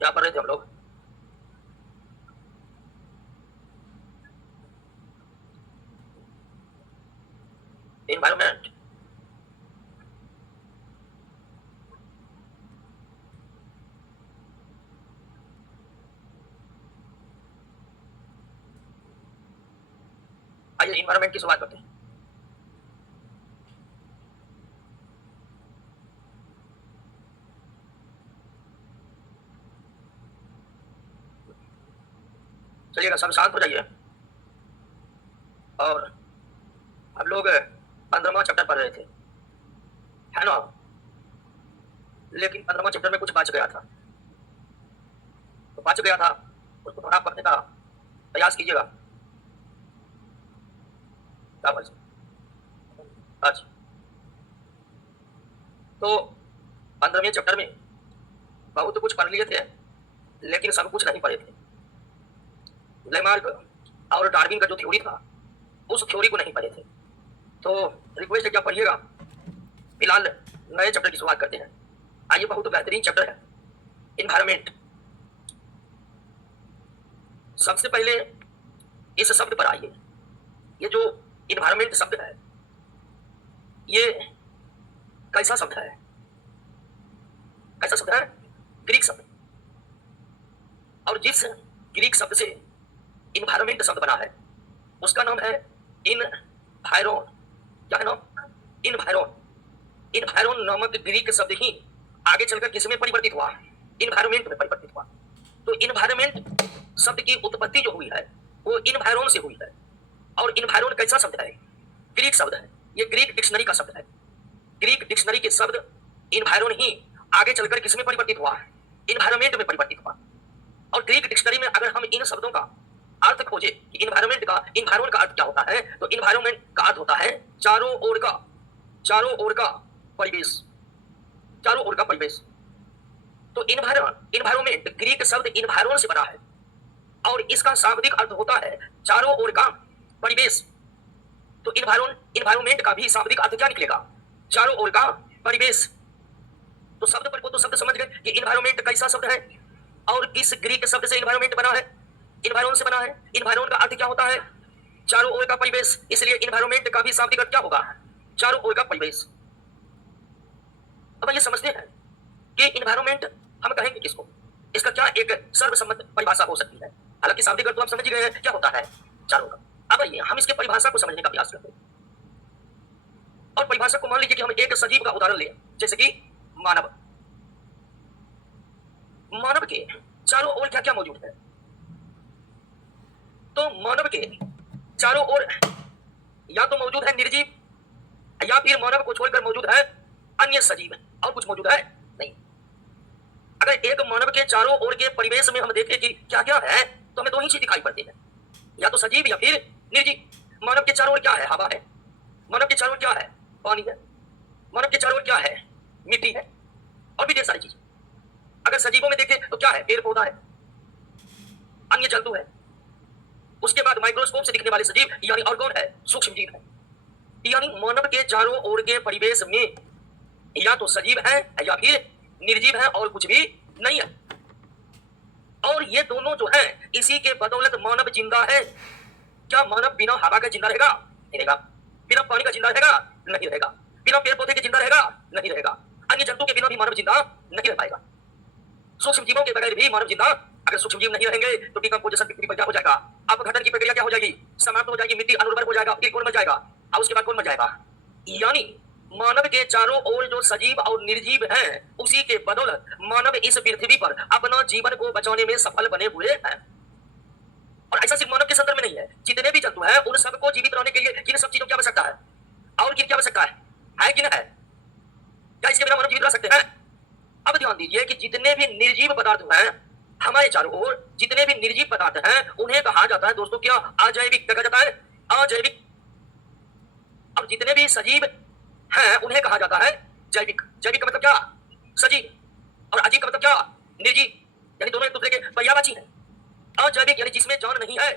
क्या पढ़ रहे थे हम लोग? एनवायरमेंट। आइए एनवायरमेंट की शुरुआत करते हैं। चलिएगा, सब शांत हो जाइए। और हम लोग 15वां चैप्टर पढ़ रहे थे, है ना? लेकिन 15वां चैप्टर में कुछ बच गया था, तो बच गया था उसको थोड़ा पढ़ने का प्रयास कीजिएगा। क्या बच? अच्छा, तो 15वें चैप्टर में बहुत कुछ पढ़ लिए थे, लेकिन सब कुछ नहीं पढ़े थे। लेमार्क और डार्विन का जो थ्योरी था, उस थ्योरी को नहीं पढ़े थे। तो रिक्वेस्ट है, क्या पढ़िएगा। फिलहाल नए चैप्टर की शुरुआत करते हैं। आइए, बहुत बेहतरीन चैप्टर है इन्वायरमेंट। सबसे पहले इस शब्द पर आइए। ये जो इन्वायरमेंट शब्द है, ये कैसा शब्द है? कैसा शब्द है? ग्रीक शब्द। और जिस ग्रीक शब्द से इन्वायरमेंट शब्द बना है, उसका नाम है इनवायरोन। क्या है नाम? इनवायरोन। इन्वायरोन नामक ग्रीक शब्द ही आगे चलकर किसमें परिवर्तित हुआ? इन्वायरमेंट में परिवर्तित हुआ। तो इन्वायरमेंट शब्द की उत्पत्ति जो हुई है, वो इन्वायरोन से हुई है। और इन्वायरोन कैसा शब्द है? ग्रीक शब्द है। ये ग्रीक डिक्शनरी का शब्द है। ग्रीक डिक्शनरी के शब्द इन्वायरोन ही आगे चलकर किसमें परिवर्तित हुआ? इन्वायरमेंट में परिवर्तित हुआ। और ग्रीक डिक्शनरी में अगर हम इन शब्दों का अर्थ खोजे कि इन्वायरमेंट का, इन्वायरोन का अर्थ क्या होता है, तो इन्वायरमेंट का अर्थ होता है चारों ओर का परिवेश। चारों ओर का परिवेश। तो इन्वायरमेंट ग्रीक शब्द इन्वायरोन से बना है, और इसका शाब्दिक अर्थ होता है चारों ओर का परिवेश। तो इन्वायरमेंट का भी शाब्दिक अर्थ क्या निकलेगा? चारों ओर का परिवेश। तो शब्द पर को तो शब्द समझ गए कि इन्वायरमेंट कैसा शब्द है और किस ग्रीक शब्द से इन्वायरमेंट बना है? इन्वायरोन से बना है। इन्वायरोन का अर्थ क्या होता है? चारों ओर का परिवेश। इसलिए इन्वायरमेंट का भी शाब्दिक अर्थ क्या होगा? चारों ओर का परिवेश। अब ये समझते हैं कि इन्वायरमेंट हम कहेंगे किसको? इसका क्या एक सर्वसम्मत परिभाषा हो सकती है? हालांकि शाब्दिक अर्थ तो हम समझ ही गए हैं क्या होता है, चारों का। अब आइए हम इसके परिभाषा को समझने का प्रयास करते हैं। और परिभाषा को मान लीजिए कि हम एक सजीव का उदाहरण लें, जैसे कि मानव। मानव के चारों ओर क्या क्या मौजूद है? तो मानव के चारों ओर या तो मौजूद है निर्जीव, या फिर मानव को छोड़कर मौजूद है अन्य सजीव। और कुछ मौजूद है नहीं। अगर एक मानव के चारों ओर के परिवेश में हम देखें कि क्या क्या है, तो हमें दो ही चीज दिखाई पड़ती है, या तो सजीव या फिर निर्जीव। मानव के चारों ओर क्या है? हवा है। मानव के चारों ओर क्या है? पानी है। मानव के चारों ओर क्या है? मिट्टी है। और भी ढेर सारी चीजें। अगर सजीवों में देखें तो क्या है? पेड़ पौधा है, अन्य जंतु है। उसके बाद माइक्रोस्कोप से दिखने वाले सजीव, यानी और कौन है? सूक्ष्म जीव है। यानी मानव के चारों ओर के परिवेश में या तो सजीव है या फिर निर्जीव है, और कुछ भी नहीं है। और ये दोनों जो है, इसी के बदौलत मानव जिंदा है। क्या मानव बिना हवा के जिंदा रहेगा? नहीं रहेगा। बिना पानी का जिंदा रहेगा? नहीं रहेगा। बिना पेड़ पौधे के जिंदा रहेगा? नहीं रहेगा। अन्य जंतु के बिना भी मानव जिंदा नहीं रह पाएगा। सूक्ष्म जीवों के बगैर भी मानव जिंदा। अगर सूक्ष्म जीव नहीं रहेंगे तो डिकम्पोजिशन पृथ्वी पर क्या हो जाएगा? अपघटन की प्रक्रिया क्या हो जाएगी? समाप्त हो जाएगी। मिट्टी अनुर्वर हो जाएगा। फिर कौन मर जाएगा? और उसके बाद कौन मर जाएगा? यानी मानव के चारों ओर जो सजीव और निर्जीव हैं, उसी के बदौलत मानव इस पृथ्वी पर अपना जीवन को बचाने में सफल बने हुए हैं। और ऐसा सिर्फ मानव के संदर्भ में नहीं है, जितने भी जंतु हैं उन सबको जीवित रहने के लिए किन सब चीजों की आवश्यकता है? और किन की आवश्यकता है कि नहीं है? क्या इसके बिना मानव जीवित रह सकते हैं? अब ध्यान दीजिए कि जितने भी निर्जीव पदार्थ हैं हमारे चारों ओर, जितने भी निर्जीव पदार्थ हैं, उन्हें कहा जाता है दोस्तों क्या? अजैविक। क्या कहा जाता है? अजैविक। और जितने भी सजीव हैं उन्हें कहा जाता है जैविक। जैविक का मतलब क्या? सजीव। और अजीव का मतलब क्या? निर्जीव। यानी दोनों एक दूसरे के पर्यायवाची हैं। अजैविक यानी जिसमें जान नहीं है,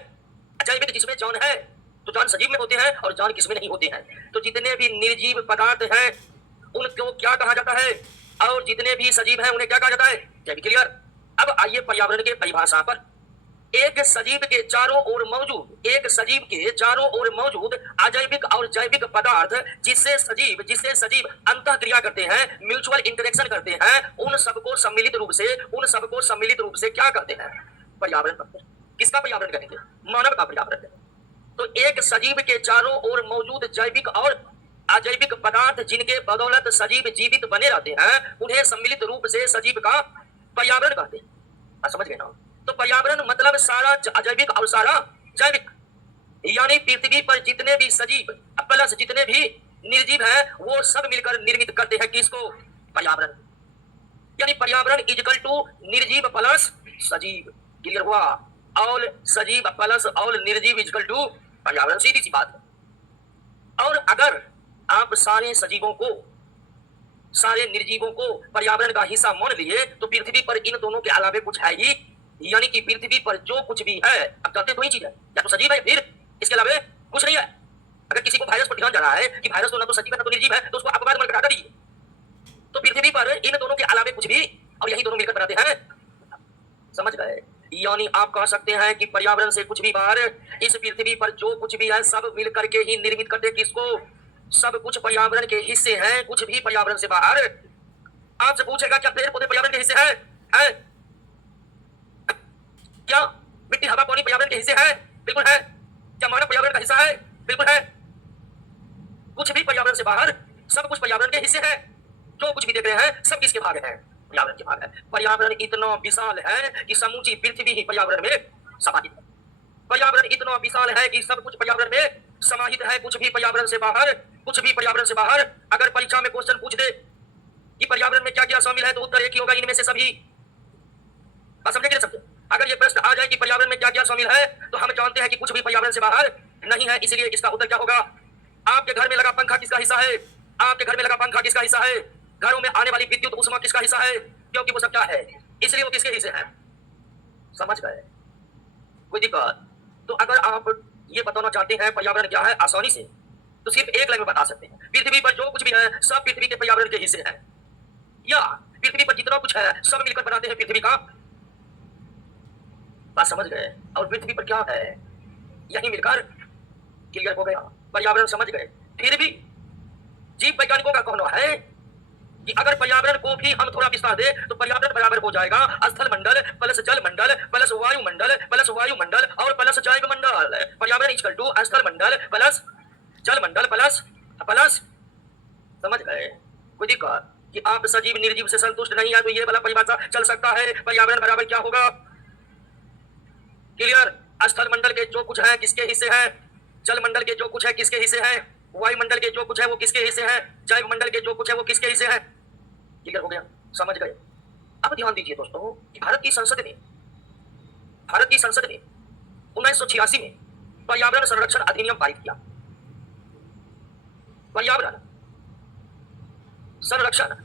अजैविक जिसमें जान है। तो जान सजीव में होते हैं और जान किसमें नहीं होते हैं। तो जितने भी निर्जीव पदार्थ हैं उनको क्या कहा जाता है? और जितने भी सजीव हैं उन्हें क्या कहा जाता है? जैविक। क्लियर? अब आइए पर्यावरण के परिभाषा पर। एक सजीव के चारों ओर मौजूद अजैविक और जैविक पदार्थ जिससे सजीव अंतः क्रिया करते हैं, म्यूचुअल इंटरेक्शन करते हैं, उन सबको सम्मिलित रूप से क्या कहते हैं? पर्यावरण कहते हैं। किसका पर्यावरण कहेंगे? मानव का पर्यावरण कहेंगे। तो एक सजीव के चारों ओर मौजूद जैविक और अजैविक पदार्थ जिनके बदौलत सजीव जीवित बने रहते हैं, उन्हें सम्मिलित रूप से सजीव का पर्यावरण कहते हैं। समझ गए ना? तो पर्यावरण मतलब सारा अजैविक और सारा जैविक, यानी पृथ्वी पर जितने भी सजीव प्लस जितने भी निर्जीव हैं, वो सब मिलकर निर्मित करते हैं किसको? पर्यावरण। यानी पर्यावरण इक्वल टू निर्जीव प्लस सजीव। क्लियर हुआ? ऑल सजीव प्लस ऑल निर्जीव इक्वल टू पर्यावरण। सीधी सी बात है। और अगर आप सारे निर्जीवों को पर्यावरण का हिस्सा मान लिए तो पृथ्वी पर इन दोनों के अलावे कुछ है ही, यानी कि पृथ्वी पर जो कुछ भी है, अब कहते तो ही चीज है, या तो सजीव है फिर इसके अलावा कुछ नहीं है। अगर किसी को वायरस पर ध्यान जा रहा है कि वायरस तो ना तो सजीव है ना तो निर्जीव है, तो उसको अपवाद में हटा दीजिए। तो पृथ्वी पर इन दोनों के अलावे कुछ भी, और यही दोनों मिलकर बनाते हैं। समझ गए? यानी आप कह सकते हैं कि पर्यावरण से कुछ भी बाहर, इस पृथ्वी पर जो कुछ भी है सब मिलकर के ही निर्मित करते किसको? सब कुछ पर्यावरण के हिस्से हैं, कुछ भी पर्यावरण से बाहर। आपसे पूछेगा क्या पेड़ पौधे पर्यावरण के हिस्से हैं? क्या मिट्टी हवा पानी पर्यावरण के हिस्से हैं? बिल्कुल है। क्या मानव पर्यावरण का हिस्सा है? बिल्कुल है। कुछ भी पर्यावरण से बाहर, सब कुछ पर्यावरण के हिस्से हैं। जो कुछ भी देख रहे हैं सब किसके भाग है? पर्यावरण के भाग है। पर्यावरण इतना विशाल है कि समूची पृथ्वी ही पर्यावरण में समाहित है। पर्यावरण इतना विशाल है कि सब कुछ पर्यावरण में समाहित है, कुछ भी पर्यावरण से बाहर। अगर परीक्षा में क्वेश्चन पूछ दे कि पर्यावरण में क्या क्या शामिल है, तो उत्तर एक ही होगा, इनमें से सभी। बात समझे कि नहीं समझे? अगर ये प्रश्न आ जाए कि पर्यावरण में क्या क्या शामिल है, तो हम जानते हैं कि कुछ भी पर्यावरण से बाहर नहीं है, इसलिए इसका उत्तर क्या होगा? आपके घर में लगा पंखा किसका हिस्सा है? घरों में आने वाली विद्युत ऊष्मा किसका हिस्सा है? क्योंकि वो सब क्या है, इसलिए वो किसके हिस्से है? समझ गए? कोई दिक्कत? तो अगर आप ये बताना चाहते हैं पर्यावरण क्या है आसानी से, तो सिर्फ एक लाइन में बता सकते हैं, पृथ्वी पर जो कुछ भी है सब पृथ्वी के पर्यावरण के हिस्से हैं, या पृथ्वी पर जितना कुछ है सब मिलकर बनाते हैं पृथ्वी का। बात समझ गए? और पृथ्वी पर क्या है, यही मिलकर क्लियर हो गया। पर्यावरण समझ गए? फिर भी जीव वैज्ञानिकों का कहना है कि अगर पर्यावरण को भी हम थोड़ा विस्तार दें तो पर्यावरण बराबर हो जाएगा स्थल मंडल प्लस जल मंडल प्लस वायु मंडल और प्लस जैव मंडल। पर्यावरण इक्वल टू स्थल मंडल प्लस जल मंडल प्लस समझ गए? कोई दिक्कत? कि आप सजीव निर्जीव से संतुष्ट नहीं है तो ये वाला परिभाषा चल सकता है। पर्यावरण बराबर क्या होगा? क्लियर? स्थल मंडल के जो कुछ है किसके हिस्से है? जल मंडल के जो कुछ है किसके हिस्से है? वायुमंडल के जो कुछ है वो किसके हिस्से है? जैव मंडल के जो कुछ है वो किसके हिस्से है? क्लियर हो गया? समझ गए? अब ध्यान दीजिए दोस्तों कि भारत की संसद ने 1986 में पर्यावरण संरक्षण अधिनियम पारित किया। पर्यावरण संरक्षण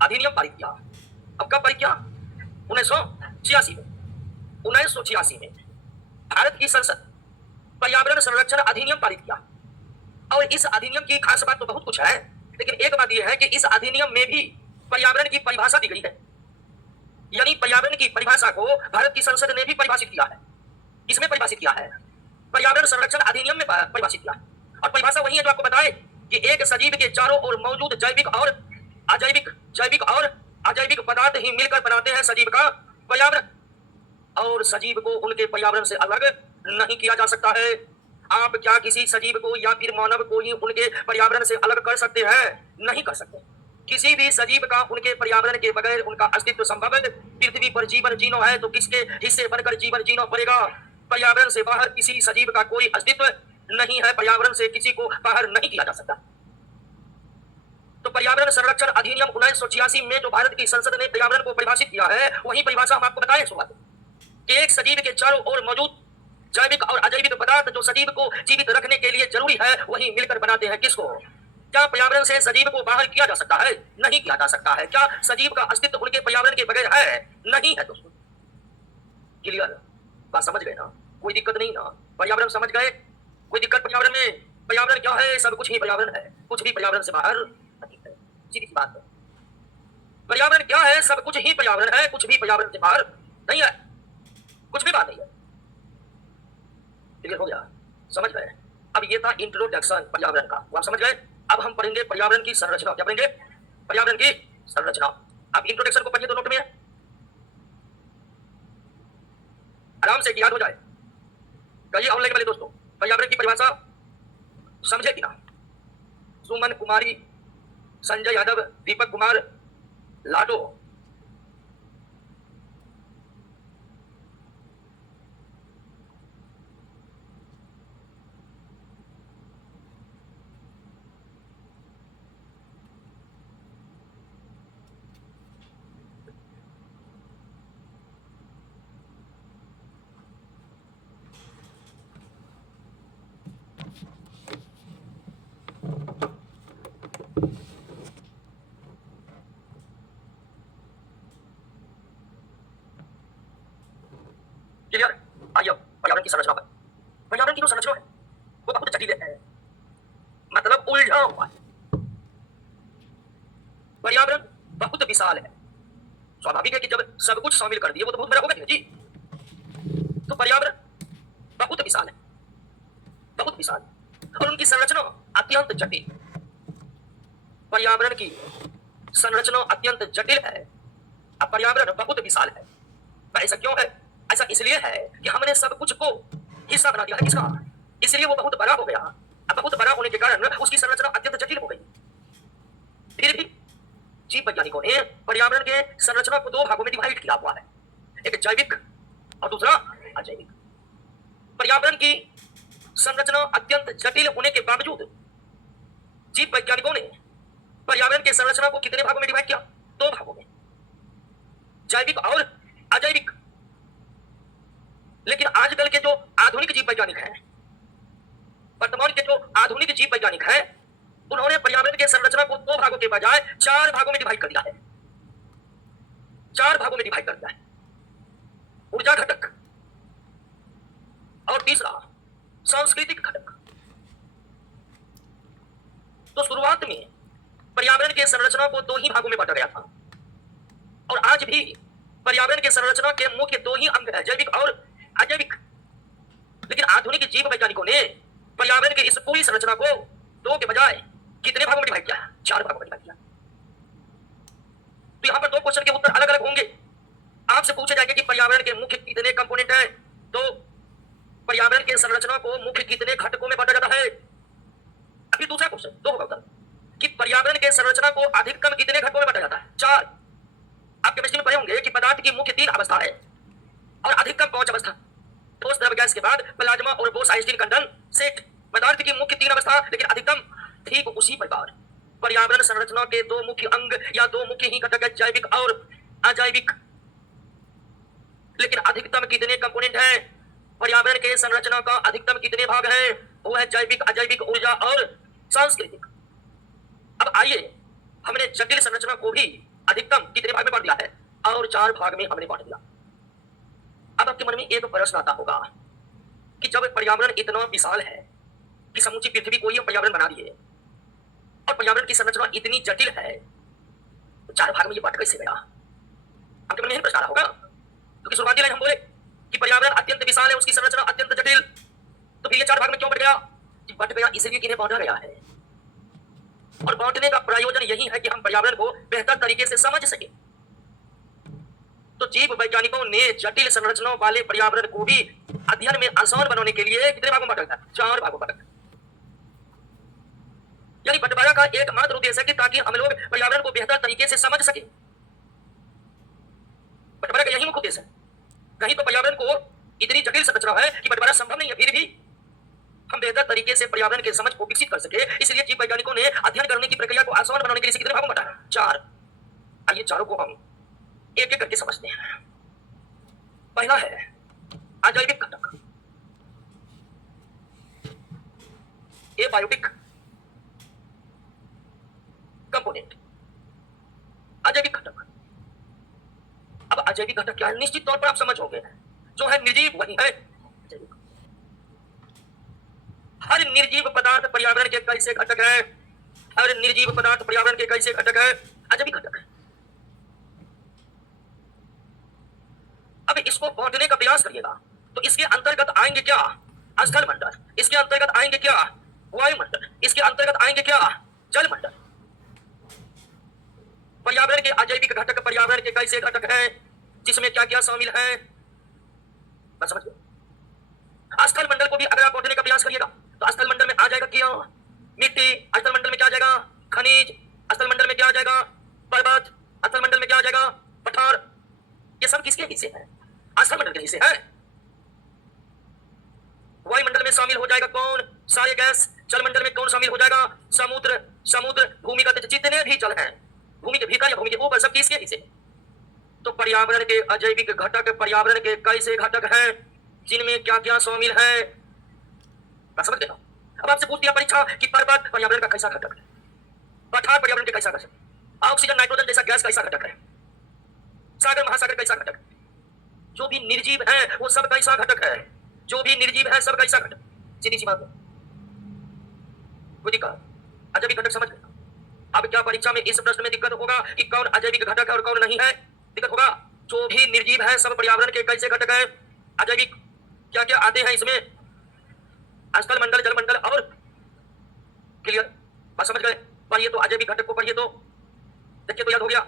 अधिनियम पारित किया। अब कब पारित किया? 1986 में भारत की संसद पर्यावरण संरक्षण अधिनियम पारित किया। और इस अधिनियम की खास बात तो बहुत कुछ है, लेकिन एक बात यह है कि इस अधिनियम में भी पर्यावरण की परिभाषा दी गई है। यानी पर्यावरण की परिभाषा को भारत की संसद ने भी परिभाषित किया है। इसमें परिभाषित किया है, पर्यावरण संरक्षण अधिनियम में परिभाषित किया। और परिभाषा वही है जो आपको बताए कि एक सजीव के चारों ओर मौजूद जैविक और अजैविक पदार्थ ही मिलकर बनाते हैं सजीव का पर्यावरण, और सजीव को उनके पर्यावरण से अलग नहीं किया जा सकता है। आप क्या किसी सजीव को या फिर मानव को ही उनके पर्यावरण से अलग कर सकते हैं? नहीं कर सकते। किसी भी सजीव का उनके पर्यावरण के बगैर उनका अस्तित्व संभव है। पृथ्वी पर जीवन जीना है तो किसके हिस्से बनकर जीवन जीना पड़ेगा? पर्यावरण से बाहर किसी सजीव का कोई अस्तित्व नहीं है, पर्यावरण से किसी को बाहर नहीं किया जा सकता। तो पर्यावरण संरक्षण अधिनियम 1986 में जो भारत की संसद ने पर्यावरण को परिभाषित किया है, वही परिभाषा हम आपको बताएं शुरुआत कि एक सजीव के चारों ओर मौजूद जैविक और अजैविक पदार्थ जो सजीव को जीवित रखने के लिए जरूरी है, वही मिलकर बनाते हैं किसको? क्या पर्यावरण से सजीव को बाहर किया जा सकता है? नहीं किया जा सकता है। क्या सजीव का अस्तित्व उनके पर्यावरण के बगैर है? नहीं है दोस्तों। क्लियर? बात समझ गए ना? कोई दिक्कत नहीं ना? पर्यावरण समझ गए? कोई दिक्कत पर्यावरण में? पर्यावरण क्या है? सब कुछ ही पर्यावरण है, कुछ भी पर्यावरण से बाहर नहीं है। सीधी सी बात है। पर्यावरण क्या है? सब कुछ ही पर्यावरण है, कुछ भी पर्यावरण से बाहर नहीं है, कुछ भी बात नहीं है। क्लियर हो गया? समझ गए? अब ये था इंट्रोडक्शन पर्यावरण का, वो आप समझ गए। अब हम पढ़ेंगे पर्यावरण की संरचना। क्या पढ़ेंगे? पर्यावरण की संरचना। अब इंट्रोडक्शन को पढ़िए तो नोट में है, आराम से याद हो जाए। कहिए ऑनलाइन वाले दोस्तों, पर्यावरण की परिभाषा समझे कि ना? सुमन कुमारी, संजय यादव, दीपक कुमार लाडो। क्लियर? आइए पर्यावरण की संरचना पर। पर्यावरण की जो संरचना है वो बहुत जटिल है, मतलब उलझा हुआ है। पर्यावरण बहुत विशाल है। स्वाभाविक है कि जब सब कुछ शामिल कर दिए वो तो बहुत बड़ा होगा जी। तो पर्यावरण बहुत विशाल है, बहुत विशाल, और उनकी संरचना अत्यंत जटिल। पर्यावरण की संरचना अत्यंत जटिल है, अब पर्यावरण बहुत विशाल है। ऐसा क्यों है? ऐसा इसलिए है कि हमने सब कुछ को हिस्सा बना दिया है किसका, इसलिए वो बहुत बड़ा हो गया। अब बहुत बड़ा होने के कारण उसकी संरचना अत्यंत जटिल हो गई। फिर भी जीव वैज्ञानिकों ने पर्यावरण के संरचना को दो भागों में डिवाइड किया हुआ है, एक जैविक और दूसरा अजैविक। पर्यावरण की संरचना अत्यंत जटिल होने के बावजूद जीव वैज्ञानिकों ने पर्यावरण की संरचना को कितने भागों में डिवाइड किया? दो भागों में, जैविक और अजैविक। लेकिन आजकल के जो आधुनिक जीव वैज्ञानिक हैं, वर्तमान के जो आधुनिक जीव वैज्ञानिक हैं, उन्होंने पर्यावरण के संरचना को दो भागों के बजाय चार भागों में डिवाइड कर दिया है। चार भागों में डिवाइड कर दिया है, ऊर्जा घटक और तीसरा सांस्कृतिक घटक। तो शुरुआत में पर्यावरण के संरचना को दो ही भागों में बांटा गया था, और आज भी पर्यावरण के संरचना के मुख्य दो ही अंग है, जैविक और अजैविक। लेकिन आधुनिक जीव वैज्ञानिकों ने पर्यावरण की इस पूरी संरचना को दो के बजाय कितने भागों में डिवाइड किया? चार भागों में डिवाइड किया। तो यहां पर दो क्वेश्चन के उत्तर अलग अलग होंगे। आपसे पूछे जाएंगे कि पर्यावरण के मुख्य कितने कंपोनेंट हैं, तो पर्यावरण के संरचना को मुख्य कितने घटकों में बांटा जाता है। अभी दूसरा क्वेश्चन दो होगा उत्तर कि पर्यावरण के संरचना को अधिकतम कितने घटकों में बांटा जाता है? चार। आप केमिस्ट्री में पढ़े होंगे कि पदार्थ की मुख्य तीन अवस्था है और अधिकतम पांच अवस्था, ठोस द्रव गैस के बाद प्लाज्मा और बोस आइंस्टीन कंडेंसेट। पदार्थ की मुख्य तीन अवस्था लेकिन अधिकतम। ठीक उसी प्रकार पर्यावरण संरचना के दो मुख्य अंग या दो मुख्य ही घटक है, जैविक और अजैविक। लेकिन अधिकतम कितने कंपोनेंट हैं? पर्यावरण के संरचना का अधिकतम कितने भाग हैं? वो है जैविक, अजैविक, ऊर्जा और सांस्कृतिक। अब आइए, हमने जटिल संरचना को भी अधिकतम कितने भाग में बांट दिया है? और चार भाग में हमने बांट दिया। अब आपके मन में एक प्रश्न आता होगा कि जब पर्यावरण इतना विशाल है कि समूची पृथ्वी को ही पर्यावरण बना दिए और पर्यावरण की संरचना इतनी जटिल है, तो चार भाग में ये बांट कैसे गया? आपके मन में यही प्रश्न आ रहा होगा, क्योंकि शुरुआती लाइन हम बोले कि पर्यावरण अत्यंत विशाल है, उसकी संरचना अत्यंत जटिल, तो फिर ये चार भाग में क्यों बट गया? बट गया इसलिए कि इन्हें बांटा गया है, और बांटने का प्रयोजन यही है कि हम पर्यावरण को बेहतर तरीके से समझ सके। तो जीव वैज्ञानिकों ने जटिल संरचनाओं वाले पर्यावरण को भी अध्ययन में आसान बनाने के लिए कितने भागों में बांटा? चार भागों में बांटा। यानी बंटवारा का एकमात्र उद्देश्य है कि ताकि हम लोग पर्यावरण को बेहतर तरीके से समझ सके। बंटवारा का यही मुख्य उद्देश्य है। कहीं तो पर्यावरण को इतनी जटिल संरचना है कि बंटवारा संभव नहीं है, फिर भी हम बेहतर तरीके से पर्यावरण के समझ को विकसित कर सके, इसलिए जीव वैज्ञानिकों ने अध्ययन करने की प्रक्रिया को आसान बनाने के लिए कितने भागों में बांटा? चार। आइए चारों को हम एक एक करके समझते हैं। पहला है अजैविक घटक, एबायोटिक कंपोनेंट, अजैविक घटक। अब अजैविक घटक क्या है? निश्चित तौर पर आप समझोगे, जो है निर्जीव वही है अजैविक। हर निर्जीव पदार्थ पर्यावरण के कैसे घटक है? हर निर्जीव पदार्थ पर्यावरण के कैसे घटक है? अजैविक घटक है। अब इसको बांटने का प्रयास करिएगा तो इसके अंतर्गत आएंगे क्या? स्थल मंडल। इसके अंतर्गत आएंगे क्या? वायुमंडल। इसके अंतर्गत आएंगे क्या? जल मंडल। पर्यावरण के अजैविक घटक पर्यावरण के कैसे घटक हैं जिसमें क्या क्या शामिल है, बस समझ गए। स्थल मंडल को भी अगर आप बांटने का प्रयास करिएगा तो स्थल मंडल में आ जाएगा क्या? मिट्टी। स्थल मंडल में क्या आ जाएगा? खनिज। स्थल मंडल में क्या आ जाएगा? पर्वत। स्थल मंडल में क्या आ जाएगा? पठार। ये सब किसके हिस्से हैं? स्थल मंडल के हिस्से हैं। वायुमंडल में शामिल हो जाएगा कौन? सारे गैस। जल मंडल में कौन शामिल हो जाएगा? समुद्र। समुद्र भूमिगत जितने भी जल हैं, भूमि के भीतर या भूमि के ऊपर, सब किसके हिस्से? तो पर्यावरण के अजैविक घटक पर्यावरण के कैसे घटक हैं जिनमें क्या क्या शामिल है, समझ गए? अब आपसे पूछ दिया परीक्षा कि पर्वत पर्यावरण का कैसा घटक है, पठार पर्यावरण के कैसा घटक है, ऑक्सीजन नाइट्रोजन जैसा गैस कैसा घटक है, सागर महासागर कैसा घटक है, जो भी निर्जीव है वो सब कैसा घटक है, जो भी निर्जीव है सब कैसा घटक। सीधी सी बात है, अजैविक घटक समझ गए। अब क्या परीक्षा में इस प्रश्न में दिक्कत होगा कि कौन अजैविक घटक है और कौन नहीं है? दिक्कत होगा। जो भी निर्जीव है सब पर्यावरण के कैसे घटक है, अजैविक क्या क्या आते हैं इसमें, स्थल मंडल, जल मंडल और क्लियर, बात समझ गए। पढ़िए तो अजैविक घटक को पढ़िए तो देखिए तो याद हो गया।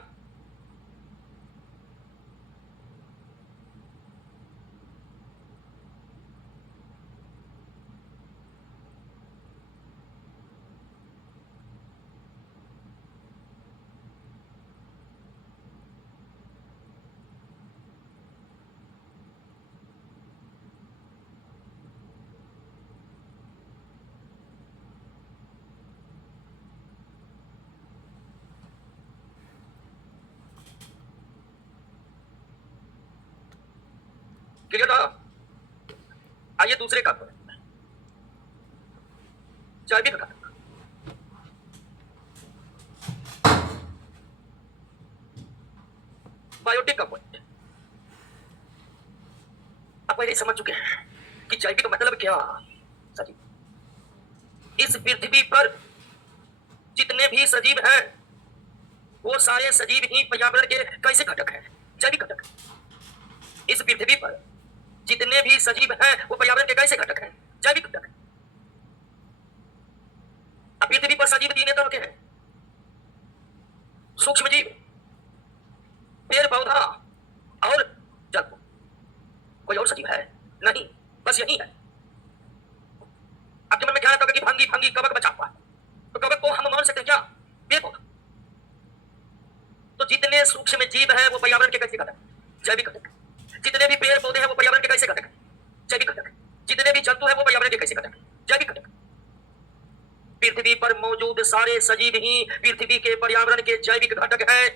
क्लियर था? आइए दूसरे का जैविक घटक। बायोटिक का पॉइंट आप पहले समझ चुके हैं कि जैविक मतलब क्या। सजीव, इस पृथ्वी पर जितने भी सजीव हैं वो सारे सजीव ही पर्यावरण के कैसे घटक हैं? जैविक घटक। इस पृथ्वी पर जितने भी सजीव हैं वो पर्यावरण के कैसे घटक हैं? जैविक घटक। अब पृथ्वी पर सजीव तीन तरह के हैं, सूक्ष्म जीव, पेड़ पौधा और जल। कोई और सजीव है? नहीं, बस यही है। आपके मन में ख्याल आता होगा कि भंगी भंगी कवक बचा हुआ, तो कवक को हम मान सकते हैं क्या? पेड़ पौधा। तो जितने सूक्ष्म जीव हैं वो पर्यावरण के कैसे घटक? जैविक घटक। जितने भी पेड़ पौधे हैं वो पर्यावरण के कैसे घटक? जैविक घटक। जितने भी जंतु हैं वो पर्यावरण के कैसे घटक? जैविक घटक। पृथ्वी पर मौजूद सारे सजीव ही पृथ्वी के पर्यावरण के जैविक घटक हैं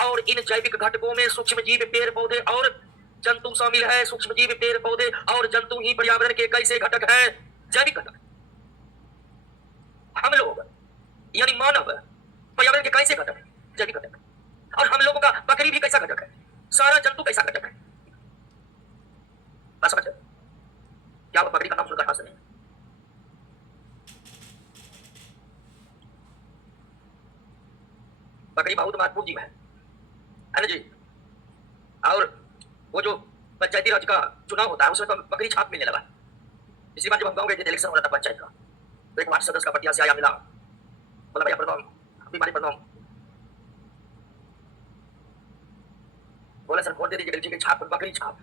और इन जैविक घटकों में सूक्ष्म जीव, पेड़ पौधे और जंतु शामिल है। सूक्ष्म जीव, पेड़ पौधे और जंतु ही पर्यावरण के कैसे घटक हैं? जैविक घटक। हम लोग यानी मानव पर्यावरण के कैसे घटक? जैविक घटक। और हम लोगों का बकरी भी कैसा घटक है? सारा जंतु कैसा घटक है? समझ क्या बकरी का नाम सुनकर हंस रहे हैं? बकरी बहुत महत्वपूर्ण जीव है ना जी। और वो जो पंचायती राज का चुनाव होता है उसमें तो बकरी छाप मिलने लगा। इसी बार जब हम गाँव गए थे, इलेक्शन हो रहा था पंचायत का, तो एक वार्ड सदस्य का पटिया से आया मिला, बोला भैया प्रणाम, बीमारी प्रणाम। बोला सर वोट दे दीजिए, ठीक है, छाप बकरी छाप।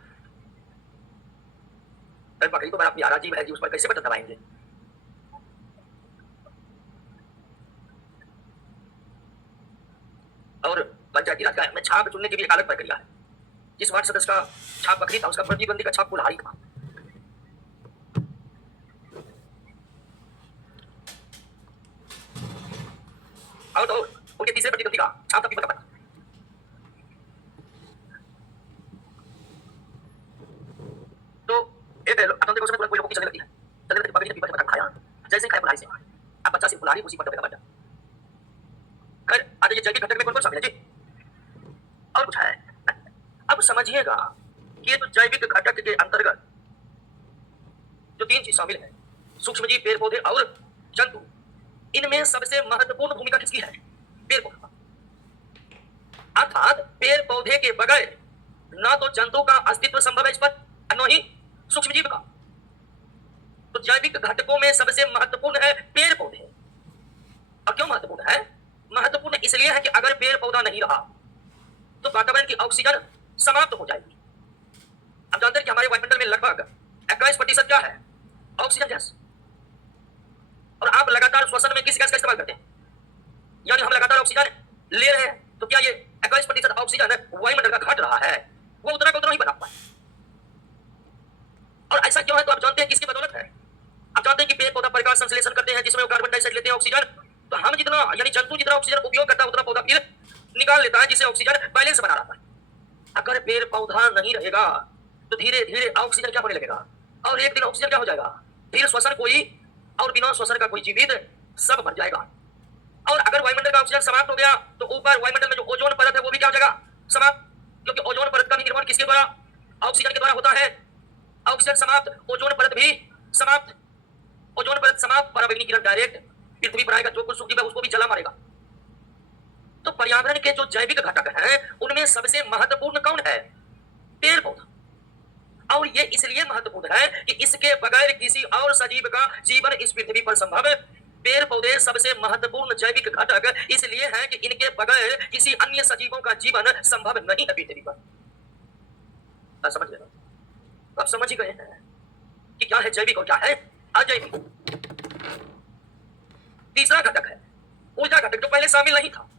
बकरी तो बड़ा प्यारा जीव है जी, उस पर कैसे बटन दबाएंगे? और पंचायती राज का में छाप चुनने की भी एक अलग प्रक्रिया है। जिस वार्ड सदस्य का छाप बकरी था उसका प्रतिद्वंदी का छाप कुल्हाड़ी था। और तो उनके तीसरे प्रतिद्वंदी का छाप था पीपल का। तो एक अतंत्र को समय कोई लोगों की चलने लगती है, चलने लगती बकरी ने पीपल का पत्ता खाया, जैसे खाया कुल्हाड़ी से, अब बच्चा से कुल्हाड़ी उसी पत्ते पे दबा। खैर आज ये जैविक घटक में कौन कौन शामिल है जी? और कुछ है? अब समझिएगा कि ये तो जैविक घटक के अंतर्गत जो तीन चीज शामिल है, सूक्ष्म जीव, पेड़ पौधे और जंतु, इनमें सबसे महत्वपूर्ण भूमिका किसकी है? पेड़ पौधा। अर्थात पेड़ पौधे के बगैर ना तो जंतु का अस्तित्व संभव है इस पर, न ही सूक्ष्म जीव का। तो जैविक घटकों में सबसे महत्वपूर्ण है पेड़ पौधे। और क्यों महत्वपूर्ण है? महत्वपूर्ण इसलिए है कि अगर पेड़ पौधा नहीं रहा तो वातावरण की ऑक्सीजन समाप्त हो जाएगी। हम जानते हैं कि हमारे वायुमंडल में लगभग 21% क्या है? Oxygen gas. और आप लगातार श्वसन में किस गैस का इस्तेमाल करते हैं? यानी हम लगातार ऑक्सीजन ले रहे हैं, तो क्या ये 21% ऑक्सीजन वायुमंडल का घट रहा है? वो उतना का उतना ही बना हुआ है। और ऐसा क्यों है? तो आप जानते हैं किसकी बदौलत है? आप जानते हैं कि पेड़ पौधा प्रकाश संश्लेषण करते हैं जिसमें वो कार्बन डाइऑक्साइड लेते हैं, ऑक्सीजन। तो हम जितना यानी जंतु जितना ऑक्सीजन उपयोग करता है उतना पौधा फिर निकाल लेता है, जिससे ऑक्सीजन बैलेंस बना रहता है। अगर पेड़ पौधा नहीं रहेगा तो धीरे धीरे ऑक्सीजन क्या होने लगेगा, और एक दिन ऑक्सीजन क्या हो जाएगा, फिर श्वसन कोई और बिना श्वसन का कोई जीवित सब मर जाएगा। और अगर वायुमंडल का ऑक्सीजन समाप्त हो गया तो ऊपर वायुमंडल में जो ओजोन परत है वो भी क्या हो जाएगा, समाप्त। क्योंकि ओजोन परत का भी निर्माण किसके द्वारा? ऑक्सीजन के द्वारा होता है। ऑक्सीजन समाप्त, ओजोन परत भी समाप्त। ओजोन परत समाप्त, पराबैंगनी किरण डायरेक्ट पृथ्वी पर आएगा, जो कुछ सूखी है उसको भी जला मारेगा। तो पर्यावरण के जो जैविक घटक हैं उनमें सबसे महत्वपूर्ण कौन है? पेड़ पौधा। और ये इसलिए महत्वपूर्ण है कि इसके बगैर किसी और सजीव का जीवन इस पृथ्वी पर संभव। पेड़ पौधे सबसे महत्वपूर्ण जैविक घटक इसलिए हैं कि इनके बगैर किसी अन्य सजीवों का जीवन संभव नहीं है पृथ्वी पर। समझ गए? आप समझ ही गए हैं कि क्या है जैविक और क्या है अजैविक। तीसरा घटक है ऊर्जा घटक, जो पहले शामिल नहीं था।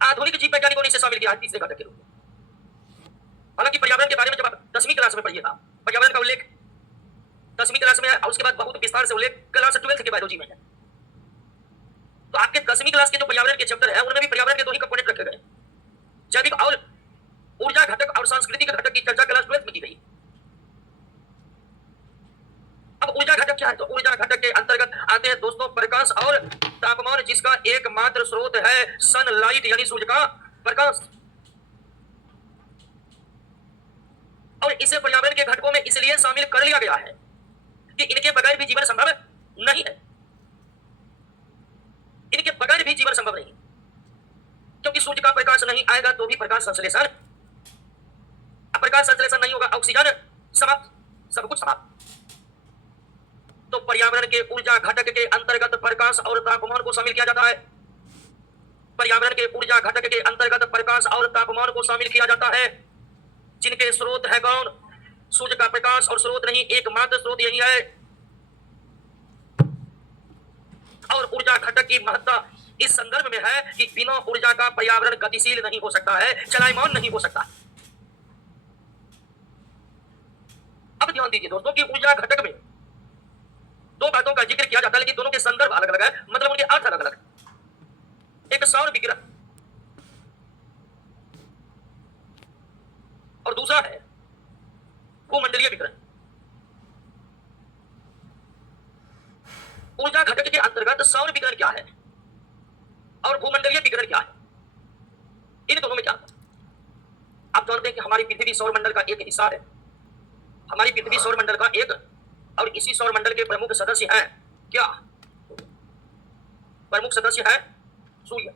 आधुनिक जीव वैज्ञानिकों ने इसे शामिल किया है तीसरे घटक के रूप में। हालांकि पर्यावरण के बारे में जब आप 10वीं क्लास में पढ़िएगा, पर्यावरण का उल्लेख 10वीं क्लास में है और उसके बाद बहुत विस्तार से उल्लेख क्लास 12 के बायोलॉजी में है। तो आपके 10वीं क्लास के जो पर्यावरण के चैप्टर है उनमें भी पर्यावरण के दो ही कंपोनेंट रखे गए, जैविक और ऊर्जा घटक और सांस्कृतिक घटक की चर्चा क्लास 12 में की गई। अब ऊर्जा घटक क्या है? तो ऊर्जा घटक के अंतर्गत आते हैं दोस्तों प्रकाश और तापमान, जिसका एकमात्र स्रोत है सनलाइट यानी सूर्य का प्रकाश। और इसे पर्यावरण के घटकों में इसलिए शामिल कर लिया गया है कि इनके बगैर भी जीवन संभव नहीं है। इनके बगैर भी जीवन संभव नहीं, क्योंकि सूर्य का प्रकाश नहीं आएगा तो भी प्रकाश संश्लेषण, प्रकाश संश्लेषण नहीं होगा, ऑक्सीजन समाप्त, सब कुछ समाप्त। तो पर्यावरण के ऊर्जा घटक के अंतर्गत प्रकाश और तापमान को शामिल किया जाता है। पर्यावरण के ऊर्जा घटक के अंतर्गत प्रकाश और तापमान को शामिल किया जाता है, जिनके स्रोत है कौन? सूर्य का प्रकाश, और स्रोत नहीं, एकमात्र स्रोत यही है। और ऊर्जा घटक की महत्ता इस संदर्भ में है कि बिना ऊर्जा का पर्यावरण गतिशील नहीं हो सकता है, चलायमान नहीं हो सकता। अब ध्यान दीजिए दोस्तों कि ऊर्जा घटक में दो बातों का जिक्र किया जाता है, लेकिन दोनों के संदर्भ अलग अलग है, मतलब उनके अर्थ अलग अलग है। एक सौर विकिरण और दूसरा है भूमंडलीय विकिरण। ऊर्जा घटक के अंतर्गत सौर विकिरण क्या है और भूमंडलीय विकिरण क्या है, इन दोनों में क्या है? आप जानते हैं कि हमारी पृथ्वी सौरमंडल का एक हिस्सा है। हमारी पृथ्वी सौरमंडल का एक, और इसी सौरमंडल के प्रमुख सदस्य हैं क्या? प्रमुख सदस्य है सूर्य।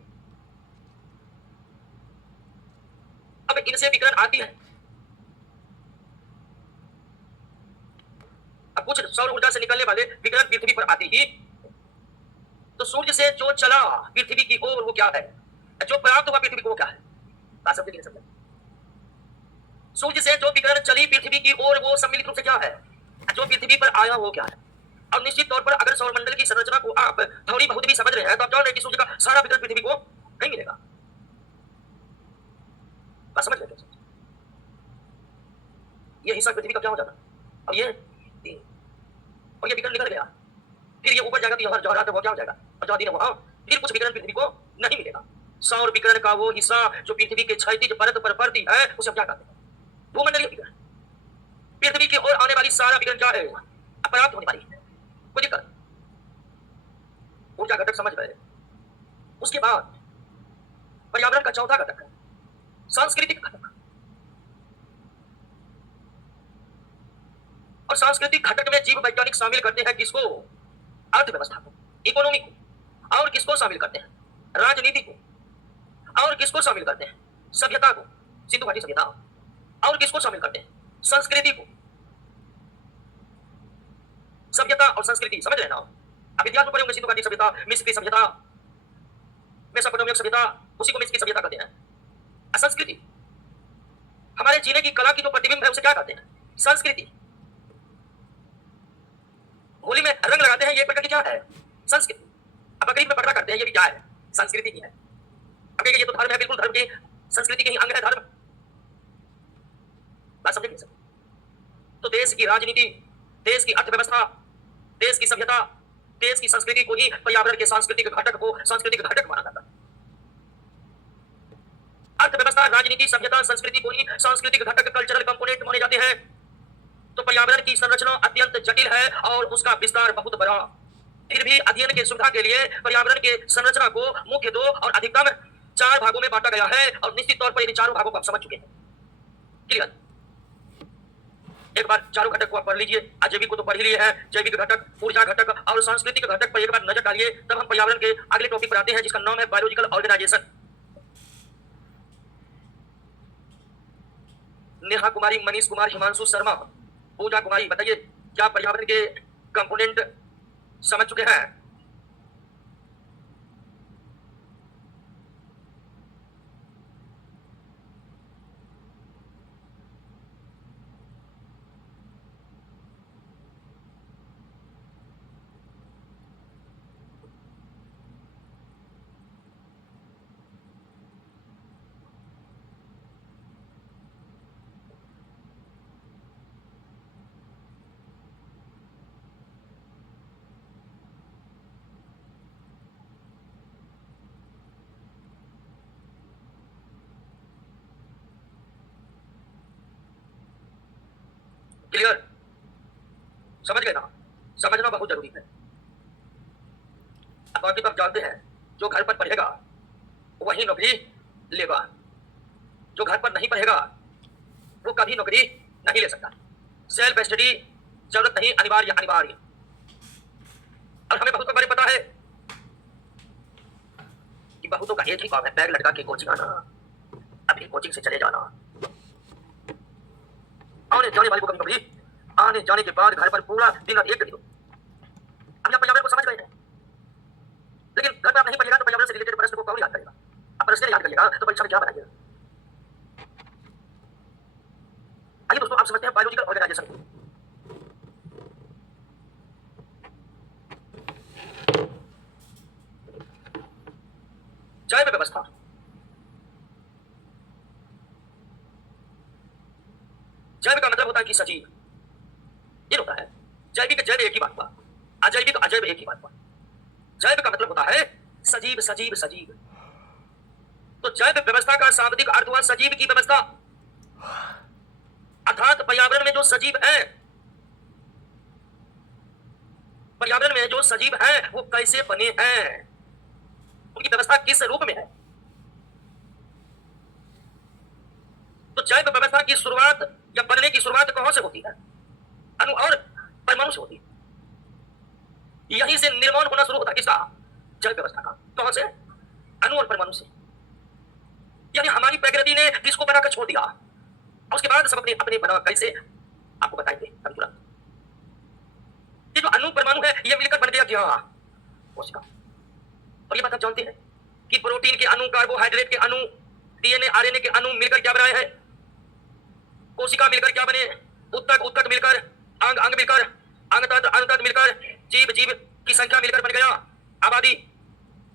अब इनसे विकिरण आती है। अब कुछ सौर ऊर्जा से निकलने वाले विकिरण पृथ्वी पर आती ही, तो सूर्य से जो चला पृथ्वी की ओर वो क्या है, जो प्राप्त हुआ पृथ्वी को वो क्या है? बात समझे कि नहीं समझे? सूर्य से जो विकिरण चली पृथ्वी की ओर वो सम्मिलित रूप से क्या है, जो पृथ्वी पर आया वो क्या है। और निश्चित तौर पर अगर सौरमंडल की संरचना को आप थोड़ी बहुत भी समझ रहे हैं तो आप जान रहे हैं कि सूर्य का सारा विकिरण पृथ्वी को नहीं मिलेगा। बात समझ रहे? ये हिस्सा पृथ्वी का क्या हो जाता, अब ये और ये विकिरण निकल गया, फिर ये ऊपर जाएगा तो जो रात है वो क्या हो जाएगा, और जो दिन है वहां फिर कुछ विकिरण पृथ्वी को नहीं मिलेगा। सौर विकिरण का वो हिस्सा जो पृथ्वी के क्षैतिज परत पर पड़ती है उसे हम क्या कहते हैं? भूमंडलीय विकिरण। पृथ्वी की ओर आने वाली सारा विकिरण क्या है? अपर्याप्त होने वाली है, कोई दिक्कत। ऊर्जा घटक समझ गए। उसके बाद पर्यावरण का चौथा घटक है सांस्कृतिक घटक। और सांस्कृतिक घटक में जीव वैज्ञानिक शामिल करते हैं किसको? अर्थव्यवस्था को, इकोनॉमी को। और किसको शामिल करते हैं? राजनीति को। और किसको शामिल करते हैं? सभ्यता को, सिंधु घाटी सभ्यता। और किसको शामिल करते हैं? संस्कृति को। सभ्यता और संस्कृति समझ रहे हैं ना? अब इतिहास में पढ़े होंगे सिंधु घाटी सभ्यता, मिस्र की सभ्यता, मेसोपोटामिया सभ्यता, उसी को मिस्र की सभ्यता कहते हैं। संस्कृति हमारे जीने की कला की जो प्रतिबिंब है उसे क्या कहते हैं? संस्कृति। होली में रंग लगाते हैं, ये प्रकार की क्या है? संस्कृति। अब बकरीद में पकड़ा करते हैं, ये भी क्या है? संस्कृति की है। अब ये तो धर्म है, बिल्कुल धर्म की संस्कृति के ही अंग है धर्म। बात समझेंगे सर? तो देश की राजनीति, देश की अर्थव्यवस्था, देश की सभ्यता, देश की संस्कृति को ही पर्यावरण के सांस्कृतिक घटक को सांस्कृतिक घटक माना जाता है। अर्थव्यवस्था, राजनीति, सभ्यता, संस्कृति को ही सांस्कृतिक घटक कल्चरल कंपोनेंट माने जाते हैं। तो पर्यावरण की संरचना अत्यंत जटिल है और उसका विस्तार बहुत बड़ा। फिर भी अध्ययन की सुविधा के लिए पर्यावरण के संरचना को मुख्य 2 और अधिकतम 4 भागों में बांटा गया है और निश्चित तौर पर इन चारों भागों को आप समझ चुके हैं। क्लियर? एक बार चारों घटक को आप पढ़ लीजिए। अजैविक को तो पढ़ ही लिए हैं, जैविक घटक, ऊर्जा घटक और सांस्कृतिक घटक पर एक बार नजर डालिए। तब हम पर्यावरण के अगले टॉपिक पर आते हैं जिसका नाम है बायोलॉजिकल ऑर्गेनाइजेशन। नेहा कुमारी, मनीष कुमार, हिमांशु शर्मा, पूजा कुमारी, बताइए क्या पर्यावरण के कंपोनेंट समझ चुके हैं? क्लियर? समझ गए ना? समझना बहुत जरूरी है। बाकी तो आप जानते हैं, जो घर पर पढ़ेगा वही नौकरी लेगा, जो घर पर नहीं पढ़ेगा वो कभी नौकरी नहीं ले सकता। सेल्फ स्टडी जरूरत नहीं, अनिवार्य अनिवार्य। और हमें बहुत बारे पता है कि बहुतों का एक ही काम है, बैग लटका के कोचिंग आना, अभी कोचिंग से चले जाना, आने जाने वाली को कभी नौकरी, आने जाने के बाद घर पर पूरा दिन रात एक कर दो। अब आप पर्यावरण को समझ गए हैं, लेकिन घर पर आप नहीं पढ़िएगा तो पर्यावरण से रिलेटेड प्रश्न को कौन याद करेगा? आप प्रश्न याद करिएगा तो परीक्षा में क्या बनाइएगा? आइए दोस्तों, आप समझते हैं बायोलॉजिकल ऑर्गेनाइजेशन को। जैव व्यवस्था, जैव का मतलब होता है कि सजीव, ये होता है। जैविक जैव एक ही बात हुआ, अजैविक अजैव एक ही बात हुआ। जैव का मतलब होता है सजीव सजीव सजीव। तो जैव व्यवस्था का शाब्दिक अर्थ हुआ सजीव की व्यवस्था, अर्थात पर्यावरण में जो सजीव है, पर्यावरण में जो सजीव है वो कैसे बने हैं, उनकी व्यवस्था किस रूप में है। तो जैव व्यवस्था की शुरुआत या बनने की शुरुआत कहां से होती है? अणु और परमाणु से होती है। यहीं से निर्माण होना शुरू होता है किसका? जैव व्यवस्था का। कहां से? अणु और परमाणु से। यानी हमारी प्रकृति ने किसको बनाकर छोड़ दिया और उसके बाद सब अपने अपने बना कैसे आपको बताएंगे अभी तुरंत। ये जो अणु परमाणु है ये मिलकर बन गया क्या? कोशिका। और ये बात आप जानते हैं कि प्रोटीन के अणु, कार्बोहाइड्रेट के अणु, डीएनए आरएनए के अणु मिलकर क्या बनाए हैं? कोशिका मिलकर क्या बने? उत्तक उत्तक मिलकर, अंग अंग मिलकर, अंग मिलकर, जीव जीव की संख्या मिलकर बन गया आबादी।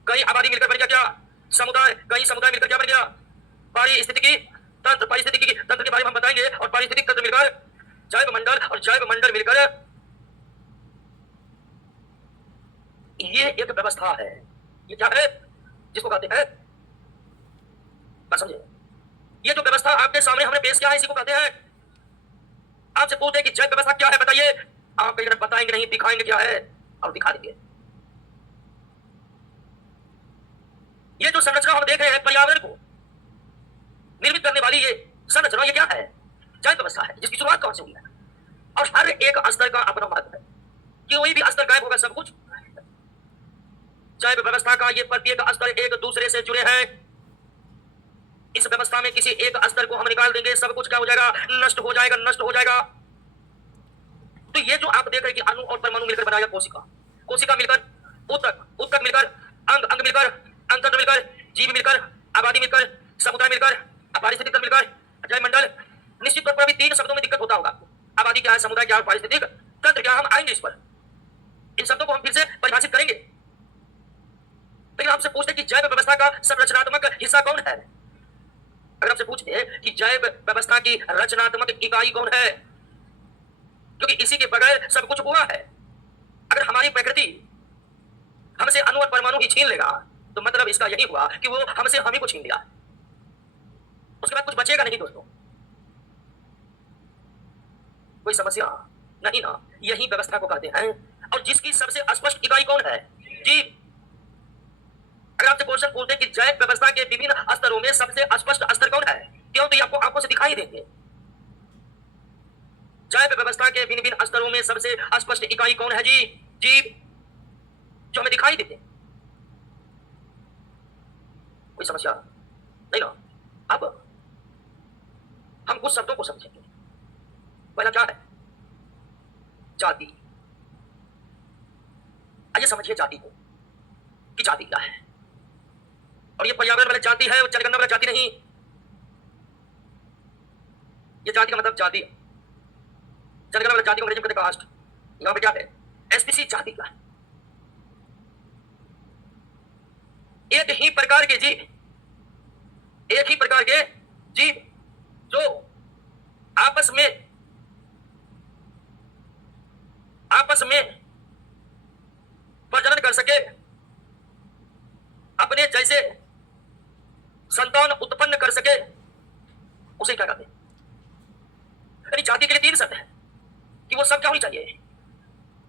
कई आबादी मिलकर बन गया क्या? समुदाय। कई समुदाय मिलकर क्या बन गया? पारिस्थितिकी तंत्र। पारिस्थितिकी तंत्र के बारे में हम बताएंगे। और पारिस्थितिक तंत्र मिलकर जैव मंडल, और जैव मंडल मिलकर ये एक व्यवस्था है। ये क्या है जिसको कहते हैं? बात समझे? ये जो व्यवस्था आपके सामने हमने पेश किया है इसी को कहते हैं। आपसे पूछते हैं कि जैव व्यवस्था क्या है बताइए, आप कहीं बताएंगे नहीं, दिखाएंगे क्या है और दिखा देंगे। ये जो संरचना हम देख रहे हैं पर्यावरण को निर्मित करने वाली, ये संरचना ये क्या है? जैव व्यवस्था है, जिसकी शुरुआत कहां से हुई है। और हर एक स्तर का अपना महत्व है, कोई भी स्तर गायब होगा सब कुछ। जैव व्यवस्था का ये प्रत्येक स्तर एक दूसरे से जुड़े हैं, इस व्यवस्था में किसी एक स्तर को हम निकाल देंगे, सब कुछ क्या हो जाएगा, नष्ट हो जाएगा, नष्ट हो जाएगा। तो ये जो आप देख रहे हैं कि अणु और परमाणु मिलकर बनाया कोशिका, कोशिका मिलकर ऊतक, ऊतक मिलकर अंग, अंग मिलकर अंतरंग मिलकर जीव मिलकर आबादी मिलकर समुदाय मिलकर पारिस्थितिक तंत्र मिलकर जयमंडल। निश्चित तौर पर अभी 3 शब्दों में दिक्कत होता होगा आपको, आबादी क्या है, समुदाय क्या है, पारिस्थितिक तंत्र क्या है। हम आएंगे इस पर, इन शब्दों को हम फिर से परिभाषित करेंगे। लेकिन आपसे पूछते कि जैव व्यवस्था का संरचनात्मक हिस्सा कौन है। अगर आपसे पूछते कि जैव व्यवस्था की रचनात्मक इकाई कौन है, क्योंकि इसी के बगैर सब कुछ हुआ है। अगर हमारी प्रकृति हमसे अणु और परमाणु ही छीन लेगा तो मतलब इसका यही हुआ कि वो हमसे हम ही को छीन लिया, उसके बाद कुछ बचेगा नहीं दोस्तों, कोई समस्या नहीं ना। यही व्यवस्था को कहते हैं। और जिसकी सबसे स्पष्ट इकाई कौन है जी, अगर आपसे क्वेश्चन पूछते कि जैव व्यवस्था के विभिन्न स्तरों में सबसे स्पष्ट स्तर कौन है, क्यों, तो ये आपको आंखों से दिखाई देंगे। जैव व्यवस्था के भिन्न भिन्न स्तरों में सबसे स्पष्ट इकाई कौन है जी, जीव, जो हमें दिखाई देते। कोई समस्या नहीं ना। अब हम कुछ शब्दों को समझेंगे। पहला क्या है, जाति। आइए समझिए जाति को, कि जाति क्या है। और ये पर्यावरण वाली जाति है, जनगणना वाला जाति नहीं। ये जाति का मतलब जाति, जनगणना वाला जाति को अंग्रेजी में कहते हैं कास्ट। यहां पे क्या है, एसपीसी जाति का एक ही प्रकार के जीव, एक ही प्रकार के जीव जो आपस में प्रजनन कर सके, अपने जैसे संतान उत्पन्न कर सके, उसे क्या कहते हैं। यानी जाति के लिए 3 शर्त है कि वो सब क्या होनी चाहिए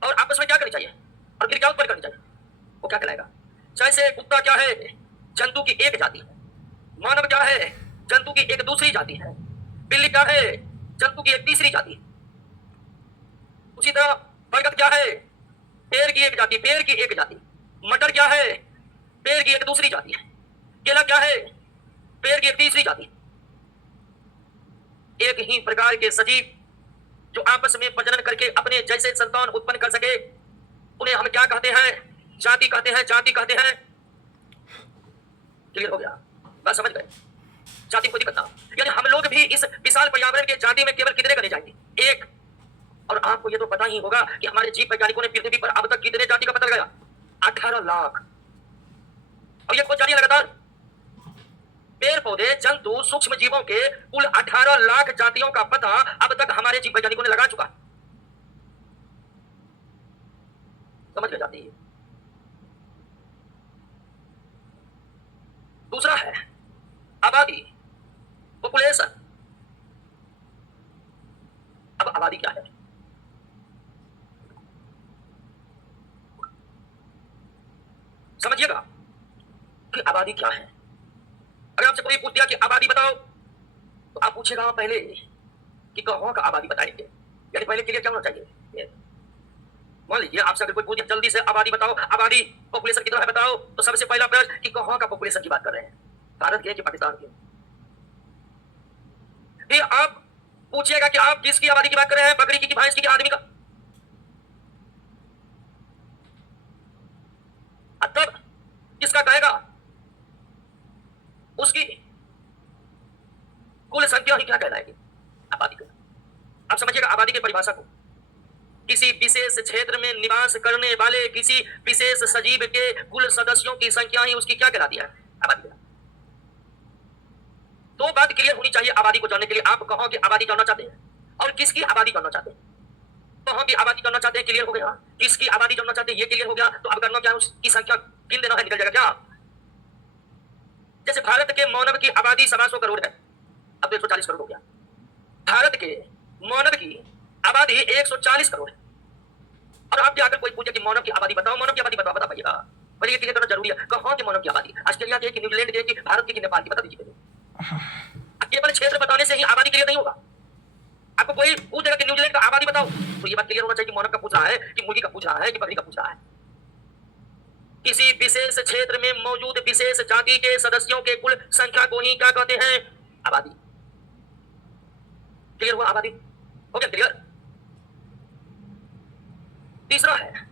और आपस में क्या करनी चाहिए और फिर क्या उत्पन्न करनी चाहिए, वो क्या कहलाएगा। जैसे कुत्ता क्या है, जंतु की एक जाति है। मानव क्या है, जंतु की एक दूसरी जाति है। बिल्ली क्या है, जंतु की एक तीसरी जाति। उसी तरह बरगद क्या है, पेड़ की एक जाति, पेड़ की एक जाति। मटर क्या है, पेड़ की एक दूसरी जाति है। केला क्या है, पेड़ की एक तीसरी जाति। एक ही प्रकार के सजीव जो आपस में प्रजनन करके अपने जैसे संतान उत्पन्न कर सके, उन्हें हम क्या कहते हैं, जाति कहते हैं, जाति कहते हैं। क्लियर हो गया, बात समझ गए। जाति को दिक्कत ना, यानी हम लोग भी इस विशाल पर्यावरण के जाति में केवल कितने करने जाएंगे, एक। और आपको ये तो पता ही होगा कि हमारे जीव वैज्ञानिकों ने पृथ्वी पर अब तक कितने जाति का पता लगाया, 18 लाख। और ये खोज जारी है लगातार। पेड़ पौधे, जंतु, सूक्ष्म जीवों के कुल 18 लाख जातियों का पता अब तक हमारे जीव वैज्ञानिकों ने लगा चुका। समझ में जाती है। दूसरा है आबादी, पॉपुलेशन। अब आबादी क्या है, समझिएगा कि आबादी क्या है। अगर आपसे कोई पूछ दिया कि आबादी बताओ, तो आप पूछेगा पहले कि कहाँ का आबादी बताएंगे, यानी पहले क्लियर क्या होना चाहिए। मान लीजिए आपसे अगर कोई पूछ दिया जल्दी से आबादी बताओ, आबादी पॉपुलेशन कितना है बताओ, तो सबसे पहला प्रश्न कि कहाँ का पॉपुलेशन की बात कर रहे हैं, भारत के कि पाकिस्तान के। फिर आप पूछिएगा कि आप किसकी आबादी की बात कर रहे हैं, बकरी की, भैंस की, आदमी का। तब किसका कहेगा, उसकी कुल संख्या ही क्या कहलाएगी, आबादी का। आप समझिएगा आबादी की परिभाषा को, किसी विशेष क्षेत्र में निवास करने वाले किसी विशेष सजीव के कुल सदस्यों की संख्या ही उसकी क्या कहलाती है, आबादी। तो बात क्लियर होनी चाहिए आबादी को जानने के लिए। आप कहाँ की आबादी जानना चाहते हैं और किसकी आबादी जानना चाहते हैं। कहाँ की आबादी जानना चाहते हैं, क्लियर हो गया। किसकी आबादी जानना चाहते हैं, ये क्लियर हो गया। तो अब करना क्या है, उसकी संख्या गिन देना है, निकल जाएगा क्या। जैसे भारत के मानव की आबादी 125 करोड़ है, अब 140 करोड़ हो गया। भारत के मानव की आबादी 140 करोड़ है। और आपके अगर कोई पूछे कि मानव की आबादी बताओ, मानव की आबादी बताओ, बता पाइएगा। पहले ये क्लियर करना जरूरी है, कहाँ की मानव की आबादी, ऑस्ट्रेलिया के, न्यूजीलैंड के, भारत के, नेपाल की, बता दीजिए। केवल क्षेत्र बताने से ही आबादी क्लियर नहीं होगा। आपको कोई पूछेगा कि न्यूजीलैंड का आबादी बताओ, तो ये बात क्लियर होना चाहिए कि मानव का पूछ रहा है, कि मुर्गी का पूछ रहा है, कि बकरी का पूछ रहा है। किसी विशेष क्षेत्र में मौजूद विशेष जाति के सदस्यों के कुल संख्या को ही क्या कहते हैं? आबादी। क्लियर हुआ? आबादी हो गया क्लियर। तीसरा है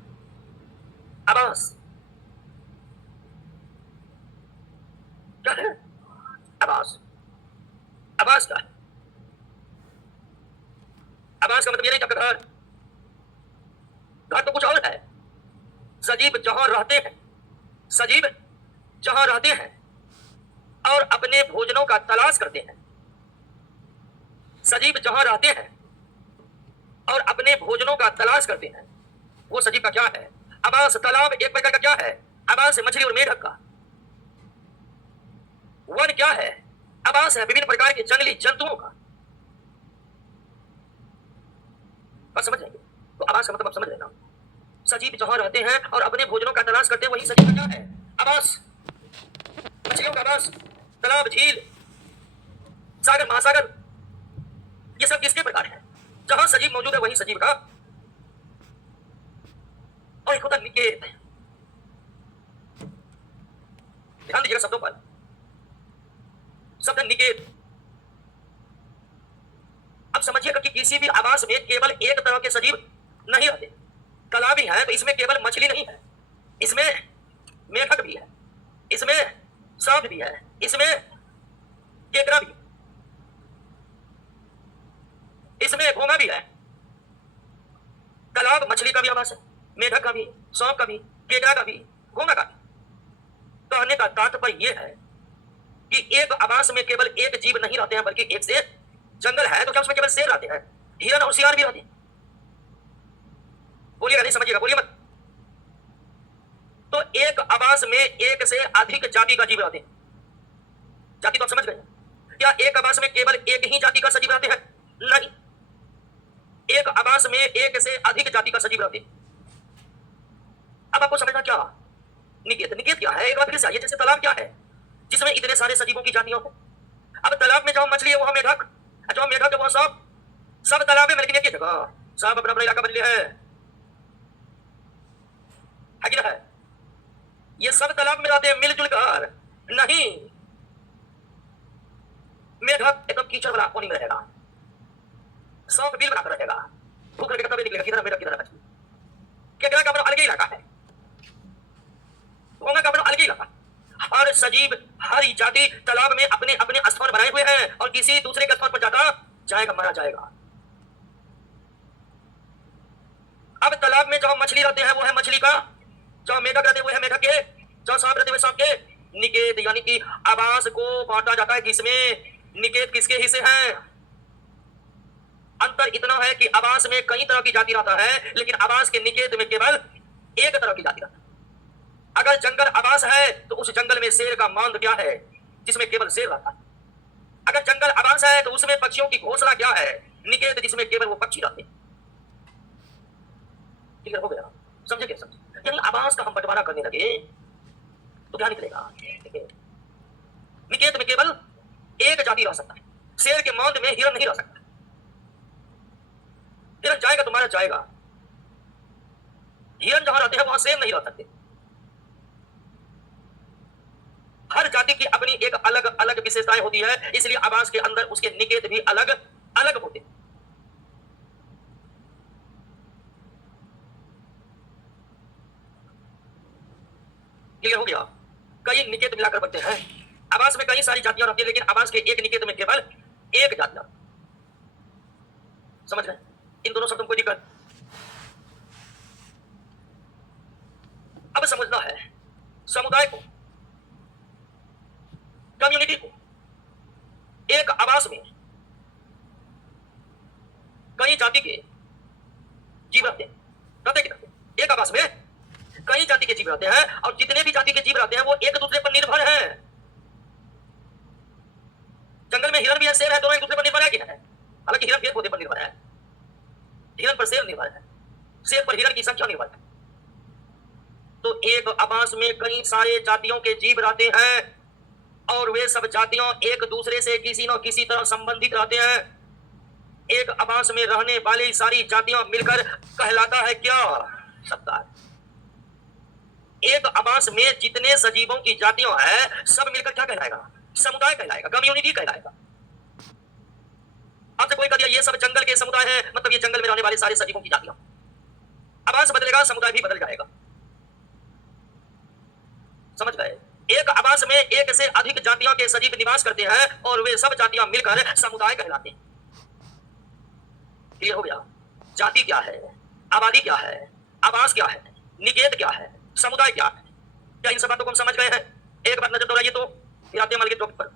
आवास। क्या है? आवास। आवास क्या है? आवास का मतलब ये नहीं कि घर, घर तो कुछ और है। सजीव जहां रहते हैं, सजीव जहां रहते हैं और अपने भोजनों का तलाश करते हैं, सजीव जहां रहते हैं और अपने भोजनों का तलाश करते हैं, वो सजीव का क्या है? आवास। तालाब एक प्रकार का क्या है? आवास है मछली और मेढक का। वन क्या है? आवास है विभिन्न प्रकार के जंगली जंतुओं का। बस समझ जाएंगे तो आवास का मतलब आप समझ लेना। सजीव जहां रहते हैं और अपने भोजनों का तलाश करते हैं, वही सजीव का क्या है? आवास। मछलियों का आवास, तालाब, झील, सागर, महासागर, ये सब किसके प्रकार है? जहां सजीव मौजूद है वही सजीव का। और एक होता निकेत। ध्यान दीजिएगा शब्दों पर। शब्द निकेत। अब समझिएगा कि किसी भी आवास में केवल एक तरह के सजीव नहीं रहते। तालाब भी है तो इसमें केवल मछली नहीं है, इसमें मेढक भी है, इसमें सांप भी है, इसमें केकड़ा भी, इसमें घोंघा भी है। तालाब मछली का भी आवास है, मेढक का भी, सांप का भी, केकड़ा का भी, घोंघा का भी। कहने का तात्पर्य यह है कि एक आवास में केवल एक जीव नहीं रहते हैं, बल्कि एक से जंगल है तो क्या उसमें केवल शेर रहते हैं? हिरन और सियार भी रहते हैं। बोलिएगा नहीं, समझिएगा, बोलिए मत। तो एक आवास में एक से अधिक जाति का जीव रहते हैं। जाति तो आप समझ गए। क्या एक आवास में केवल एक ही जाति का सजीव रहते हैं? नहीं, एक आवास में एक से अधिक जाति का सजीव रहते हैं। अब आपको समझना क्या निकेत। निकेत क्या है? एक बार फिर से आइए। जैसे तालाब क्या है? जिसमें इतने सारे सजीवों की जातियां हैं। अब तालाब में जहां मछली है वहां मेढक, जहां मेढक है वहां सांप। सब तालाब में, लेकिन एक ही जगह। सांप अपना अपना इलाका बदले है कि ना है? ये सब तालाब में रहते हैं मिलजुल कर। नहीं, मेढक एकदम कीचड़ वाला पानी में रहेगा, सांप बिल बनाकर रहेगा, भूख लगेगा तब निकलेगा किधर मेढक किधर मछली। केकड़ा का अपना अलग ही इलाका है, घोंघा का अपना अलग ही इलाका। हर सजीव, हर जाति तालाब में अपने अपने स्थान बनाए हुए हैं और किसी दूसरे के स्थान पर जाता जाएगा, मारा जाएगा। अब तालाब में जहां मछली रहते हैं वो है मछली का, जहां मेढक रहते हैं वो है मेढक के, जहां सांप रहते हैं सांप के। निकेत यानी कि आवास को बांटा जाता है किसमें? निकेत किसके हिस्से हैं? अंतर इतना है कि आवास में कई तरह की जाति रहता है, लेकिन आवास के निकेत में केवल एक तरह की जाति रहता है। अगर जंगल आवास है तो उस जंगल में शेर का मांद क्या है? जिसमें केवल शेर रहता है। अगर जंगल आवास है तो उसमें पक्षियों की घोंसला क्या है? निकेत, जिसमें केवल वो पक्षी रहते हैं। क्लियर हो गया? समझे क्या? समझे? यानी आवास का हम बंटवारा करने लगे तो क्या निकलेगा? निकेत में केवल एक जाति रह सकता है। शेर के मांद में हिरन नहीं रह सकता। हिरन जाएगा तो मारा जाएगा। हिरन जहां रहते हैं वहां शेर नहीं रह सकते। हर जाति की अपनी एक अलग अलग विशेषताएं होती है, इसलिए आवास के अंदर उसके निकेत भी अलग अलग होते हैं। क्लियर हो गया? कई निकेत मिलाकर बनते हैं। आवास में कई सारी जातियां रहती है, लेकिन आवास के एक निकेत में केवल एक जातियां। समझ रहे? इन दोनों शब्दों को दिक्कत। अब समझना है समुदाय को, कम्युनिटी को। एक आवास में कई जाति के जीव रहते हैं, रहते कि रहते? एक आवास में कई जाति के जीव रहते हैं और जितने भी जाति के जीव रहते हैं वो एक दूसरे पर निर्भर हैं। जंगल में हिरन भी है, शेर है, दोनों एक दूसरे पर निर्भर है कि नहीं? हालांकि हिरन पेड़ पौधे पर निर्भर है, हिरन पर शेर निर्भर है, शेर पर हिरन की संख्या निर्भर है। तो एक आवास में कई सारे जातियों के जीव रहते हैं और वे सब जातियां एक दूसरे से किसी न किसी तरह संबंधित रहते हैं। एक आवास में रहने वाली सारी जातियां मिलकर कहलाता है क्या? समुदाय। एक आवास में जितने सजीवों की जातियां है सब मिलकर क्या कहलाएगा? समुदाय कहलाएगा, कम्युनिटी कहलाएगा। आपसे कोई कह दिया ये सब जंगल के समुदाय है, मतलब ये जंगल में रहने वाले सारे सजीवों की जातियां। आवास बदलेगा, समुदाय भी बदल जाएगा। समझ गए? एक आवास में एक से अधिक जातियों के सजीव निवास करते हैं और वे सब जातियां मिलकर समुदाय कहलाते हैं। क्लियर हो गया? जाति क्या है, आबादी क्या है, आवास क्या है, निकेत क्या है, समुदाय क्या है? क्या इन सब बातों को हम समझ गए हैं? एक बार नजर दोहराइए तो फिर आते हैं हमारे टॉपिक पर।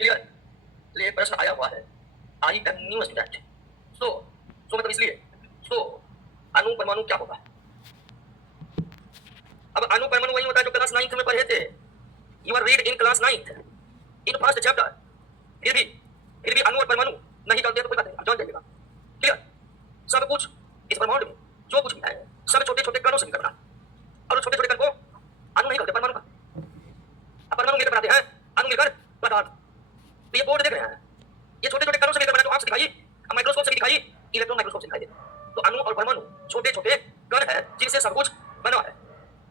क्लियर? ये प्रश्न आया हुआ है, आई एम न्यू स्टूडेंट। सो मतलब इसलिए अणु परमाणु क्या होगा? अब अणु परमाणु वही होता है जो क्लास 9th में पढ़े थे। You are read in class 9th in first chapter. फिर भी अणु और परमाणु नहीं जानते तो कोई बात नहीं, जान जाइएगा। क्लियर? सब कुछ इस ब्रह्मांड में जो कुछ भी है सब छोटे छोटे कणों से मिलकर बना, और छोटे छोटे कण को अणु नहीं करते, परमाणु का। अब परमाणु मिलकर बनाते हैं, अणु मिलकर पदार्थ। तो ये बोर्ड देख रहे हैं, ये छोटे छोटे कणों से मिलकर बना, तो आपसे दिखाइए, अब माइक्रोस्कोप से भी दिखाइए, इलेक्ट्रॉन माइक्रोस्कोप से दिखाई दे। तो अणु और परमाणु छोटे छोटे कण है जिनसे सब कुछ बना है।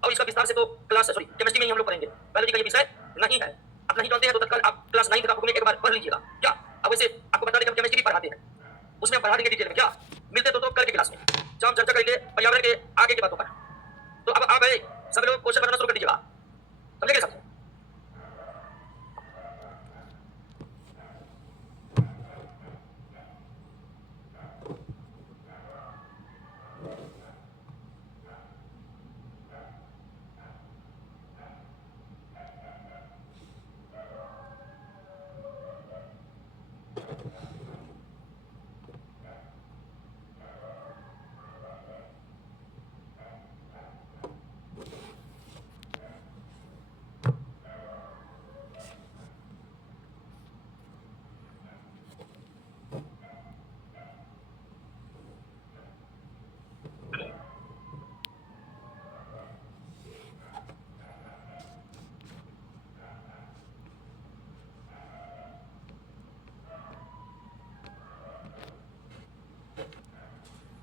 और इसका विस्तार से तो क्लास केमिस्ट्री में ही हम लोग पढ़ेंगे, बायोलॉजी का ये विषय नहीं है। आप नहीं जानते हैं तो तत्काल आप क्लास 9 का बुक में एक बार पढ़ लीजिएगा। क्या अब वैसे आपको बता दें हम केमिस्ट्री भी पढ़ाते हैं, उसमें हम पढ़ा देंगे डिटेल में। क्या मिलते तो कल के क्लास में जब हम चर्चा करेंगे पर्यावरण के आगे की बातों पर। तो अब आप सब लोग क्वेश्चन बनाना शुरू कर दीजिएगा, समझे सबसे?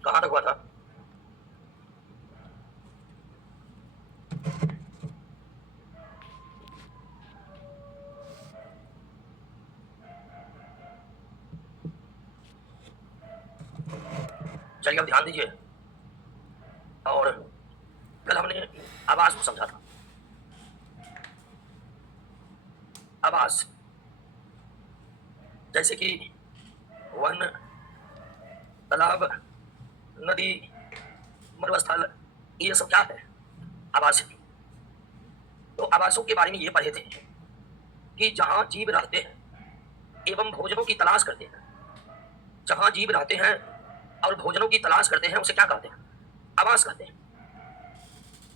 कहां तक हुआ था? चलिए अब ध्यान दीजिए। और कल हमने आवास को समझा था। आवास जैसे कि वन, तालाब, नदी, मरुस्थल, ये सब क्या है? आवास। तो आवासों के बारे में ये पढ़े थे कि जहां जीव रहते हैं एवं भोजनों की तलाश करते हैं, जहां जीव रहते हैं और भोजनों की तलाश करते हैं उसे क्या कहते हैं? आवास कहते हैं।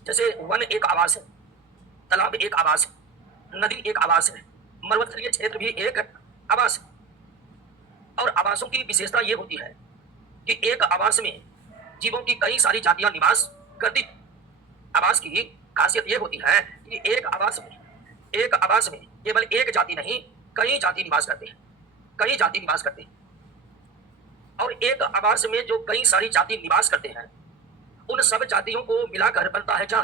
जैसे वन एक आवास है, तालाब एक आवास है, नदी एक आवास है, मरुस्थलीय क्षेत्र भी एक आवास है। और आवासों की विशेषता ये होती है कि एक आवास में जीवों की कई सारी जातियां निवास करती। आवास की खासियत ये होती है कि एक आवास में केवल एक जाति नहीं, कई जाति निवास करते हैं, कई जाति निवास करते हैं। और एक आवास में जो कई सारी जाति निवास करते हैं उन सब जातियों को मिलाकर बनता है क्या?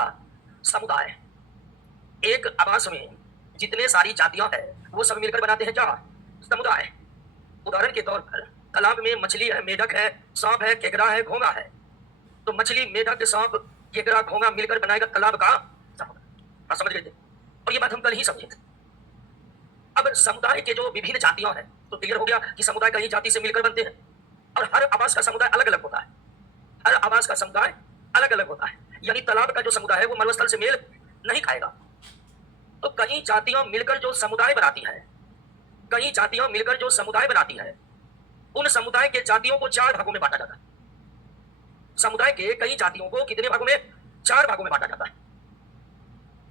समुदाय। एक आवास में जितने सारी जातियां हैं वो सब मिलकर बनाते हैं क्या? समुदाय। उदाहरण के तौर पर तालाब में मछली है, मेढक है, सांप है, केकड़ा है, घोंगा है। तो मछली, मेढक, सांप, केकड़ा, घोंगा मिलकर बनाएगा तालाब का समुदाय। समझ गए थे? और ये बात हम कल ही समझे थे। अब समुदाय के जो विभिन्न जातियां हैं तो क्लियर हो गया कि समुदाय कई जाति से मिलकर बनते हैं और हर आवास का समुदाय अलग अलग होता है। हर आवास का समुदाय अलग अलग होता है। यानी तालाब का जो समुदाय है वो मरुस्थल से मेल नहीं खाएगा। तो कई जातियां मिलकर जो समुदाय बनाती है कई जातियां मिलकर जो समुदाय बनाती है, उन समुदाय के जातियों को 4 भागों में बांटा जाता है। समुदाय के कई जातियों को कितने भागों में? 4 भागों में बांटा जाता है।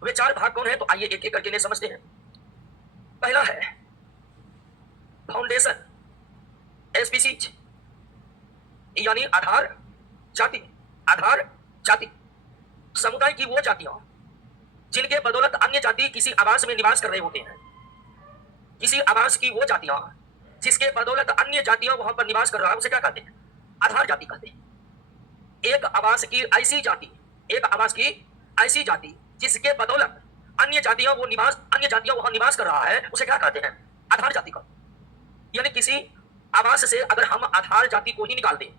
वे 4 भाग कौन है? तो आइए एक एक करके इन्हें समझते हैं। पहला है फाउंडेशन, स्पीसीज, यानी आधार जाति। आधार जाति समुदाय की वो जातियां जिनके बदौलत अन्य जाति किसी आवास में निवास कर रहे होते हैं। किसी आवास की वो जातियां जिसके बदौलत अन्य जातियां वहां पर निवास कर रहा है, उसे क्या कहते हैं? आधार जाति कहते हैं। एक आवास की ऐसी जाति, एक आवास की ऐसी जाति जिसके बदौलत अन्य जातियां वहां निवास कर रहा है, उसे क्या कहते हैं? आधार जाति का। यानी किसी आवास से अगर हम आधार जाति को ही निकाल दें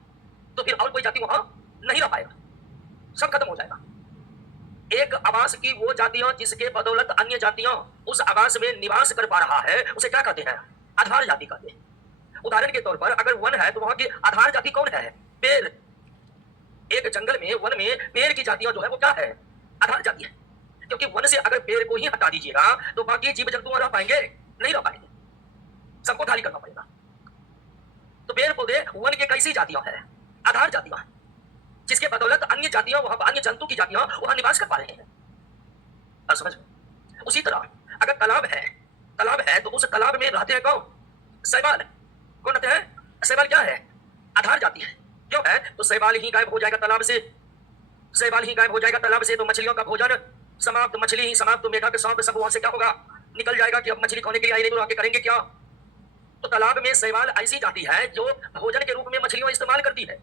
तो फिर और कोई जाति वहां नहीं रह पाएगा, सब खत्म हो जाएगा। एक आवास की वो जातियां जिसके बदौलत अन्य जातियां उस आवास में निवास कर पा रहा है, उसे क्या कहते हैं? आधार जाति कहते हैं। उदाहरण के तौर पर अगर वन है तो वहां की आधार जाति कौन है? पेड़। एक जंगल में, वन में पेड़ की जातियां जो है वो क्या है? आधार जाति है। क्योंकि वन से अगर पेड़ को ही हटा दीजिएगा तो बाकी जीव जंतु रह पाएंगे? नहीं रह पाएंगे, सबको खाली करना पड़ेगा। तो पेड़ पौधे वन के कैसी जातियां हैं? आधार जातियां, जिसके बदौलत अन्य जातियां वहां, अन्य जंतु की जातियां वहां निवास कर पा रहे हैं। अब समझ। उसी तरह अगर तालाब है तो उस तालाब में रहते हैं कौन? शैवाल। कौन रहते हैं? शैवाल क्या है? आधार जाति है। क्यों है? तो शैवाल ही गायब हो जाएगा तालाब से, शैवाल ही गायब हो जाएगा तालाब से तो मछलियों का भोजन समाप्त, मछली ही समाप्त, तो मेढक सांप सब वहां से क्या होगा? निकल जाएगा कि अब मछली खाने के लिए आई नहीं तो आके करेंगे क्या? तो तालाब में शैवाल ऐसी जाति है जो भोजन के रूप में मछलियों इस्तेमाल करती है,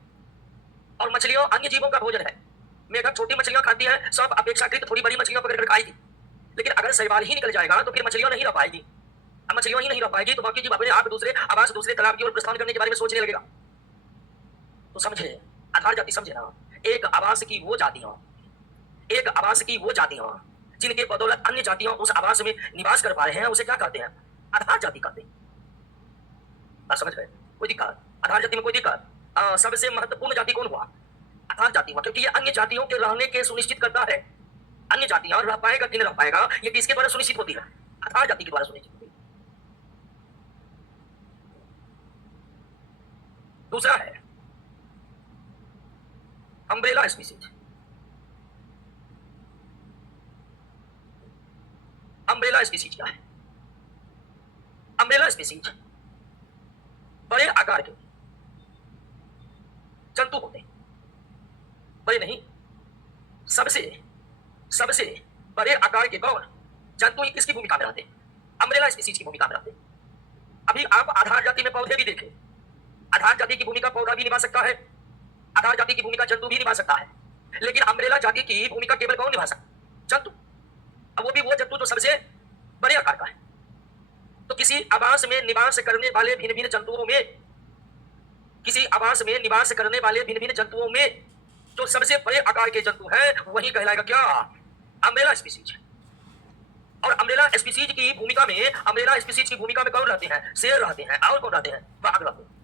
और मछलियों अन्य जीवों का भोजन है। मेढक छोटी मछलियां खाती है, सब अपेक्षाकृत थोड़ी बड़ी मछलियां पकड़ कर खाएगी। लेकिन अगर शैवाल ही निकल जाएगा तो फिर मछलियां नहीं रह पाएगी। अब मछलियां ही नहीं रह पाएगी तो बाकी जीव अपने आप दूसरे आवास, दूसरे तालाब की ओर प्रस्थान करने के बारे में सोचने लगेगा। तो समझे, आधार जाति समझे ना। एक आवास की वो जातियां, एक आवास की वो जातियां जिनके बदौलत अन्य जातियां उस आवास में निवास कर पा रहे हैं, उसे क्या कहते हैं? आधार जाति कहते हैं। बात समझ गए? कोई दिक्कत? आधार जाति में कोई दिक्कत? सबसे महत्वपूर्ण जाति कौन हुआ? आधार जाति हुआ, क्योंकि ये अन्य जातियों के रहने के सुनिश्चित करता है। अन्य जातियां रह पाएगा कि नहीं रह पाएगा, ये किसके द्वारा सुनिश्चित होती है? आधार जाति के द्वारा सुनिश्चित होती है। दूसरा है अम्ब्रेला स्पीसीज। अम्ब्रेला स्पीसीज क्या है? अम्ब्रेला स्पीसीज बड़े आकार के जंतु होते हैं। बड़े नहीं, सबसे बड़े आकार के कौन जंतु किसकी भूमिका में रहते हैं? अम्ब्रेला स्पीसीज की भूमिका में रहते हैं। अभी आप आधार जाति में पौधे भी देखें, आधार जाति की भूमिका पौधा भी निभा सकता है, आधार जाति की भूमिका जंतु भी निभा सकता है, लेकिन अम्ब्रेला जाति की भूमिका केवल कौन निभा सकता? जंतु। अब वो भी वो जंतु जो सबसे बड़े आकार का है। तो किसी आवास में निवास करने वाले भिन्न भिन्न जंतुओं में, किसी आवास में निवास करने वाले भिन्न भिन्न जंतुओं में जो सबसे बड़े आकार के जंतु है वही कहलाएगा क्या? Umbrella species. और अम्ब्रेला स्पीसीज की भूमिका में, अम्ब्रेला स्पीसीज की भूमिका में कौन रहते हैं? शेर रहते हैं। और कौन रहते हैं? बाघ रहते हैं।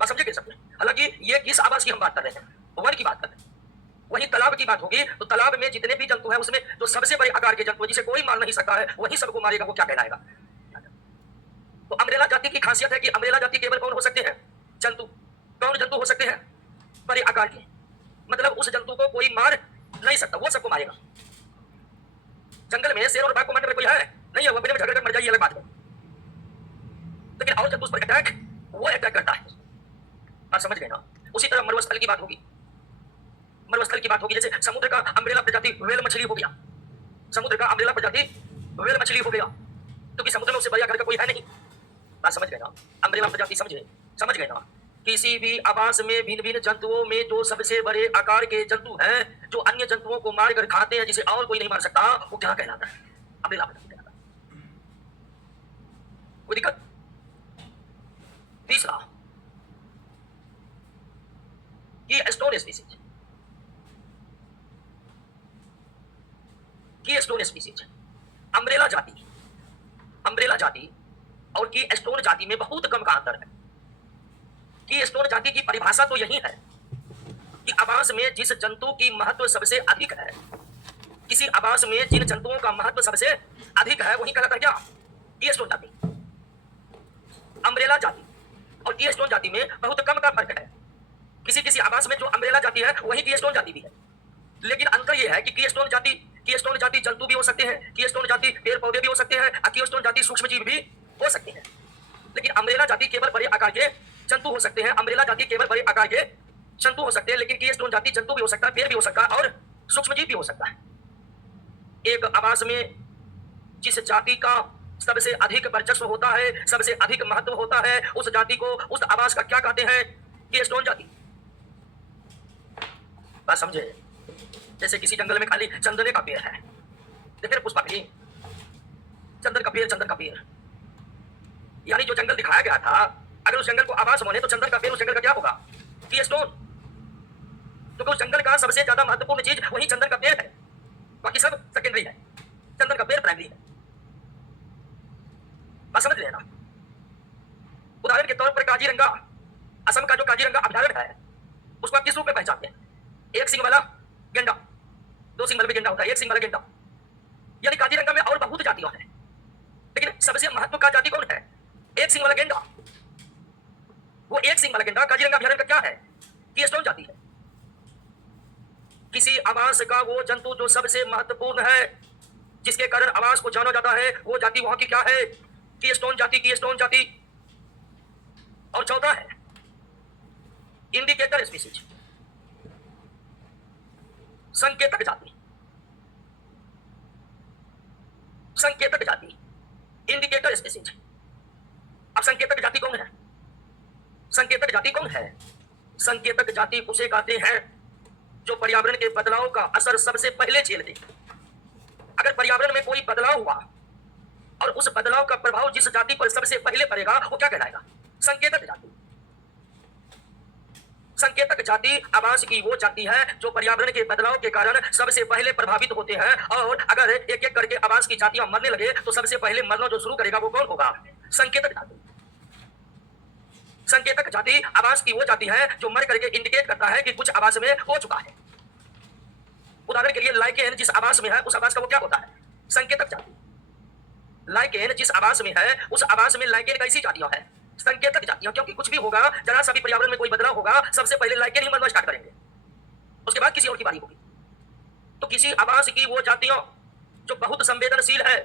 बात समझे कि समझे? हालांकि ये किस आवास की हम बात कर रहे हैं? वन की बात कर रहे हैं। वही तालाब की बात होगी तो तालाब में जितने भी जंतु हैं उसमें जो सबसे बड़े आकार के जंतु जिसे कोई मार नहीं सकता है वही सबको मारेगा, वो क्या कहलाएगा? तो अम्ब्रेला जाति की खासियत है कि अम्ब्रेला जाति केवल कौन हो सकते हैं? जंतु। कौन जंतु हो सकते हैं? बड़े आकार के। मतलब उस जंतु को कोई मार नहीं सकता, वो सबको मारेगा। जंगल में शेर और बाघ को मारने में कोई है नहीं है, वो अपने में झगड़ कर मर जाइए अलग बात है, लेकिन और जंतु उस पर अटैक, वो अटैक करता है। आप समझ गए ना? उसी तरह मरुस्थल की बात होगी, मरुस्थल की बात होगी। जैसे समुद्र का अम्ब्रेला प्रजाति व्हेल मछली हो गया, समुद्र का अम्ब्रेला प्रजाति व्हेल मछली हो गया, क्योंकि समुद्र में उससे बड़ा आकार का कोई है नहीं। बात समझ गए ना? अम्ब्रेला प्रजाति समझ गए ना? किसी भी आवास में भिन्न भिन्न जंतुओं में जो सबसे बड़े आकार के जंतु हैं जो अन्य जंतुओं को मार कर खाते हैं, जिसे और कोई नहीं मार सकता, वो क्या कहलाता है? अम्ब्रेला प्रजाति कहलाता है। कोई दिक्कत? तीसरा keystone species. Keystone species umbrella जाति, अम्ब्रेला जाति और कीस्टोन जाति में बहुत कम का अंतर है। कीस्टोन जाति की परिभाषा तो यही है कि आवास में जिस जंतु की महत्व सबसे अधिक है, किसी आवास में जिन जंतुओं का महत्व सबसे अधिक है वही कहलाता है क्या? कीस्टोन जाति, अम्ब्रेला जाति और कीस्टोन जाति में बहुत कम का फर्क है। किसी किसी आवास में जो अम्ब्रेला जाति है वही कीस्टोन जाति भी है, लेकिन अंतर यह है कि कीस्टोन जाति जंतु भी हो सकते हैं, कीस्टोन जाति पेड़ पौधे भी हो सकते हैं, कीस्टोन जाति सूक्ष्म जीव भी हो सकते हैं। लेकिन अम्ब्रेला जाति केवल बड़े आकार के जंतु हो सकते हैं, अम्ब्रेला जाति केवल बड़े आकार के जंतु हो सकते हैं, लेकिन कीस्टोन जाति जंतु भी हो सकता है, पेड़ भी हो सकता है और सूक्ष्म जीव भी हो सकता है। एक आवास में जिस जाति का सबसे अधिक वर्चस्व होता है, सबसे अधिक महत्व होता है, उस जाति को, उस आवास का क्या कहते हैं? कीस्टोन जाति। बात समझे? जैसे किसी जंगल में खाली चंदने का पेड़ है, देखिए पुष्पावली, चंदन का पेड़, यानी जो जंगल दिखाया गया था, अगर उस जंगल को आवास माने तो चंदन का पेड़ उस जंगल का क्या होगा? कीस्टोन। तो उस जंगल का सबसे ज्यादा महत्वपूर्ण चीज वही चंदन का पेड़ है, बाकी सब सेकेंडरी है, चंदन का पेड़ प्राइमरी है। बात समझ रहे हैं ना? उदाहरण के तौर पर काजीरंगा, असम का जो काजीरंगा अभयारण्य है, उसको आप किस रूप में पहचानते हैं? एक सिंग वाला गेंडा, दो सिंग वाला भी गेंडा होता है, एक सिंग वाला गेंडा, यानी काजीरंगा में और बहुत जातियां हैं, लेकिन सबसे महत्व का जाति कौन है? एक सिंग वाला गेंडा। वो एक सिंग वाला गेंडा काजीरंगा अभयारण्य का क्या है? कीस्टोन जाति है। किसी आवास का वो जंतु जो सबसे महत्वपूर्ण है, जिसके कारण आवास को जाना जाता है, वो जाति वहां की क्या है? कीस्टोन जाति, कीस्टोन जाति। और चौथा है इंडिकेटर स्पीसीज, संकेतक जाति, संकेतक जाति, इंडिकेटर स्पीसीज। अब संकेतक जाति कौन है? संकेतक जाति कौन है? संकेतक जाति उसे कहते हैं जो पर्यावरण के बदलाव का असर सबसे पहले झेल दे। अगर पर्यावरण में कोई बदलाव हुआ और उस बदलाव का प्रभाव जिस जाति पर सबसे पहले पड़ेगा वो क्या कहलाएगा? संकेतक जाति। संकेतक जाति आवास की वो जाति है जो पर्यावरण के बदलाव के कारण सबसे पहले प्रभावित होते हैं, और अगर एक एक करके आवास की जातियां मरने लगे तो सबसे पहले मरना जो शुरू करेगा वो कौन होगा? संकेतक जाति। संकेतक जाति आवास की वो जाति है जो मर करके इंडिकेट करता है कि कुछ आवास में हो चुका है। उदाहरण के लिए लाइकेन जिस आवास में है उस आवास का वो क्या होता है? संकेतक जाति। लाइकेन जिस आवास में है उस आवास में लाइकेन कैसी जातियां हैं? संकेतक जातियां, क्योंकि कुछ भी होगा, जरा सा भी पर्यावरण में कोई बदलाव होगा, सबसे पहले लाइकेन ही मरना स्टार्ट करेंगे, उसके बाद किसी और की बारी होगी। तो किसी आवास की वो जातियां जो बहुत संवेदनशील है,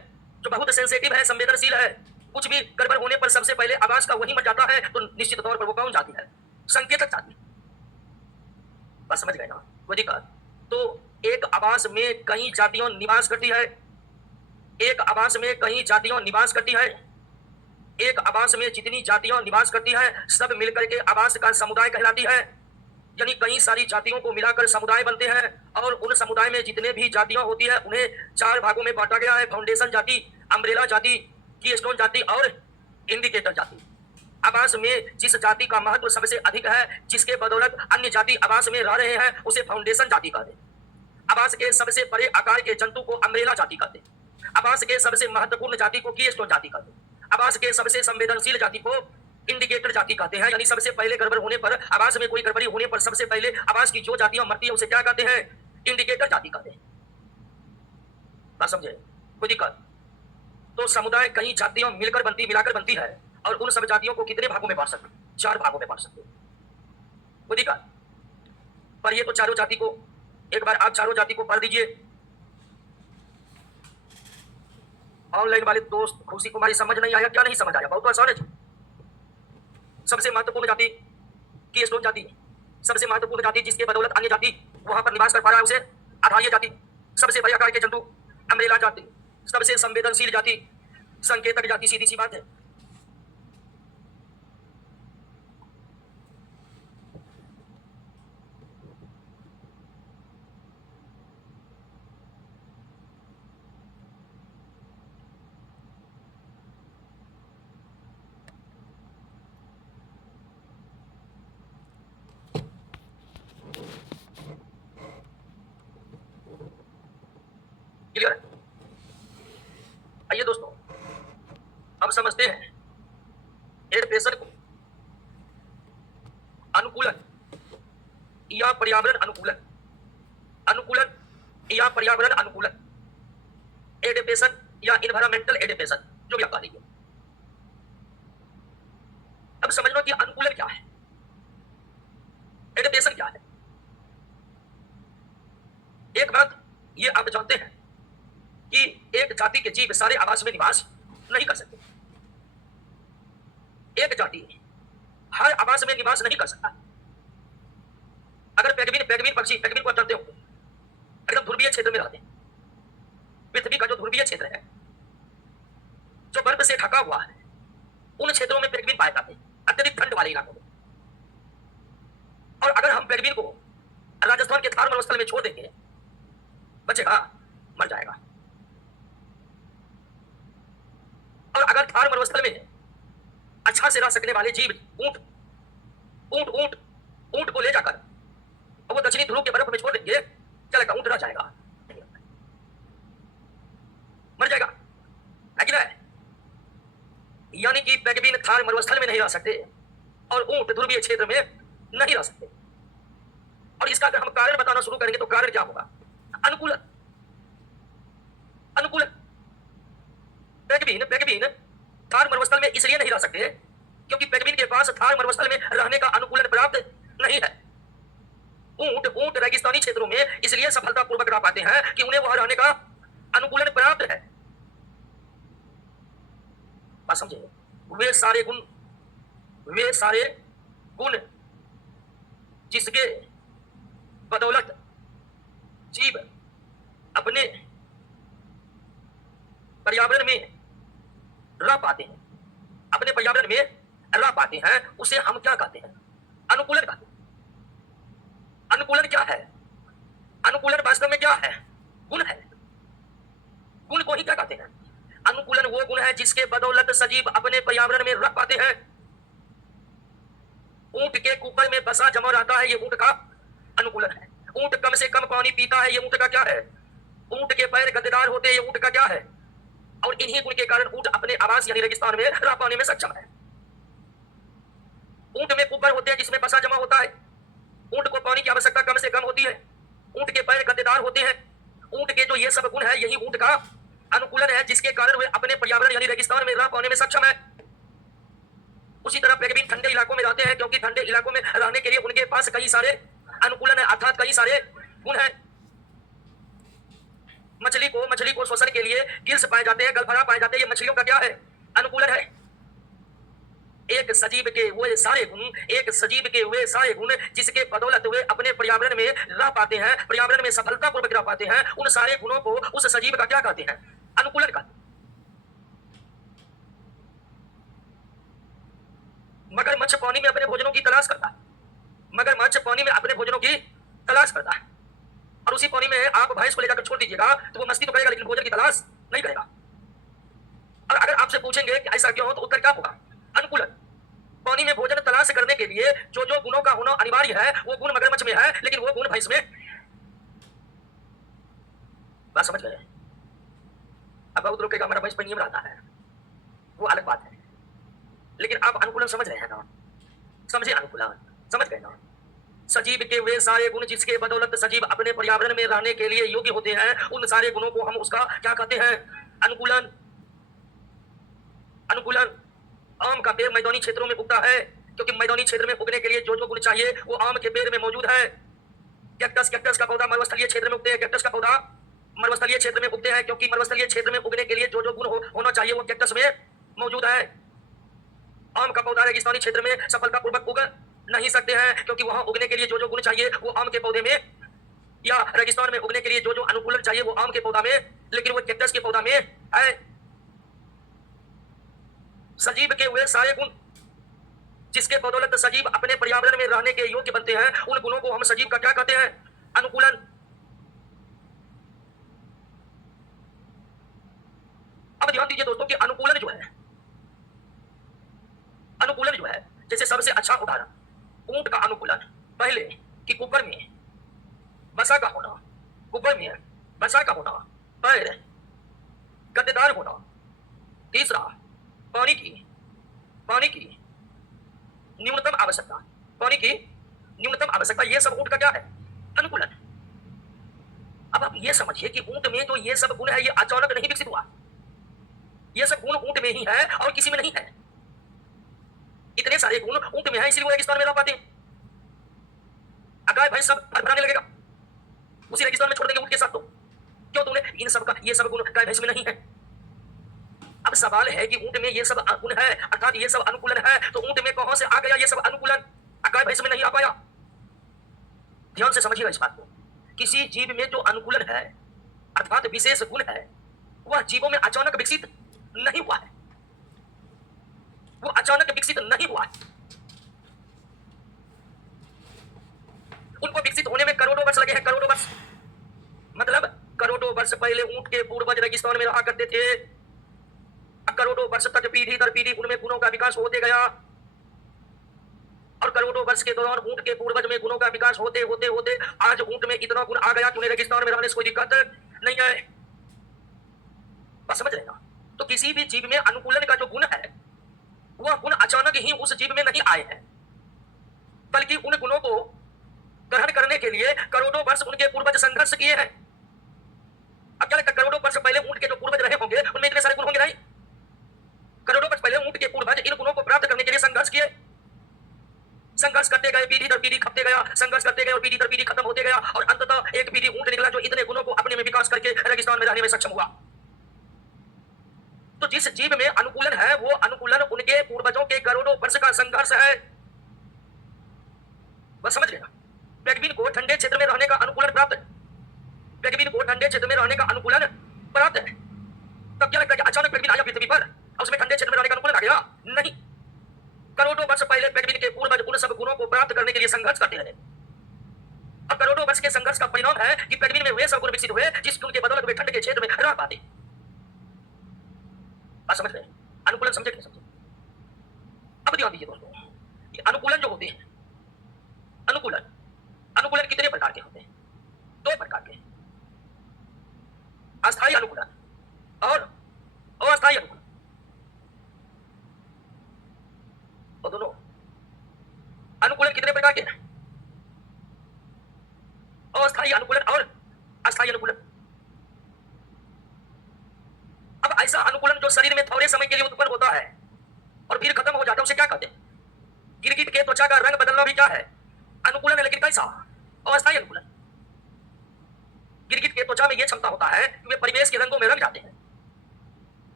जो बहुत सेंसिटिव है, संवेदनशील है, कुछ भी गड़बड़ होने पर सबसे पहले आवास का वही मर जाता है, तो निश्चित तौर पर वो कौन जाति है? संकेतक जाति। बस समझ गए ना? वो दिक्कत। तो एक आवास में कई जातियां निवास करती है, एक आवास में कई जातियां निवास करती है, एक आवास में जितनी जातियां निवास करती है सब मिलकर के आवास का समुदाय कहलाती है। यानी कई सारी जातियों को मिलाकर समुदाय बनते हैं, और उन समुदाय में जितने भी जातियां होती है उन्हें 4 भागों में बांटा गया है: फाउंडेशन जाति, अम्ब्रेला जाति, कीस्टोन जाति और इंडिकेटर जाति। आवास में जिस जाति का महत्व सबसे अधिक है, जिसके बदौलत अन्य जाति आवास में रह रहे हैं, उसे फाउंडेशन जाति कहते हैं। आवास के सबसे बड़े आकार के जंतु को अम्ब्रेला जाति कहते हैं। आवास के सबसे महत्वपूर्ण जाति को कीस्टोन जाति कहते हैं। आवास के सबसे संवेदनशील जाति को इंडिकेटर जाति कहते हैं। यानी सबसे पहले गड़बड़ होने पर, आवास में कोई गड़बड़ी होने पर सबसे पहले आवास की जो जातियां मरती है उसे क्या कहते हैं? इंडिकेटर जाति कहते हैं। बात समझे? कोई दिक्कत? तो समुदाय कई जातियां मिलाकर बनती है, और उन सब जातियों को कितने भागों में बांट सकते? 4 भागों में बांट सकते। कोई दिक्कत? पर ये तो चारों जाति को, एक बार आप चारों जाति को पढ़ दीजिए। ऑनलाइन वाले दोस्त खुशी कुमारी समझ नहीं आया? क्या नहीं समझ आया? बहुत आसान है जी। सबसे महत्वपूर्ण जाति कीस्टोन जाति, सबसे महत्वपूर्ण जाति जिसके बदौलत अन्य जाति वहां पर निवास कर पा रहा है उसे आधारीय जाति, सबसे बड़े आकार के जंतु अम्ब्रेला जाति, सबसे संवेदनशील जाति संकेतक जाति। सीधी सी बात है। क्लियर है? आइए दोस्तों, अब समझते हैं एडप्टेशन को। अनुकूलन या पर्यावरण अनुकूलन, अनुकूलन या पर्यावरण अनुकूलन, एडप्टेशन या इन्वायरमेंटल एडप्टेशन, जो भी आप कह लीजिए। अब समझ लो कि अनुकूलन क्या है, एडेप्टेशन क्या है। एक बात ये आप जानते हैं कि एक जाति के जीव सारे आवास में निवास नहीं कर सकते। एक जाति हर आवास में निवास नहीं कर सकता। अगर पेंगुइन पक्षी, पेंगुइन को आप जानते हो, एकदम ध्रुवीय क्षेत्र में रहते हैं। पृथ्वी का जो ध्रुवीय क्षेत्र है, जो बर्फ से ढका हुआ है, उन क्षेत्रों में पेंगुइन पाए जाते हैं, अत्यधिक ठंड वाले इलाकों में। और अगर हम पेंगुइन को राजस्थान के थार मरुस्थल में छोड़ देंगे, बचेगा, मर जाएगा। और अगर थार मरुस्थल में अच्छा से रह सकने वाले जीव ऊंट ऊंट ऊंट ऊंट को ले जाकर और वो दक्षिणी ध्रुव के बर्फ में छोड़ देंगे, क्या लगता, ऊंट रह जाएगा? मर जाएगा, है कि नहीं? यानी कि पेंगुइन थार मरुस्थल में नहीं रह सकते और ऊंट ध्रुवीय क्षेत्र में नहीं रह सकते। और इसका अगर हम कारण बताना शुरू करेंगे तो कारण क्या होगा? अनुकूलन। अनुकूलन। पेंगुइन थार मरुस्थल में इसलिए नहीं रह सकते क्योंकि पेंगुइन के पास थार मरुस्थल में रहने का अनुकूलन प्राप्त नहीं है। ऊंट रेगिस्तानी क्षेत्रों में इसलिए सफलतापूर्वक रह पाते हैं कि उन्हें वहां रहने का अनुकूलन प्राप्त है। बात समझे? वे सारे गुण जिसके बदौलत जीव अपने पर्यावरण में रह पाते हैं, अपने पर्यावरण में रह पाते हैं, उसे हम क्या कहते हैं? अनुकूलन कहते हैं। अनुकूलन क्या है? अनुकूलन वास्तव में क्या है? गुण है। गुण को ही क्या कहते हैं? अनुकूलन वो गुण है जिसके बदौलत सजीव अपने पर्यावरण में रह पाते हैं। ऊंट के कुकर में बसा जमा रहता है, ये ऊंट का अनुकूलन है। ऊंट कम से कम पानी पीता है, ये ऊंट का क्या है? ऊंट के पैर गद्देदार होते हैं, ये ऊंट का क्या है? और इन्हीं गुण के कारण ऊंट अपने आवास यानी रेगिस्तान में रह पाने में सक्षम है। ऊंट में कुकर होते हैं जिसमें बसा जमा होता है। ऊंट को पानी की आवश्यकता कम से कम होती है। ऊंट के पैर गद्देदार होते हैं। ऊंट के जो ये सब गुण है, यही ऊंट का अनुकूलन है जिसके कारण वे अपने पर्यावरण यानी रेगिस्तान में रह पाने में सक्षम है। उसी तरह पेंगुइन ठंडे इलाकों में रहते हैं क्योंकि ठंडे इलाकों में रहने के लिए उनके पास कई सारे अनुकूलन है, अर्थात कई सारे गुण है। मछली को श्वसन के लिए गिल्स पाए जाते हैं, गलफड़ा पाए जाते हैं, ये मछलियों का क्या है? अनुकूलन है। एक सजीव के वे सारे गुण जिसके बदौलत वे अपने पर्यावरण में रह पाते हैं, पर्यावरण में सफलतापूर्वक रह पाते हैं, उन सारे गुणों को उस सजीव का क्या कहते हैं? अनुकूलन कहते हैं। मगरमच्छ पानी में अपने भोजनों की तलाश करता है। मगरमच्छ पानी में अपने भोजनों की तलाश करता है और उसी पानी में आप भैंस को ले जाकर छोड़ दीजिएगा तो वो मस्ती तो करेगा लेकिन भोजन की तलाश नहीं करेगा। और अगर आपसे पूछेंगे कि ऐसा क्यों, तो उत्तर क्या होगा? अनुकूलन। पानी में भोजन तलाश करने के लिए जो जो गुणों का होना अनिवार्य है वो गुण मगरमच्छ में है, लेकिन वो गुण भैंस में। बात समझ गए? अब बहुत लोग कहेगा हमारा भैंस पे नियम रहता है, वो अलग बात है, लेकिन आप अनुकूलन समझ रहे हैं ना? समझे अनुकूलन? समझ गए ना? सजीव के वे सारे गुण जिसके बदौलत सजीव अपने पर्यावरण में रहने के लिए योग्य होते हैं, उन सारे गुणों को हम उसका क्या कहते हैं? अनुकूलन। अनुकूलन। आम का पेड़ मैदानी क्षेत्रों में उगता है क्योंकि मैदानी क्षेत्र में उगने के लिए जो जो गुण चाहिए वो आम के पेड़ में मौजूद है। कैक्टस का पौधा मरुस्थलीय क्षेत्र में उगते हैं। कैक्टस का पौधा मरुस्थलीय क्षेत्र में उगते हैं क्योंकि मरुस्थलीय क्षेत्र में उगने के लिए जो जो गुण होना चाहिए वो कैक्टस में मौजूद है। आम का पौधा रेगिस्तानी क्षेत्र में सफलतापूर्वक उग नहीं सकते हैं क्योंकि वहां उगने के लिए जो जो गुण चाहिए वो आम के पौधे में, या रेगिस्तान में उगने के लिए जो जो अनुकूलन चाहिए वो आम के पौधा में, लेकिन वो कैक्टस के पौधा में है। सजीव के वे सारे गुण जिसके बदौलत सजीव अपने पर्यावरण में रहने के योग्य बनते हैं, उन गुणों को हम सजीव का क्या कहते हैं? अनुकूलन। अब ध्यान दीजिए दोस्तों कि अनुकूलन जो है, जैसे सबसे अच्छा उदाहरण ऊंट का अनुकूलन, पहले कि कुकर में बसा का होना, पैर गद्देदार होना, तीसरा पानी की न्यूनतम आवश्यकता, ये सब ऊंट का क्या है? अनुकूलन। अब आप ये समझिए कि ऊंट में जो ये सब गुण है ये अचानक नहीं विकसित हुआ, ये सब गुण ऊंट में ही है और किसी में नहीं है। इतने सारे सारे गुण ऊंट में है, इसलिए वो रेगिस्तान में रह पाते हैं। गाय भैंस सब फरफराने लगेगा उसी रेगिस्तान में छोड़ देंगे ऊंट के साथ। तो क्यों तुमने इन सब का ये सब गुण गाय भैंस में नहीं है? अब सवाल है कि ऊंट में ये सब गुण है अर्थात ये सब अनुकूलन है, तो ऊंट में कहां से आ गया ये सब अनुकूलन? गाय भैंस में नहीं आ पाया। ध्यान से समझिएगा इस बात को। किसी जीव में जो अनुकूलन है अर्थात विशेष गुण है वह जीवों में अचानक विकसित नहीं हुआ है, वो अचानक विकसित नहीं हुआ है। उनको विकसित होने में करोड़ों वर्ष लगे हैं, करोड़ों वर्ष। मतलब करोड़ों वर्ष पहले ऊंट के पूर्वज रेगिस्तान में रहा करते थे, करोड़ों वर्ष तक पीढ़ी दर पीढ़ी उनमें गुणों का विकास होते गया, और करोड़ों वर्ष के दौरान ऊंट के पूर्वज में गुणों का विकास होते होते होते आज ऊंट में इतना गुण आ गया कि उन्हें रेगिस्तान में रहने से कोई दिक्कत नहीं है। बस समझ रहे ना? तो किसी भी जीव में अनुकूलन का जो गुण है वह गुण अचानक ही उस जीव में नहीं आए हैं, बल्कि उन गुणों को ग्रहण करने के लिए करोड़ों वर्ष उनके पूर्वज संघर्ष किए हैं। अब क्या लगता है करोड़ों वर्ष पहले ऊंट के जो पूर्वज रहे होंगे उनमें इतने सारे गुण होंगे? नहीं। करोड़ों वर्ष पहले ऊंट के पूर्वज इन गुणों को प्राप्त करने के लिए संघर्ष किए, संघर्ष करते गए, पीढ़ी दर पीढ़ी खपते गया, संघर्ष करते गए और पीढ़ी दर पीढ़ी खत्म होते गया, और अंततः एक पीढ़ी ऊंट निकला जो इतने गुणों को अपने में विकास करके रेगिस्तान में रहने में सक्षम हुआ। तो जिस जीव में अनुकूलन है वो अनुकूलन उनके पूर्वजों के करोड़ों वर्ष का संघर्ष है। बस समझ लेना। पेंगुइन को ठंडे क्षेत्र में रहने का अनुकूलन प्राप्त है, पेंगुइन को ठंडे क्षेत्र में रहने का अनुकूलन प्राप्त है। तब क्या लगता है कि अचानक पेंगुइन आया पृथ्वी पर और उसमें ठंडे क्षेत्र में रहने का अनुकूलन आ गया? नहीं। करोड़ों वर्ष पहले पेंगुइन के पूर्वज उन सब गुणों को प्राप्त करने के लिए संघर्ष करते रहे, और करोड़ों वर्ष के संघर्ष का परिणाम है कि पेंगुइन में वे सब गुण विकसित हुए जिस गुण के बदौलत वे ठंड के क्षेत्र में रह पाते। बात समझ रहे हैं? अनुकूलन समझे कि नहीं समझे? अब ध्यान दीजिए दोस्तों, कि अनुकूलन जो होते हैं, अनुकूलन अनुकूलन कितने प्रकार के होते हैं? दो प्रकार के, अस्थायी अनुकूलन और अस्थायी अनुकूलन। तो दोनों अनुकूलन कितने प्रकार के हैं? अस्थायी अनुकूलन और अस्थायी अनुकूलन। अब ऐसा अनुकूलन जो शरीर में थोड़े समय के लिए उत्पन्न होता है और फिर खत्म हो जाता है उसे क्या कहते हैं? गिरगिट के त्वचा का रंग बदलना भी क्या है? अनुकूलन है, लेकिन कैसा? अस्थायी अनुकूलन। गिरगिट के त्वचा में यह क्षमता होता है कि वे परिवेश के रंगों में रंग जाते हैं।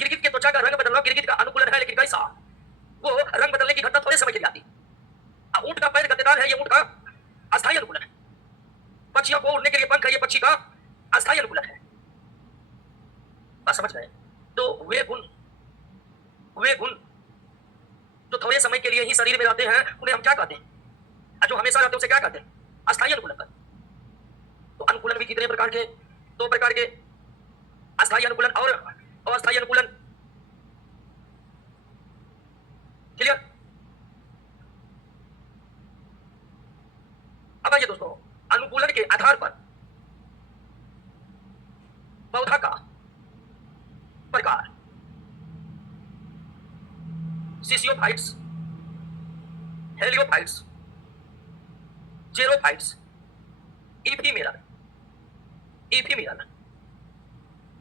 गिरगिट के त्वचा का रंग बदलना गिरगिट का अनुकूलन है, लेकिन कैसा? वो रंग बदलने की घटना थोड़े समय के लिए आती। ऊंट का पैर गद्देदार है, ये ऊंट का अस्थायी अनुकूलन है। पक्षियों को उड़ने के लिए पंख है, ये पक्षी का अस्थायी अनुकूलन है। बात समझ रहे हैं? तो वे गुण जो थोड़े समय के लिए ही शरीर में रहते हैं उन्हें हम क्या कहते हैं? जो हमेशा रहते हैं उसे क्या कहते हैं? अस्थायी अनुकूलन। तो अनुकूलन भी कितने प्रकार के? दो प्रकार के, अस्थायी अनुकूलन और अस्थायी अनुकूलन। क्लियर? अब आइए दोस्तों, अनुकूलन के आधार पर पौधा का प्रकार, सिसियोफाइट्स, हेलियोफाइट्स, जेरोफाइट्स, इफीमेरल,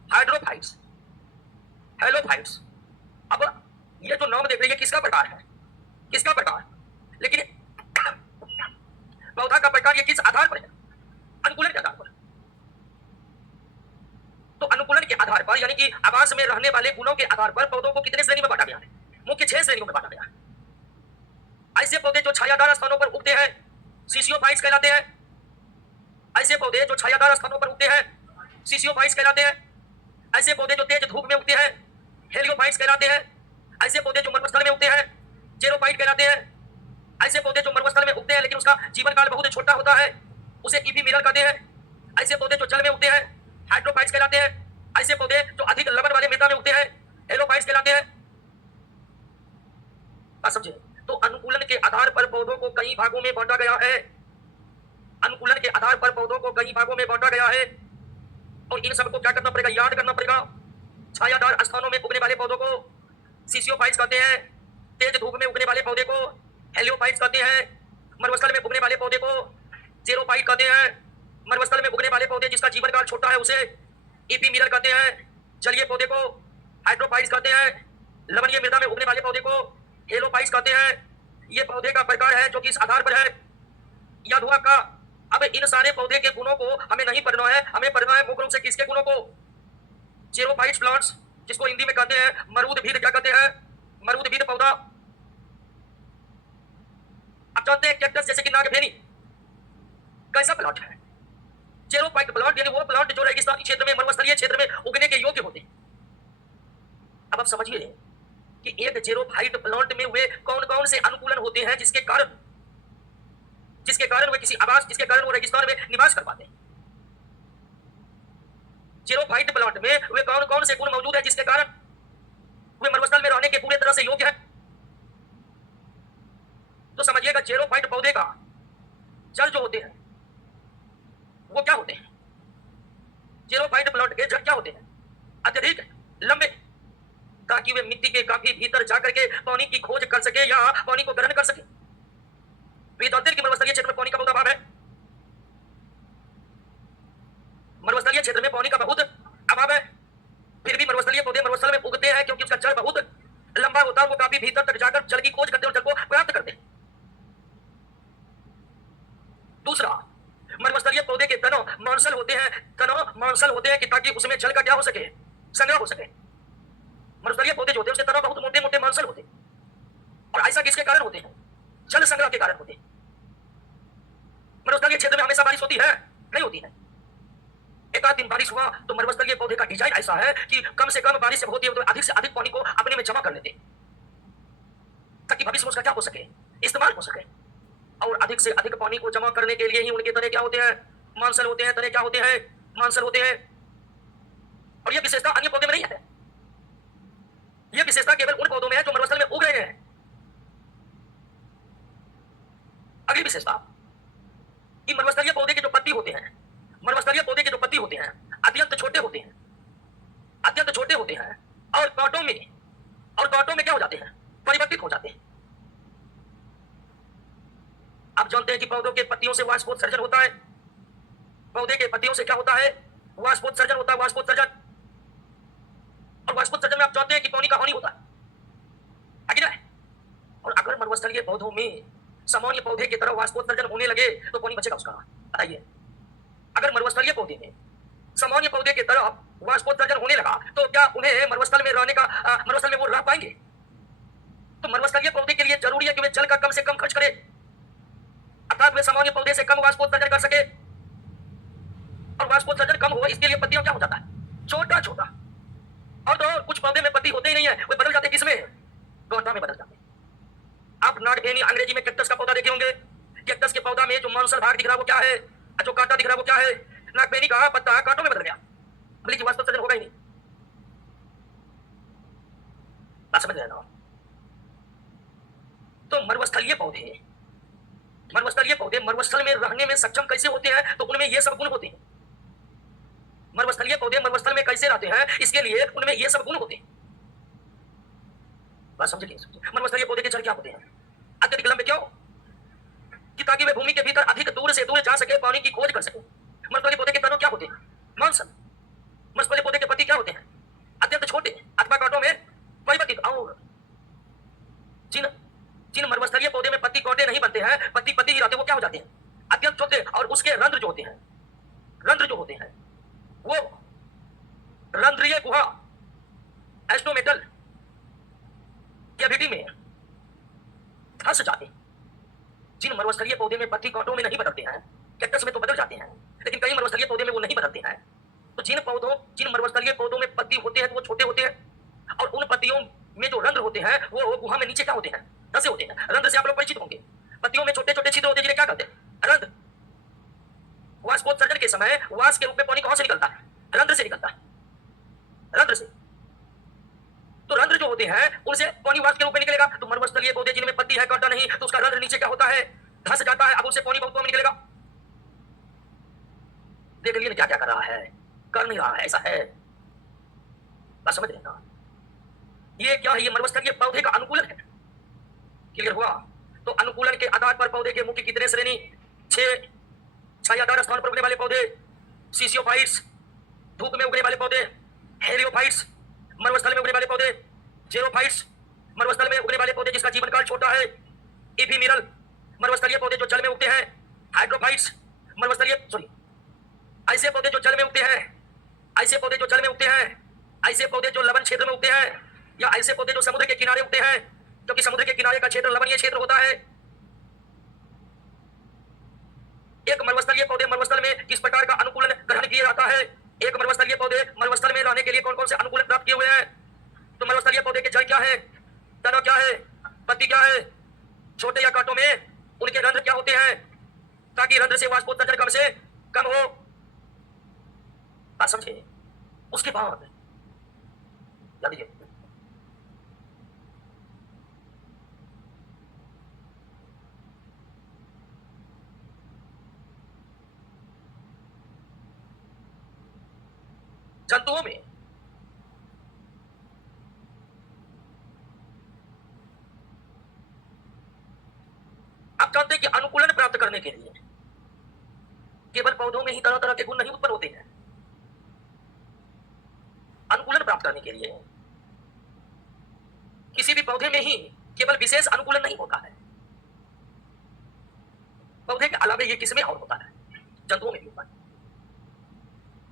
हाइड्रोफाइट्स, हेलोफाइट्स। अब ये जो नाम देख रहे हैं किसका प्रकार है? किसका प्रकार? लेकिन पौधा का प्रकार ये किस आधार पर है? अनुकूलन के आधार पर। तो अनुकूलन के आधार पर यानी कि आवास में रहने वाले गुणों के आधार पर पौधों को कितने श्रेणी में बांटा गया है? मुख्य 6 श्रेणियों में बांटा गया है। ऐसे पौधे जो छायादार स्थानों पर उगते हैं सिसियोफाइट्स कहलाते हैं। ऐसे पौधे जो छायादार स्थानों पर उगते हैं सिसियोफाइट्स कहलाते हैं। ऐसे पौधे जो तेज धूप में उगते हैं हेलियोफाइट्स कहलाते हैं। ऐसे पौधे जो मरुस्थल में उगते हैं जेरोफाइट कहलाते हैं। ऐसे पौधे जो मरुस्थल में उगते हैं लेकिन उसका जीवन काल बहुत छोटा होता है उसे इफीमेरल कहते हैं। ऐसे पौधे जो जल में उगते हैं हाइड्रोफाइट्स कहलाते हैं। ऐसे पौधे जो अधिक लवण वाले मृदा में उगते हैं हेलोफाइट्स कहलाते हैं। बात समझे? तो अनुकूलन के आधार पर पौधों को कई भागों में बांटा गया है। अनुकूलन के आधार पर पौधों को कई भागों में बांटा गया है और इन सबको क्या करना पड़ेगा? याद करना पड़ेगा। छायादार स्थानों में उगने वाले पौधों को सिसियोफाइट्स कहते हैं। तेज धूप में उगने वाले पौधे को हेलियोफाइट्स कहते हैं। मरुस्थल में उगने वाले पौधे को जेरोफाइट कहते हैं। मरुस्थल में उगने वाले पौधे जिसका जीवन काल छोटा है उसे इफीमेरल कहते हैं। जलीय पौधे को हाइड्रोफाइट्स कहते हैं। लवणीय मृदा में उगने वाले पौधे को हेलोफाइट्स कहते हैं। ये पौधे का प्रकार है जो कि इस आधार पर है या धुआ का। अब इन सारे पौधे के गुणों को हमें नहीं पढ़ना है, हमें पढ़ना है मुख्य रूप से किसके गुणों को? जेरोफाइट्स प्लांट्स, जिसको हिंदी में कहते हैं मरूदभिद। क्या कहते हैं? मरूदभिद पौधा। अब जानते हैं कैक्टस जैसे कि नागफेनी कैसा प्लांट है? जेरोफाइट प्लांट यानी वो प्लांट जो रेगिस्तानी क्षेत्र में, मरुस्थलीय क्षेत्र में उगने के योग्य होते हैं। अब आप समझिए कि एक जेरोफाइट प्लांट में वे कौन कौन से अनुकूलन होते हैं जिसके कारण वे किसी आवास, जिसके कारण वो रेगिस्तान में निवास कर पाते हैं। जेरोफाइट प्लांट में वे कौन कौन से गुण मौजूद हैं जिसके कारण वे मरुस्थल में रहने के पूरे तरह से योग्य हैं? तो समझिएगा जेरोफाइट पौधे का जड़ जो होते हैं वो क्या होते हैं? जेरोफाइट प्लांट के जड़ क्या होते हैं? अत्यधिक लंबे, ताकि वे मिट्टी के काफी भीतर जाकर के पानी की खोज कर सके या पानी को ग्रहण कर सके। की मरुस्थलीय क्षेत्र में पानी का बहुत अभाव है। मरुस्थलीय क्षेत्र में पानी का बहुत अभाव है, फिर भी मरुस्थलीय पौधे मरुस्थल में उगते हैं क्योंकि उसका जड़ बहुत लंबा होता है। वो काफी भीतर तक जाकर जल की खोज करते हैं और जल को प्राप्त करते हैं। दूसरा, मरुस्थलीय पौधे के तनों मांसल होते हैं, कि ताकि उसमें जल का क्या हो सके? संग्रह हो सके। मरुस्थलीय पौधे जो होते हैं उसके तनों बहुत मोटे मोटे मांसल होते हैं। और ऐसा किसके कारण होते हैं? जल संग्रह के कारण होते हैं। मरुस्थलीय क्षेत्र में हमेशा बारिश होती है? नहीं होती है। एक आध दिन बारिश हुआ तो मरुस्थलीय पौधे का डिजाइन ऐसा है कि कम से कम बारिश जब होती है तो अधिक से अधिक पानी को अपने में जमा कर लेते हैं, ताकि भविष्य में उसका क्या हो सके? इस्तेमाल हो सके। और अधिक से अधिक पानी को जमा करने के लिए ही उनके तने क्या होते हैं? मांसल होते हैं। तने क्या होते हैं? मांसल होते हैं। और यह विशेषता अन्य पौधे में नहीं है। यह विशेषता केवल उन पौधों में है जो मरुस्थल में उग रहे हैं। अगली विशेषता कि मरुस्थलीय पौधे के जो पत्ती होते हैं, अत्यंत छोटे होते हैं, और कांटों में क्या हो जाते हैं? परिवर्तित हो जाते हैं। आप जानते हैं कि पौधों के पत्तियों से वाष्पोत्सर्जन होता है। पौधे के पत्तियों से क्या होता है? वाष्पोत्सर्जन होता है। वाष्पोत्सर्जन, और वाष्पोत्सर्जन में आप जानते हैं कि पानी का हानि होता है कि नहीं? और अगर मरुस्थलीय पौधों में सामान्य पौधे की तरह वाष्पोत्सर्जन होने लगे तो पानी बचेगा उसका? बताइए। अगर मरुस्थलीय पौधे में सामान्य पौधे की तरह वाष्पोत्सर्जन होने लगा तो क्या उन्हें मरुस्थल में रहने का मरुस्थल में वो रह पाएंगे? तो मरुस्थलीय पौधे के लिए जरूरी है कि वे जल का कम से कम खर्च करें, अर्थात वे सामान्य पौधे से कम वाष्पोत्सर्जन कर सके। और वाष्पोत्सर्जन कम हो इसके लिए पत्तियों क्या हो जाता है? छोटा छोटा। और तो कुछ पौधे में पत्ती होते ही नहीं है, वे बदल जाते किसमें? गांठा में बदल जाते। आप नागफेनी अंग्रेजी में कैक्टस का पौधा देखे होंगे। कैक्टस के पौधा में जो मांसल भाग दिख रहा है वो क्या है? जो कांटा दिख रहा है वो क्या है? नागफेनी का पत्ता कांटों में बदल गया। बोले कि वाष्पोत्सर्जन होगा ही नहीं। बात समझ रहे ना? तो मरुस्थलीय पौधे मरुस्थल में रहने में सक्षम कैसे होते हैं? तो उनमें ये सब गुण होते हैं। मरुस्थलीय पौधे मरुस्थल में कैसे रहते हैं? इसके लिए उनमें ये सब गुण होते हैं। बात समझिए। मरुस्थलीय पौधे के जड़ क्या होते हैं? अत्यधिक लंबे। क्यों? कि ताकि वे भूमि के भीतर अधिक दूर से दूर जा सके, पानी की खोज कर सके। मरुस्थलीय पौधे के तनों क्या होते हैं? मांसल। मरुस्थलीय पौधे के पत्ती क्या होते हैं? अत्यंत छोटे अथवा कांटों में परिवर्तित। और जिन मरुस्थलीय पौधे में पत्ती कांटे नहीं बनते हैं, पत्ती ही रहते, वो क्या हो जाते हैं? अत्यंत छोटे। और उसके रंध्र जो होते हैं वो रंध्रीय गुहा, एस्टोमेटल कैविटी में धंस जाते हैं। जिन मरुस्थलीय पौधे में पत्ती कांटों में नहीं बदलते हैं, कैक्टस में तो बदल जाते हैं, लेकिन कई मरुस्थलीय पौधे में वो नहीं बदलते हैं। तो जिन मरुस्थलीय पौधों में पत्ती होते हैं तो वो छोटे होते हैं, और उन पत्तियों में जो रंध्र होते हैं वो गुहा में नीचे क्या होते हैं? धंसे होते हैं। रंध्र से आप लोग परिचित होंगे। पत्तियों में छोटे छोटे छिद्र होते हैं जिन्हें क्या कहते हैं? रंध्र। वाष्पोत्सर्जन के समय वाष्प के रूप में पानी कहां से निकलता है? रंध्र से निकलता है। रंध्र से। तो रंध्र जो होते हैं उनसे पानी वाष्प के रूप में निकलेगा। तो मरुस्थलीय पौधे जिनमें पत्ती है, कांटा नहीं, तो उसका रंध्र नीचे क्या होता है? धंस जाता है। अब उससे पानी बहुत कम निकलेगा। देख लिए क्या क्या कर रहा है? कर नहीं रहा है, ऐसा है। बात समझ रहे ना? ये क्या है? ये मरुस्थलीय पौधे का अनुकूलन है। क्लियर हुआ? तो अनुकूलन के आधार पर पौधे के मुख्य कितने श्रेणी? 6। छायादार स्थान पर उगने वाले पौधे, सीसियोफाइट्स, धूप में उगने वाले पौधे, हेलियोफाइट्स, मरुस्थल में उगने वाले पौधे, जेरोफाइट्स, मरुस्थल में उगने वाले पौधे जिसका जीवन काल छोटा है, इफीमिरल मरुस्थलीय पौधे जो जल में उगते हैं, हाइड्रोफाइट्स मरुस्थलीय सॉरी ऐसे पौधे जो जल में उगते हैं, ऐसे पौधे जो जल में उगते हैं, ऐसे पौधे जो लवण क्षेत्र में उगते हैं, या ऐसे पौधे जो समुद्र के किनारे उगते हैं, क्योंकि समुद्र के किनारे का क्षेत्र लवणीय क्षेत्र होता है। एक मरुस्थलीय पौधे मरुस्थल में किस प्रकार का अनुकूलन ग्रहण किया जाता है? एक मरुस्थलीय पौधे मरुस्थल में रहने के लिए कौन कौन से अनुकूलन प्राप्त किए हुए हैं? तो मरुस्थलीय पौधे के जड़ क्या है, तना क्या है, पत्ती क्या है, छोटे या कांटों में उनके रंध्र क्या होते हैं, ताकि रंध्र से वाष्पोत्सर्जन कम से कम हो। बात समझे? उसके बाद ध्यान दीजिए, जंतुओं में आप जानते हैं कि अनुकूलन प्राप्त करने के लिए केवल पौधों में ही तरह तरह के गुण नहीं उत्पन्न होते हैं। अनुकूलन प्राप्त करने के लिए किसी भी पौधे में ही केवल विशेष अनुकूलन नहीं होता है, पौधे के अलावा ये किसमें और होता है, जंतुओं में भी होता है।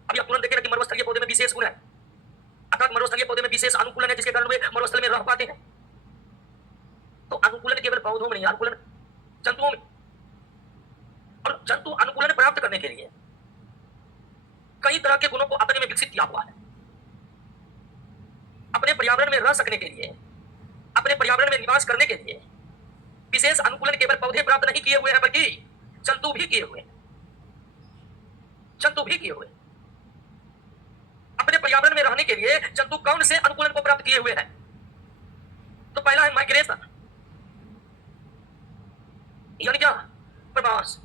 अभी आप तुरंत देखें कि मरुस्थलीय पौधे में विशेष गुण है, अर्थात मरुस्थलीय पौधे में विशेष अनुकूलन है, जिसके कारण वे मरुस्थल में रह पाते हैं। तो अनुकूलन केवल पौधों में नहीं, अनुकूलन जंतुओं में। और जंतु अनुकूलन प्राप्त करने के लिए कई तरह के गुणों को अपने में विकसित किया हुआ है। अपने पर्यावरण में रह सकने के लिए, अपने पर्यावरण में निवास करने के लिए विशेष अनुकूलन केवल पौधे प्राप्त नहीं किए हुए हैं, बल्कि जंतु भी किए हुए हैं। जंतु भी किए हुए हैं। अपने पर्यावरण में रहने के लिए जंतु कौन से अनुकूलन को प्राप्त किए हुए हैं? तो पहला है माइग्रेशन, यानी क्या? प्रवास।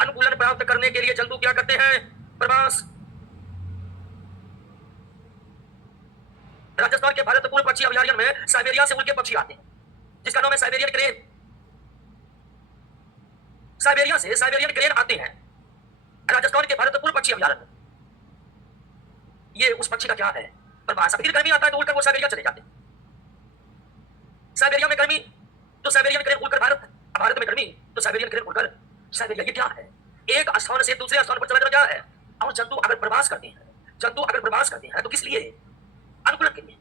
अनुकूलन प्राप्त करने के लिए जंतु क्या करते हैं? प्रवास। राजस्थान के भारत पूर्व पक्षी अभयारण्य में साइबेरिया से उल्के पक्षी आते हैं, जिसका नाम है साइबेरियन क्रेन। साइबेरियन क्रेन आते हैं राजस्थान के भारत पूर्व पक्षी अभयारण्य। ये उस पक्षी का क्या है? प्रवास। फिर गर्मी आता है तो उड़कर वो साइबेरिया चले जाते हैं। साइबेरिया में गर्मी तो साइबेरियन क्रेन उड़कर भारत, भारत में गर्मी तो साइबेरियन क्रेन उड़कर साइबेरिया। ये क्या है? एक स्थान से दूसरे स्थान पर चला जाना क्या है? और जंतु अगर प्रवास करते हैं तो किस लिए? अनुकूलन के लिए।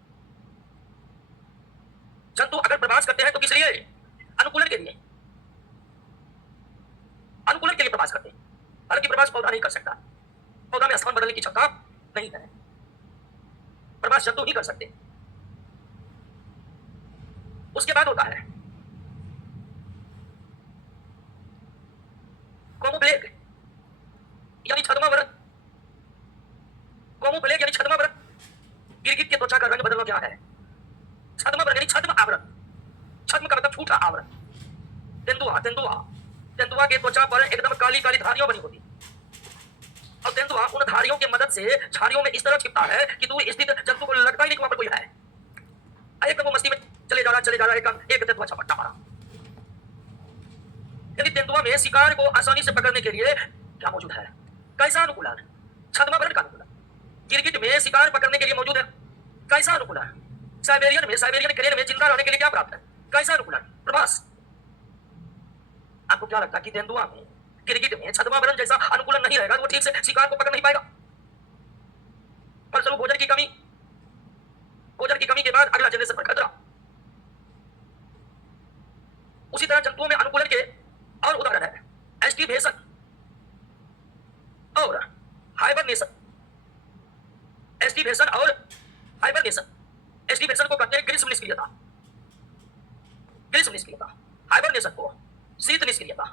जंतु अगर प्रवास करते हैं तो किस लिए? अनुकूलन के लिए। अनुकूलन के लिए प्रवास करते हैं। हालांकि प्रवास पौधा नहीं कर सकता, पौधा में स्थान बदलने की क्षमता नहीं है, प्रवास जंतु ही कर सकते। उसके बाद होता है कोमोप्लेग यानी छद्मा व्रण। कोमोप्लेग यानी छद्मा व्रण। गिरगिट के त्वचा का रंग बदलना क्या है? छद्म व्रण यानी छद्म आवरण। छद्म का मतलब छूटा आवरण। तेंदुआ के त्वचा पर एकदम काली काली धारियां बनी होती, और तेंदुआ उन धारियों की मदद से झाड़ियों में इस तरह छिपता है कि दूर स्थित जंतु को लगता ही नहीं कि वहां पर कोई है। एक वो मस्ती में चले जा रहा एक तेंदुआ झपट्टा मारा। यदि तेंदुआ में शिकार को आसानी से पकड़ने के लिए क्या मौजूद है? कैसा अनुकूलन? छद्मा व्रण का अनुकूलन। गिरगिट में शिकार पकड़ने के लिए मौजूद है कैसा अनुकूलन? साइबेरियन क्रेन में जिंदा रहने के लिए क्या प्राप्त है? कैसा अनुकूलन? प्रवास। आपको क्या लगता है कि तेंदुआ में, गिरगिट में छद्मा व्रण जैसा अनुकूलन नहीं रहेगा तो वो ठीक से शिकार को पकड़ नहीं पाएगा? फलस्वरूप भोजन की कमी के बाद अगला जनरेशन पर खतरा। उसी तरह जंतुओं में अनुकूलन के और उदाहरण है एस्टिवेशन और हाइबरनेशन। एस्टिवेशन और हाइबरनेशन। एस्टिवेशन को कहते हैं ग्रीष्म निष्क्रियता, हाइबरनेशन को शीत निष्क्रियता।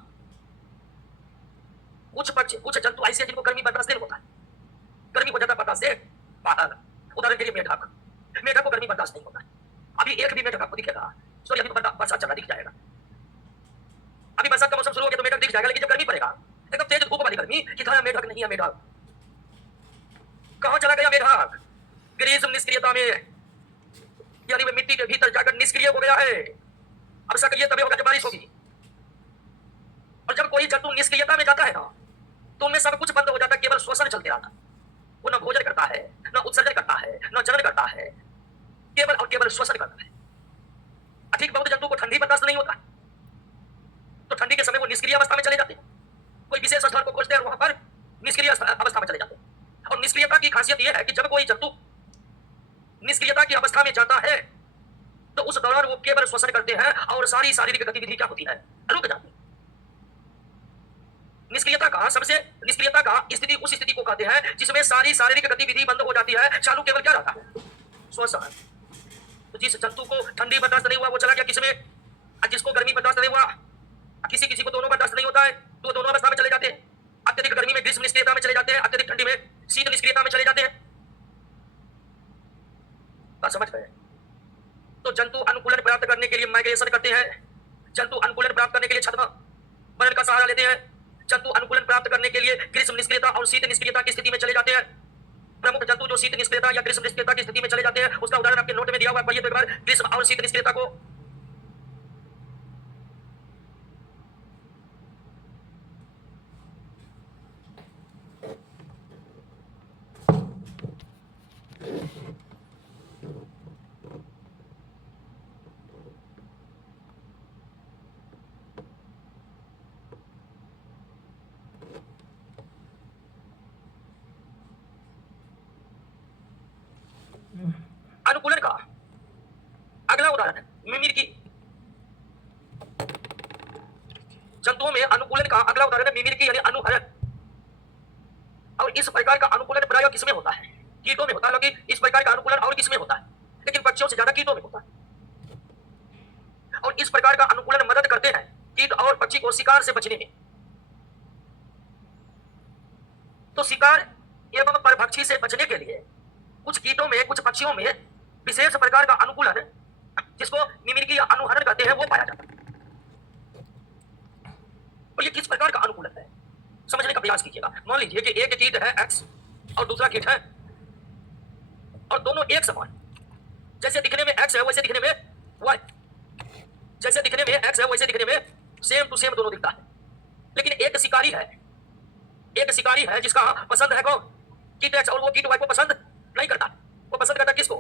कुछ जंतु ऐसे जिनको गर्मी बर्दाश्त नहीं होता है, गर्मी हो जाता बर्दाश्त से बाहर। उदाहरण के लिए मेढक को गर्मी बर्दाश्त नहीं होता है। अभी एक भी मेढक आपको दिखेगा, सॉरी अभी बरसात चल रहा, दिख जाएगा। अभी बरसात का मौसम शुरू हो गया तो मेढक दिख जाएगा, लेकिन जब गर्मी पड़ेगा एकदम तेज धूप वाली गर्मी, किधर मेढक नहीं है। मेढक कहां चला गया? मेढक ग्रीष्म निष्क्रियता में, यानी वो मिट्टी के भीतर जाकर निष्क्रिय हो गया है। अब सक्रिय तभी होगा जब बारिश होगी। और जब कोई जंतु निष्क्रियता में जाता है ना, तो उनमें सब कुछ बंद हो जाता है, केवल श्वसन चलते रहता है। वो न भोजन करता है, न उत्सर्जन करता है, न जनन करता है, केवल और केवल श्वसन करता है। अधिक बहुत जंतु को ठंडी बर्दाश्त नहीं होता, खासियत यह है कि जब कोई जंतु निष्क्रियता की अवस्था में जाता है तो उस दौरान वो केवल श्वसन करते हैं और सारी शारीरिक गतिविधि क्या होती है, रुक जाती है। निष्क्रियता का स्थिति उस स्थिति को कहते हैं जिसमें सारी शारीरिक गतिविधि बंद हो जाती है, चालू केवल क्या रहता है, श्वसन। तो जिस जंतु को ठंडी बर्दाश्त नहीं हुआ वो चला गया किसमें, जिसको गर्मी बर्दाश्त नहीं हुआ, किसी किसी को दोनों बर्दाश्त नहीं होता है तो वो दोनों अवस्था में चले जाते हैं। अत्यधिक गर्मी में ग्रीष्म निष्क्रियता में चले जाते हैं, अत्यधिक ठंडी में शीत निष्क्रियता में चले जाते हैं। बात समझ गए? तो जंतु अनुकूलन प्राप्त करने के लिए माइग्रेशन करते हैं, जंतु अनुकूलन प्राप्त करने के लिए छद्म वर्ण का सहारा लेते हैं, जंतु अनुकूलन प्राप्त करने के लिए ग्रीष्म निष्क्रियता और शीत निष्क्रियता की स्थिति में चले जाते हैं। प्रमुख जंतु जो शीत निष्क्रियता या ग्रीष्म निष्क्रियता की स्थिति में चले जाते हैं उसका उदाहरण आपके नोट में दिया हुआ है, पढ़िए तो एक बार ग्रीष्म और शीत निष्क्रियता को। अनुकूलन का अगला उदाहरण है मिमिक्री। जंतुओं में अनुकूलन का अगला उदाहरण है मिमिक्री यानी अनुहरण। और इस प्रकार का अनुकूलन प्रायः किसमें होता है, कीटों में होता है। इस प्रकार का अनुकूलन और किसमें होता है, लेकिन पक्षियों से ज्यादा कीटों में होता है। और इस प्रकार का अनुकूलन मदद करते हैं कीट और पक्षी को शिकार से बचने में। तो शिकार एवं परभक्षी से बचने के लिए कुछ कीटों में कुछ पक्षियों में विशेष प्रकार का अनुकूलन जिसको मिमिक्री या अनुहरण कहते हैं वो पाया जाता है। और ये किस प्रकार का अनुकूलन है समझने का प्रयास कीजिएगा। मान लीजिए कि एक कीट है एक्स और दूसरा कीट है और दोनों एक समान, जैसे दिखने में एक्स है वैसे दिखने में वाई, जैसे दिखने में एक्स है वैसे दिखने में सेम टू सेम दोनों दिखता है। लेकिन एक शिकारी है जिसका पसंद है कौन, कीट एक्स, और वो कीट वाई को पसंद नहीं करता। वो पसंद करता किसको,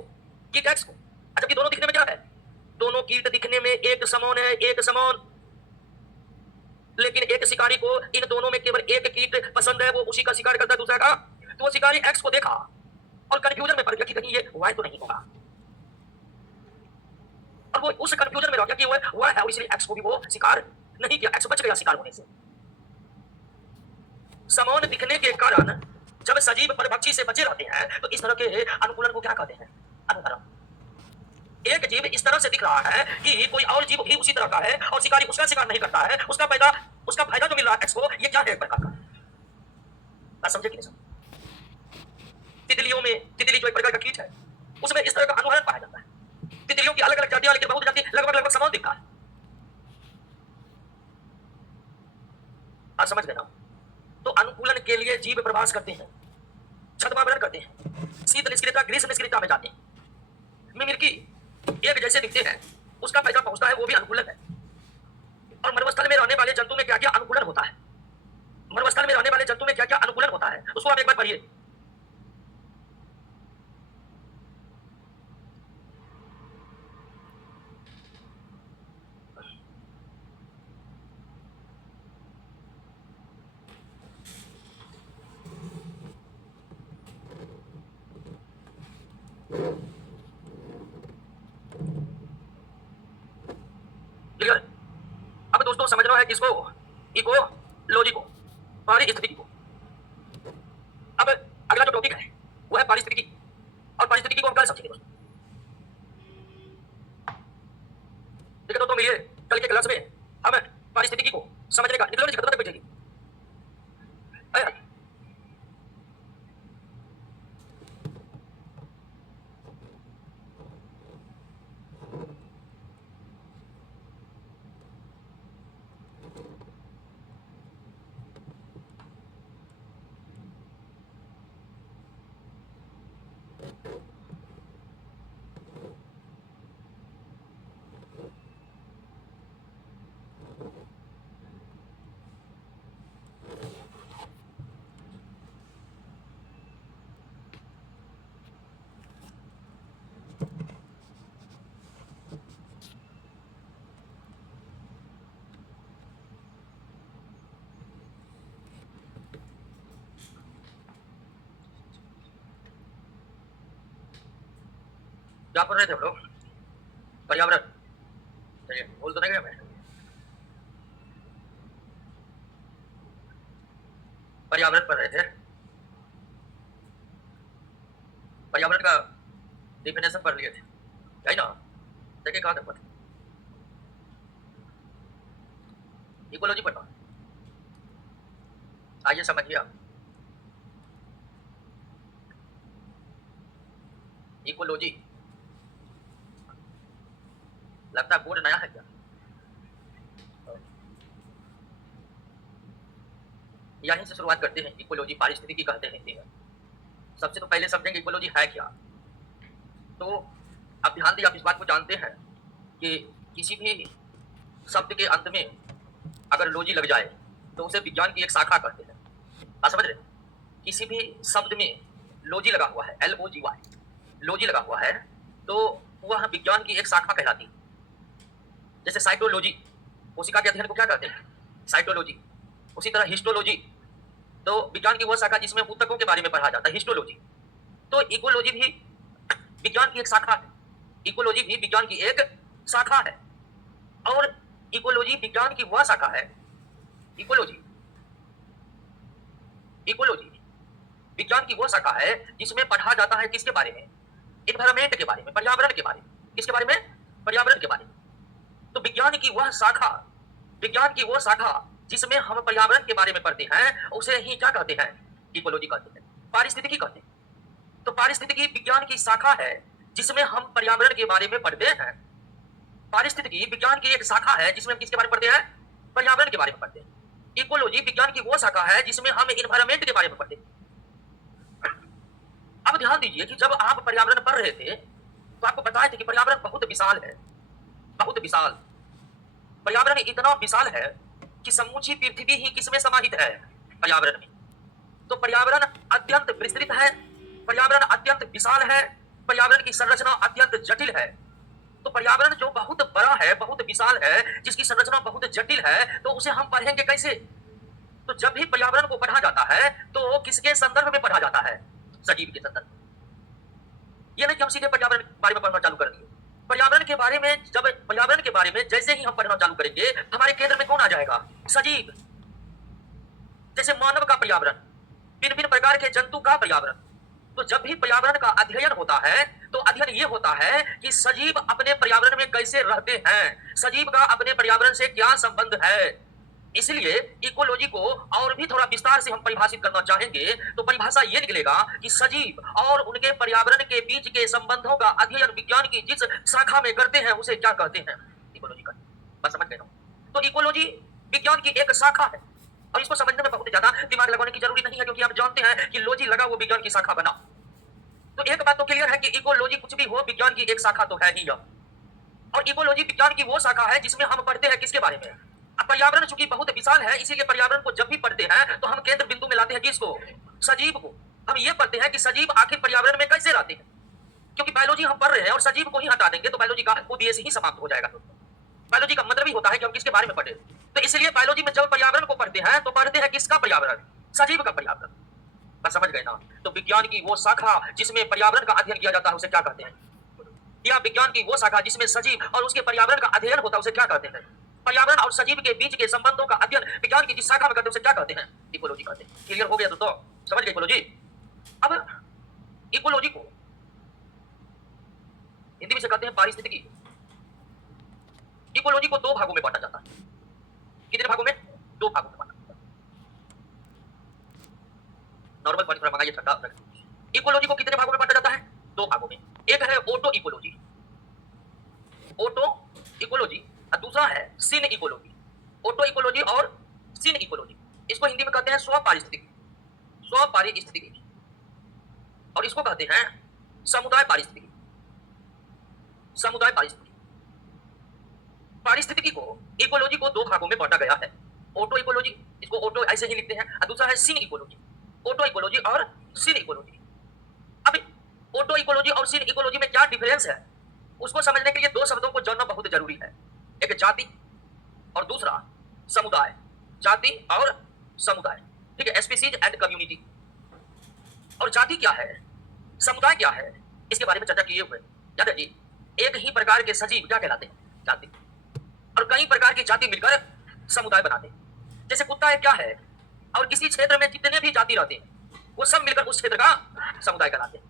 कीट एक्स को। जबकि दोनों दिखने में क्या है, दोनों कीट दिखने में एक समान है, एक समान। लेकिन एक शिकारी को इन दोनों में केवल एक कीट पसंद है, वो उसी का शिकार करता है दूसरा का। तो वो शिकारी एक्स को देखा और कंफ्यूजन में पड़ गया कि कहीं ये वाई तो नहीं होगा, और वो उस कंफ्यूजन में रह गया कि वो वाई है, इसलिए एक्स को भी वो शिकार नहीं किया, एक्स बच गया शिकार होने से। समान दिखने के कारण जब सजीव परभक्षी से बचे रहते हैं तो इस तरह के अनुकूलन को क्या कहते हैं, अनुकरण। एक जीव इस तरह से दिख रहा है कि कोई और जीव भी उसी तरह का है और शिकारी उसका शिकार नहीं करता है, उसका फायदा जो मिल रहा है एक्स को, ये क्या है एक प्रकार का। बात समझे कि नहीं समझे? तितलियों में, तितली जो एक प्रकार का कीट है उसमें इस तरह का अनुहरण पाया जाता है। तितलियों की अलग अलग जातियां, लेकिन बहुत जाति लगभग समान दिखता है। बात समझ गए ना? तो अनुकूलन के लिए जीव प्रवास करते हैं, छद्मावरण करते हैं, शीत निष्क्रियता ग्रीष्म निष्क्रियता में जाते हैं। मिमिक्री एक जैसे दिखते हैं उसका फायदा पहुंचता है, वो भी अनुकूलन है। और मरुस्थल में रहने वाले जंतु में क्या क्या अनुकूलन होता है, मरुस्थल में रहने वाले जंतु में क्या क्या अनुकूलन होता है उसको आप एक बार पढ़िए। क्लियर? अब दोस्तों समझना है किसको, इकोलॉजी को, पारिस्थितिकी को। अब अगला जो टॉपिक है वो है पारिस्थितिकी, और पारिस्थितिकी को हम कल समझेंगे दोस्तों। ठीक है दोस्तों, मिलिए कल के क्लास में हम पारिस्थितिकी को समझने का, निकलो खत्म तक बैठेगी। क्या पढ़ रहे थे हम लोग? पर्यावरण। चलिए, भूल तो नहीं गए मैं? पर्यावरण पढ़ रहे थे। पर्यावरण का डिफिनेशन पढ़ लिए थे, है ना? देखिए कहाँ तक पढ़े। इकोलॉजी पढ़ना। आइए समझिए आप। इकोलॉजी, लगता है बोर्ड नया है क्या? यहीं से शुरुआत करते हैं। इकोलॉजी पारिस्थितिकी कहते हैं हिंदी में। सबसे तो पहले समझेंगे इकोलॉजी है क्या। तो आप ध्यान दिए, आप इस बात को जानते हैं कि किसी भी शब्द के अंत में अगर लॉजी लग जाए तो उसे विज्ञान की एक शाखा कहते हैं। आप समझ रहे हैं? किसी भी शब्द में लॉजी लगा हुआ है, LOGY, लॉजी लगा हुआ है, तो वह विज्ञान की एक शाखा कहलाती है। जैसे साइटोलॉजी, कोशिका के अध्ययन को क्या कहते हैं? साइटोलॉजी। उसी तरह हिस्टोलॉजी, तो विज्ञान की वह शाखा जिसमें ऊतकों के बारे में पढ़ा जाता है, हिस्टोलॉजी। तो इकोलॉजी भी विज्ञान की एक शाखा है। इकोलॉजी भी विज्ञान की एक शाखा है। और इकोलॉजी विज्ञान की वह शाखा है, इकोलॉजी इकोलॉजी विज्ञान की वह शाखा है जिसमें पढ़ा जाता है किसके बारे में? एनवायरनमेंट के बारे में, पर्यावरण के बारे में। किसके बारे में? पर्यावरण के बारे में। तो विज्ञान की वह शाखा, विज्ञान की वह शाखा जिसमें हम पर्यावरण के बारे में पढ़ते हैं, उसे ही क्या कहते हैं? इकोलॉजी कहते हैं, पारिस्थितिकी कहते हैं। तो पारिस्थितिकी विज्ञान की शाखा है जिसमें हम पर्यावरण के बारे में पढ़ते हैं। पारिस्थितिकी विज्ञान की एक शाखा है जिसमें हम किसके बारे में पढ़ते हैं? पर्यावरण के बारे में पढ़ते हैं। इकोलॉजी विज्ञान की वो शाखा है जिसमें हम एनवायरनमेंट के बारे में पढ़ते हैं। अब ध्यान दीजिए कि जब आप पर्यावरण पढ़ रहे थे तो आपको बताए थे कि पर्यावरण बहुत विशाल है, बहुत विशाल। पर्यावरण इतना विशाल है कि समूची पृथ्वी ही किसमें समाहित है? पर्यावरण में। तो पर्यावरण अत्यंत विस्तृत है, पर्यावरण अत्यंत विशाल है, पर्यावरण की संरचना अत्यंत जटिल है। तो पर्यावरण जो बहुत बड़ा है, बहुत विशाल है, जिसकी संरचना बहुत जटिल है, तो उसे हम पढ़ेंगे कैसे? तो जब भी पर्यावरण को पढ़ा जाता है तो किसके संदर्भ में पढ़ा जाता है? सजीव के संदर्भ में। ये नहीं कि हम सीधे पर्यावरण के बारे में पढ़ना चालू कर दिए। पर्यावरण के बारे में, जब पर्यावरण के बारे में जैसे ही हम पढ़ना चालू करेंगे, हमारे केंद्र में कौन आ जाएगा? सजीव। जैसे मानव का पर्यावरण, भिन्न भिन्न प्रकार के जंतु का पर्यावरण। तो जब भी पर्यावरण का अध्ययन होता है तो अध्ययन ये होता है कि सजीव अपने पर्यावरण में कैसे रहते हैं, सजीव का अपने पर्यावरण से क्या संबंध है। इसलिए इकोलॉजी को और भी थोड़ा विस्तार से हम परिभाषित करना चाहेंगे तो परिभाषा ये निकलेगा कि सजीव और उनके पर्यावरण के बीच के संबंधों का अध्ययन विज्ञान की जिस शाखा में करते हैं उसे क्या कहते हैं? इकोलॉजी का। बस समझ गए ना? तो इकोलॉजी विज्ञान की एक शाखा है और इसको समझने में बहुत ज्यादा दिमाग लगाने की जरूरी नहीं है, क्योंकि आप जानते हैं कि लॉजी लगा वो विज्ञान की शाखा बना। तो एक बात तो क्लियर है कि इकोलॉजी कुछ भी हो, विज्ञान की एक शाखा तो है ही यह। और इकोलॉजी विज्ञान की वो शाखा है जिसमें हम पढ़ते हैं किसके बारे में? अब पर्यावरण चूंकि बहुत विशाल है, इसीलिए पर्यावरण को जब भी पढ़ते हैं तो हम केंद्र बिंदु में लाते हैं किसको? सजीव को। हम ये पढ़ते हैं कि सजीव आखिर पर्यावरण में कैसे रहते हैं, क्योंकि बायोलॉजी हम पढ़ रहे हैं और सजीव को ही हटा देंगे तो बायोलॉजी का उद्देश्य ही समाप्त हो जाएगा। बायोलॉजी का मतलब ही होता है कि हम किसके बारे में पढ़े। तो इसलिए बायोलॉजी में जब पर्यावरण को पढ़ते हैं तो पढ़ते हैं किसका पर्यावरण? सजीव का पर्यावरण। बस समझ गए ना? तो विज्ञान की वो शाखा जिसमें पर्यावरण का अध्ययन किया जाता है उसे क्या कहते हैं? या विज्ञान की वो शाखा जिसमें सजीव और उसके पर्यावरण का अध्ययन होता है उसे क्या कहते हैं? पर्यावरण और सजीव के बीच के संबंधों का अध्ययन विज्ञान की जिस शाखा में करते हैं उसे क्या कहते हैं? इकोलॉजी कहते हैं। क्लियर हो गया दोस्तों? समझ गए इकोलॉजी? अब इकोलॉजी को हिंदी में से कहते हैं पारिस्थितिकी। इकोलॉजी को दो भागों में बांटा जाता है। कितने भागों में? दो भागों में बांटा जाता है। नॉर्मल पानी थोड़ा मंगाइए ठंडा। इकोलॉजी को कितने भागों में बांटा जाता है? दो भागों में। एक है ऑटो इकोलॉजी, ऑटो इकोलॉजी, और दूसरा है सिन इकोलॉजी। ऑटो इकोलॉजी और सिन इकोलॉजी, इसको हिंदी में कहते हैं स्वपारिस्थितिकी, स्वपारिस्थितिकी, और इसको कहते हैं समुदाय पारिस्थितिकी, समुदाय पारिस्थितिकी। पारिस्थितिकी को, इकोलॉजी को दो भागों में बांटा गया है। ऑटो इकोलॉजी, इसको ऑटो ऐसे ही लिखते हैं, और दूसरा है सिन इकोलॉजी। ऑटो इकोलॉजी और सिन इकोलॉजी। अब ऑटो इकोलॉजी और सिन इकोलॉजी में क्या डिफरेंस है उसको समझने के लिए दो शब्दों को जानना बहुत जरूरी है। एक जाति और दूसरा समुदाय। जाति और समुदाय, ठीक है? Species and community. और जाति क्या है, समुदाय क्या है, इसके बारे में चर्चा किए हुए। यादव जी, एक ही प्रकार के सजीव क्या कहलाते हैं? जाति। और कई प्रकार की जाति मिलकर समुदाय बनाते हैं। जैसे कुत्ता एक क्या है, और किसी क्षेत्र में जितने भी जाति रहते हैं वो सब मिलकर उस क्षेत्र का समुदाय कहलाते हैं।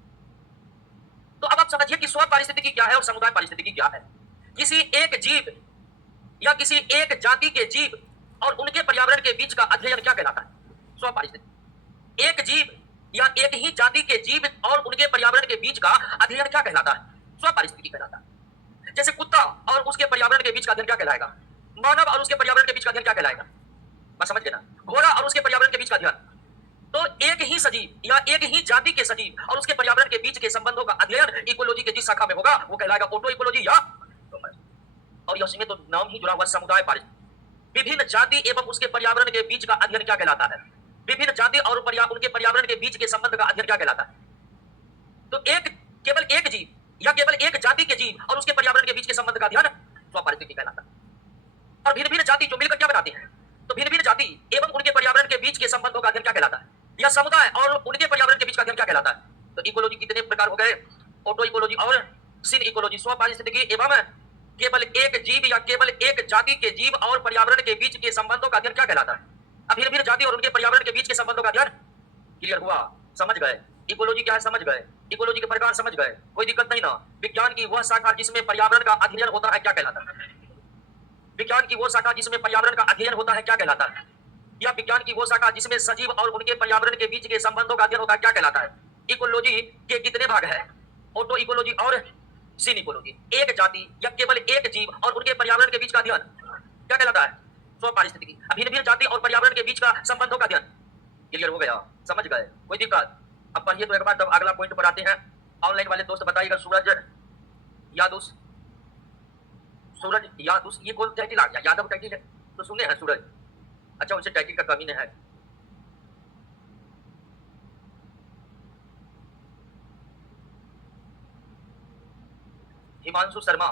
तो अब आप समझिए कि स्व पारिस्थितिकी क्या है और समुदाय पारिस्थितिकी क्या है। किसी एक जीव या किसी एक जाति के जीव और उनके पर्यावरण के बीच का अध्ययन क्या कहलाता है? स्व पारिस्थितिकी। एक जीव या एक ही जाति के जीव और उनके पर्यावरण के बीच का अध्ययन क्या कहलाता है? स्व पारिस्थितिकी कहलाता है। जैसे कुत्ता और उसके पर्यावरण के बीच का अध्ययन क्या कहलाएगा? मानव और उसके पर्यावरण के बीच का अध्ययन क्या कहलाएगा? बस समझ गए ना? घोड़ा और उसके पर्यावरण के बीच का अध्ययन। तो एक ही सजीव या एक ही जाति के सजीव और उसके पर्यावरण के बीच के संबंधों का अध्ययन इकोलॉजी के जिस शाखा में होगा वो कहलाएगा ऑटो इकोलॉजी या और यह में तो नाम ही जुड़ा हुआ समुदाय पारिस्थितिकी। विभिन्न जाति एवं उसके पर्यावरण के बीच का अध्ययन क्या कहलाता है? विभिन्न जाति और उनके पर्यावरण के बीच के संबंध का अध्ययन क्या कहलाता है? तो केवल एक जीव या केवल एक जाति के जीव और उसके पर्यावरण के बीच के संबंध का अध्ययन स्वपारिस्थितिकी कहलाता है। और भिन्न भिन्न जाति जो मिलकर क्या बनाते हैं? तो भिन्न भिन्न जाति एवं उनके पर्यावरण के बीच के संबंधों का अध्ययन क्या कहलाता है? या समुदाय और उनके पर्यावरण के बीच का अध्ययन क्या कहलाता है? तो इकोलॉजी कितने प्रकार हो गए? ऑटो इकोलॉजी और सिन इकोलॉजी। स्वपारिस्थितिकी एवं केवल एक जीव या केवल एक जाति के जीव और पर्यावरण के बीच के संबंधों का अध्ययन क्या कहलाता है? अब भिन्न भिन्न जाति और उनके पर्यावरण के बीच के संबंधों का अध्ययन क्लियर हुआ? समझ गए? इकोलॉजी क्या है समझ गए? इकोलॉजी के प्रकार समझ गए? कोई दिक्कत नहीं ना? विज्ञान की वह शाखा जिसमें पर्यावरण का अध्ययन होता है क्या कहलाता है? विज्ञान की वो शाखा जिसमें पर्यावरण का अध्ययन होता है क्या कहलाता है? या विज्ञान की वो शाखा जिसमें सजीव और उनके पर्यावरण के बीच के संबंधों का अध्ययन होता है क्या कहलाता है? इकोलॉजी के कितने भाग है? ऑटो इकोलॉजी और सिन इकोलॉजी। एक जाति या केवल एक जीव और उनके पर्यावरण के बीच का अध्ययन क्या कहलाता है? स्व पारिस्थितिकी। भिन्न भिन्न जाति और पर्यावरण के बीच का संबंधों का अध्ययन क्लियर हो गया? समझ गए? कोई दिक्कत? अब पढ़िए तो एक बार, तब अगला पॉइंट पर आते हैं। ऑनलाइन वाले दोस्त बताइएगा। सूरज यादुस ये कौन टाइटिल आ गया? यादव टाइटिल है तो सुने हैं सूरज। अच्छा, उनसे टाइटिल का कमी नहीं है। हिमांशु शर्मा,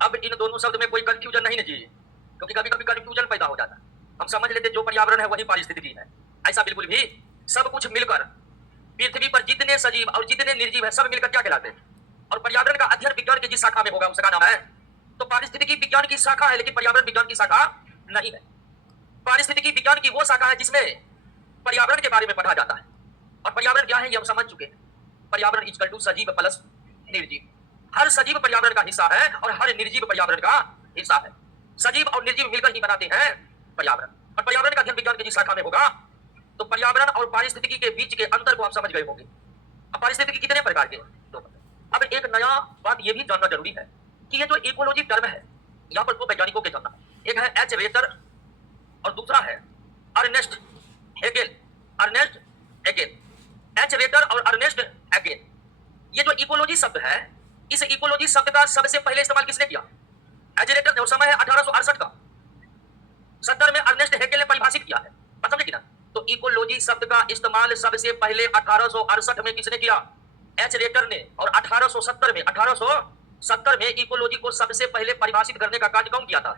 अब इन दोनों शब्द में कोई कंफ्यूजन नहीं चाहिए, क्योंकि कभी कभी कंफ्यूजन पैदा हो जाता है। हम समझ लेते जो पर्यावरण है वही पारिस्थितिकी है, ऐसा बिल्कुल भी। सब कुछ मिलकर पृथ्वी पर जितने सजीव और जितने निर्जीव है सब मिलकर क्या कहलाते हैं? और पर्यावरण का अध्ययन विज्ञान की जिस शाखा में होगा उसका नाम है। तो पारिस्थितिकी विज्ञान की शाखा है लेकिन पर्यावरण विज्ञान की शाखा नहीं है। पारिस्थितिकी विज्ञान की वो शाखा है जिसमें पर्यावरण के बारे में पढ़ा जाता है। और पर्यावरण क्या है ये हम समझ चुके हैं। पर्यावरण इक्वल टू सजीव प्लस निर्जीव। हर सजीव पर्यावरण का हिस्सा है और हर निर्जीव पर्यावरण का हिस्सा है। सजीव और निर्जीव मिलकर ही बनाते हैं पर्यावरण। और पर्यावरण का अध्ययन विज्ञान की जिस शाखा में होगा तो पर्यावरण और पारिस्थितिकी के बीच के अंतर को आप समझ गए होंगे। अब पारिस्थितिकी कितने प्रकार के? दो। अब एक नया बात यह भी जानना जरूरी है कि ये जो इकोलॉजी टर्म है यहाँ पर दो वैज्ञानिकों के जानना। एक है एच रेटर और दूसरा है Ernest Haeckel. Ernest Haeckel, H Reiter और अर्नेस्ट हेगेल। ये जो इकोलॉजी शब्द है, इस इकोलॉजी शब्द का सबसे पहले इस्तेमाल किसने किया? एच रेटर ने। समय है 1868 का। 70 में अर्नेस्ट हेगेल ने परिभाषित किया है। समझे कि ना? तो इकोलॉजी शब्द का इस्तेमाल सबसे पहले 1868 में किसने किया? एच रेटर ने। और 1870 में इकोलॉजी को सबसे पहले परिभाषित करने का कार्य कौन किया था?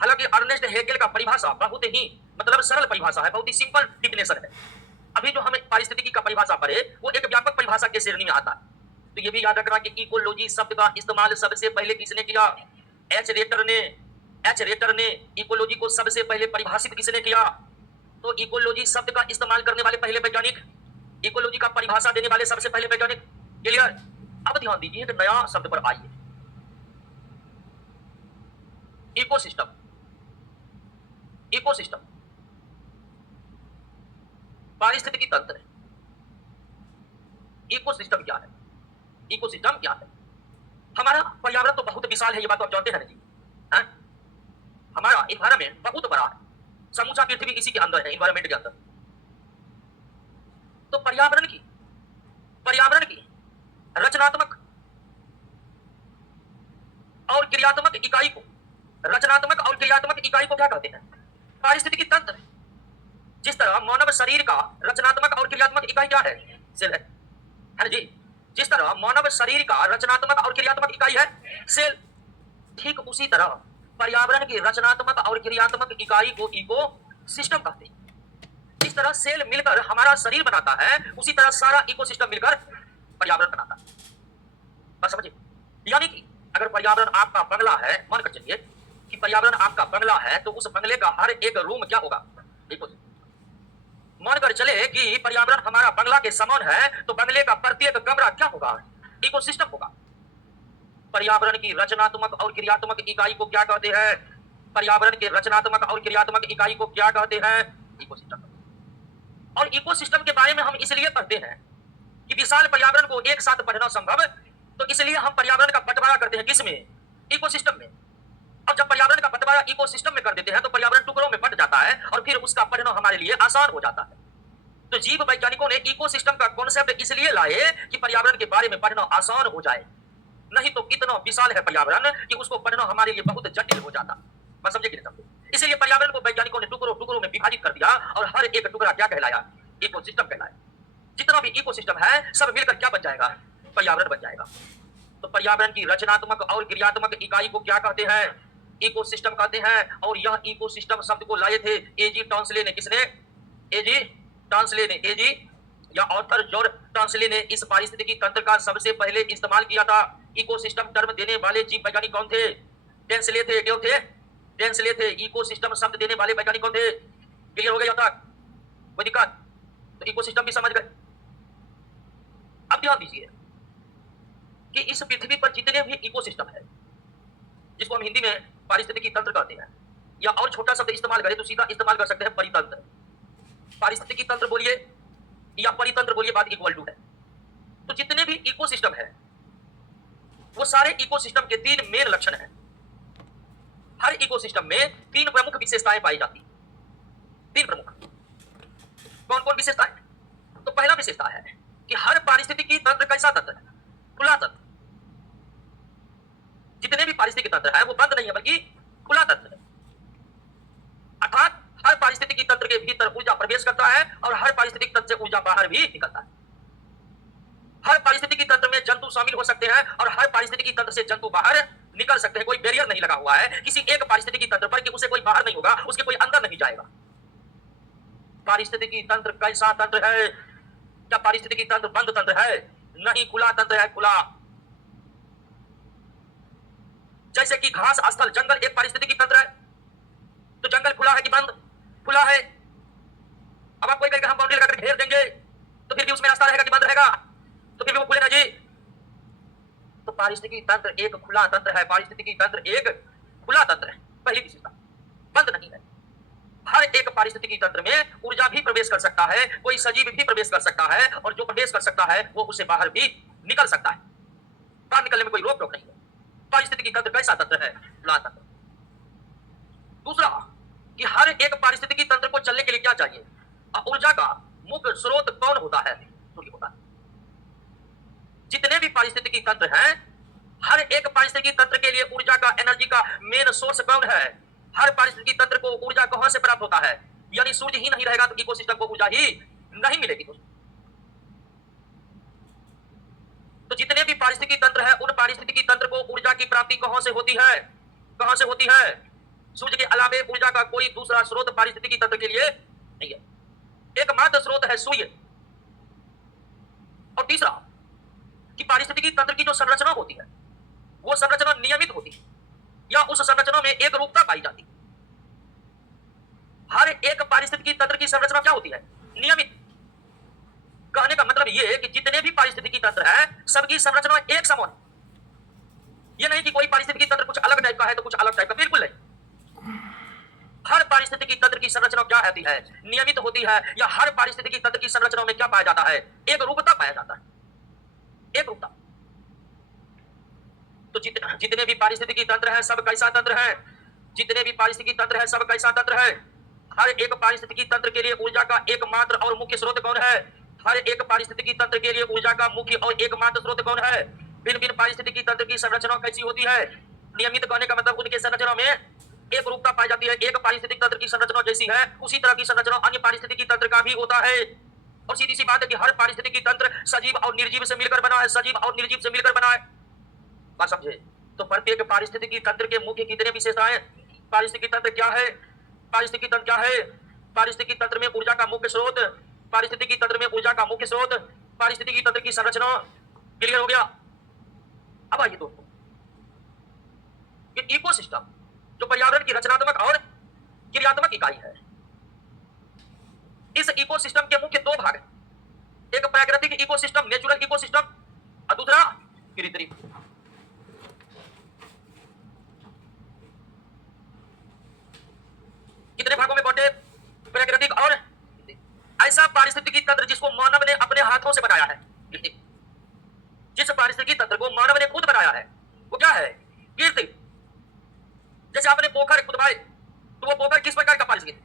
हालांकि अर्नेस्ट हेगेल का परिभाषा बहुत ही मतलब सरल परिभाषा है, बहुत ही सिंपल डिफिनेशन है। अभी जो हमें पारिस्थितिकी का परिभाषा पढ़े वो एक व्यापक परिभाषा के श्रेणी में आता है। तो ये भी याद रखना कि इकोलॉजी शब्द का इस्तेमाल सबसे पहले किसने किया? एच रेटर ने। एच रेटर ने इकोलॉजी को सबसे पहले परिभाषित किसने किया? तो इकोलॉजी शब्द का इस्तेमाल करने वाले पहले वैज्ञानिक, इकोलॉजी का परिभाषा देने वाले सबसे पहले वैज्ञानिक। क्लियर? अब ध्यान दीजिए एक नया शब्द पर आइए। इकोसिस्टम। इकोसिस्टम पारिस्थितिकी तंत्र। इकोसिस्टम क्या है? इकोसिस्टम क्या है? हमारा पर्यावरण तो बहुत विशाल है, ये बात तो आप जानते हैं ना जी। है? हमारा एनवायरनमेंट बहुत बड़ा है, समूचा पृथ्वी इसी के अंदर है, एनवायरनमेंट के अंदर। तो पर्यावरण की रचनात्मक और क्रियात्मक इकाई को, रचनात्मक और क्रियात्मक इकाई को क्या कहते हैं? पारिस्थितिकी तंत्र। जिस तरह मानव शरीर का रचनात्मक और क्रियात्मक इकाई क्या है? सेल है ना जी? जिस तरह मानव शरीर का रचनात्मक और क्रियात्मक इकाई है सेल, ठीक उसी तरह पर्यावरण की रचनात्मक और क्रियात्मक इकाई को इको सिस्टम कहते हैं। जिस तरह सेल मिलकर हमारा शरीर बनाता है, उसी तरह सारा इकोसिस्टम मिलकर पर्यावरण बनाता है। बात समझिए? यानी कि अगर पर्यावरण आपका बंगला है, मान कर चलिए कि पर्यावरण आपका बंगला है, तो उस बंगले का हर एक रूम क्या होगा? इकोसिस्टम। मान कर चले कि पर्यावरण हमारा बंगला के समान है, तो बंगले का प्रत्येक कमरा क्या होगा? इकोसिस्टम होगा। पर्यावरण की रचनात्मक और क्रियात्मक इकाई को क्या कहते हैं? पर्यावरण के रचनात्मक और क्रियात्मक इकाई को क्या कहते हैं? इकोसिस्टम। और इकोसिस्टम के बारे में हम इसलिए पढ़ते हैं कि विशाल पर्यावरण को एक साथ पढ़ना संभव, तो इसलिए हम पर्यावरण का बंटवारा करते हैं किसमें? इकोसिस्टम में। अब जब पर्यावरण का बंटवारा इकोसिस्टम में कर देते हैं तो पर्यावरण टुकड़ों में बंट जाता है और फिर उसका पढ़ना हमारे लिए आसान हो जाता है। तो जीव वैज्ञानिकों ने इकोसिस्टम का कॉन्सेप्ट इसलिए लाए कि पर्यावरण के बारे में पढ़ना आसान हो जाए, नहीं तो इतना विशाल है पर्यावरण कि उसको पढ़ना हमारे लिए बहुत जटिल हो जाता। मैं समझे कि नहीं समझे? इसलिए पर्यावरण को वैज्ञानिकों ने टुकड़ों टुकड़ों में विभाजित कर दिया और हर एक टुकड़ा क्या कहलाया? इकोसिस्टम कहलाया। जितना भी इकोसिस्टम है सब मिलकर क्या बन जाएगा? पर्यावरण बन जाएगा। तो पर्यावरण की रचनात्मक और क्रियात्मक इकाई को क्या कहते हैं? इकोसिस्टम कहते हैं। और यह इकोसिस्टम शब्द को लाए थे एजी टॉन्सले ने। किसने? एजी टॉन्सले ने। एजी या ऑथर जॉर्ज टॉन्सले ने इस पारिस्थितिकी तंत्र का सबसे पहले इस्तेमाल किया था। इकोसिस्टम टर्म देने वाले जीव वैज्ञानिक कौन थे? टॉन्सले थे। क्यों थे? टॉन्सले थे। इकोसिस्टम शब्द देने वाले वैज्ञानिक कौन थे? क्लियर हो गया था? कोई दिक्कत? तो इकोसिस्टम भी समझ गए। अब ध्यान दीजिए कि इस पृथ्वी पर जितने भी इकोसिस्टम है, जिसको हम हिंदी में पारिस्थितिकी तंत्र कहते हैं, या और छोटा शब्द इस्तेमाल करें तो सीधा इस्तेमाल कर सकते हैं परितंत्र। पारिस्थितिकी तंत्र बोलिए या परितंत्र बोलिए, बात इक्वल टू है। तो जितने भी इकोसिस्टम है वो सारे इकोसिस्टम के तीन मेन लक्षण हैं। हर इकोसिस्टम में तीन प्रमुख विशेषताएं पाई जाती हैं। तीन प्रमुख। कौन कौन विशेषताएं? तो पहला विशेषता है कि हर पारिस्थितिकी तंत्र कैसा तंत्र है? खुला तंत्र। जितने भी पारिस्थितिकी तंत्र है वो बंद नहीं है बल्कि खुला तंत्र है। अर्थात हर पारिस्थितिकी तंत्र के भीतर ऊर्जा प्रवेश करता है और हर पारिस्थितिकी तंत्र से ऊर्जा बाहर भी निकलता है। हर पारिस्थितिकी तंत्र में जंतु शामिल हो सकते हैं और हर पारिस्थितिकी तंत्र से जंतु बाहर निकल सकते हैं। कोई बैरियर नहीं लगा हुआ है किसी एक पारिस्थितिकी तंत्र पर कि उसे कोई बाहर नहीं होगा, उसके कोई अंदर नहीं जाएगा। पारिस्थितिकी तंत्र कैसा तंत्र है? क्या पारिस्थितिकी तंत्र बंद तंत्र है? नहीं, खुला तंत्र है। खुला। जैसे कि घास स्थल जंगल एक पारिस्थितिकी तंत्र है, तो जंगल खुला है कि बंद? खुला है। अब आप कोई कहेगा हम बाउंड्री लगाकर घेर देंगे तो फिर भी उसमें रास्ता रहेगा कि बंद रहेगा? तो फिर भी वो खुलेगा जी। तो पारिस्थितिकी तंत्र एक खुला तंत्र है। पारिस्थितिकी तंत्र एक खुला तंत्र है। पहली विशेषता, बंद नहीं है। हर एक पारिस्थितिकी तंत्र में ऊर्जा भी प्रवेश कर सकता है, कोई सजीव भी प्रवेश कर सकता है, और जो प्रवेश कर सकता है वो उससे बाहर भी निकल सकता है। बाहर निकलने में कोई रोक टोक नहीं है। पारिस्थितिकी तंत्र कैसा तंत्र है? खुला तंत्र। दूसरा कि हर एक पारिस्थितिकी तंत्र को चलने के लिए क्या चाहिए? ऊर्जा का मुख्य स्रोत कौन होता है? सूर्य होता है। जितने भी पारिस्थितिकी तंत्र हैं, हर एक पारिस्थितिकी तंत्र के लिए ऊर्जा का, एनर्जी का मेन सोर्स कौन है? हर पारिस्थितिकी तंत्र को ऊर्जा कहां से प्राप्त होता है? यानी सूर्य ही नहीं रहेगा तो इकोसिस्टम को ऊर्जा ही नहीं मिलेगी। तो जितने भी पारिस्थितिकी तंत्र है उन पारिस्थितिकी तंत्र को ऊर्जा की प्राप्ति कहां से होती है? कहां से होती है? सूर्य के अलावे ऊर्जा का कोई दूसरा स्रोत पारिस्थितिकी तंत्र के लिए नहीं है। एकमात्र स्रोत है सूर्य। और तीसरा कि पारिस्थितिकी तंत्र की जो संरचना होती है वो संरचना नियमित होती है या उस संरचना में एक रूपता पाई जाती है। हर एक पारिस्थितिकी तंत्र की संरचना क्या होती है? नियमित। कहने का मतलब ये कि जितने भी पारिस्थितिकी तंत्र है सबकी संरचना एक समान है। ये नहीं कि कोई पारिस्थितिकी तंत्र कुछ अलग टाइप का है तो कुछ अलग टाइप का, बिल्कुल नहीं। हर पारिस्थितिकी तंत्र की संरचना क्या होती है? नियमित होती है। या हर पारिस्थितिकी तंत्र की संरचना में क्या पाया जाता है? एक रूपता पाया जाता है। एक रूपता। तो जितने भी पारिस्थितिकी तंत्र है सब कैसा तंत्र है? जितने भी पारिस्थितिकी तंत्र है सब कैसा तंत्र है? हर एक पारिस्थितिकी तंत्र के लिए ऊर्जा का एकमात्र और मुख्य स्रोत कौन है? हर एक पारिस्थितिकी तंत्र के लिए ऊर्जा का मुख्य और एकमात्र स्रोत कौन है? भिन्न भिन्न पारिस्थितिकी तंत्र की संरचना कैसी होती है? नियमित कहने का मतलब उनके संरचना में एक रूपता पाई जाती है। एक पारिस्थितिक तंत्र की संरचना जैसी है उसी तरह की संरचना अन्य पारिस्थितिकी तंत्र का भी होता है। और सीधी सी बात है कि हर पारिस्थितिकी तंत्र सजीव और निर्जीव से मिलकर बना है, सजीव और निर्जीव से मिलकर बना है। बात समझे? तो प्रत्येक पारिस्थितिकी तंत्र के मुख्य कितने विशेषताएं? पारिस्थितिकी तंत्र क्या है? पारिस्थितिकी तंत्र क्या है? पारिस्थितिकी तंत्र में ऊर्जा का मुख्य स्रोत, पारिस्थितिकी तंत्र में ऊर्जा का मुख्य स्रोत, पारिस्थितिकी तंत्र की संरचना। क्लियर हो गया? अब आइए दोस्तों, ये इकोसिस्टम जो पर्यावरण की रचनात्मक और क्रियात्मक इकाई है, इस इकोसिस्टम के मुख्य दो भाग, एक प्राकृतिक इकोसिस्टम नेचुरल इकोसिस्टम और दूसरा कृत्रिम। कितने भागों में बांटे? प्राकृतिक और ऐसा पारिस्थितिकी तंत्र जिसको मानव ने अपने हाथों से बनाया है, जिस पारिस्थितिकी तंत्र को मानव ने खुद बनाया है वो क्या है? कृत्रिम। जैसे आपने पोखर खुदवाए तो वो पोखर किस प्रकार का पारिस्थितिकी?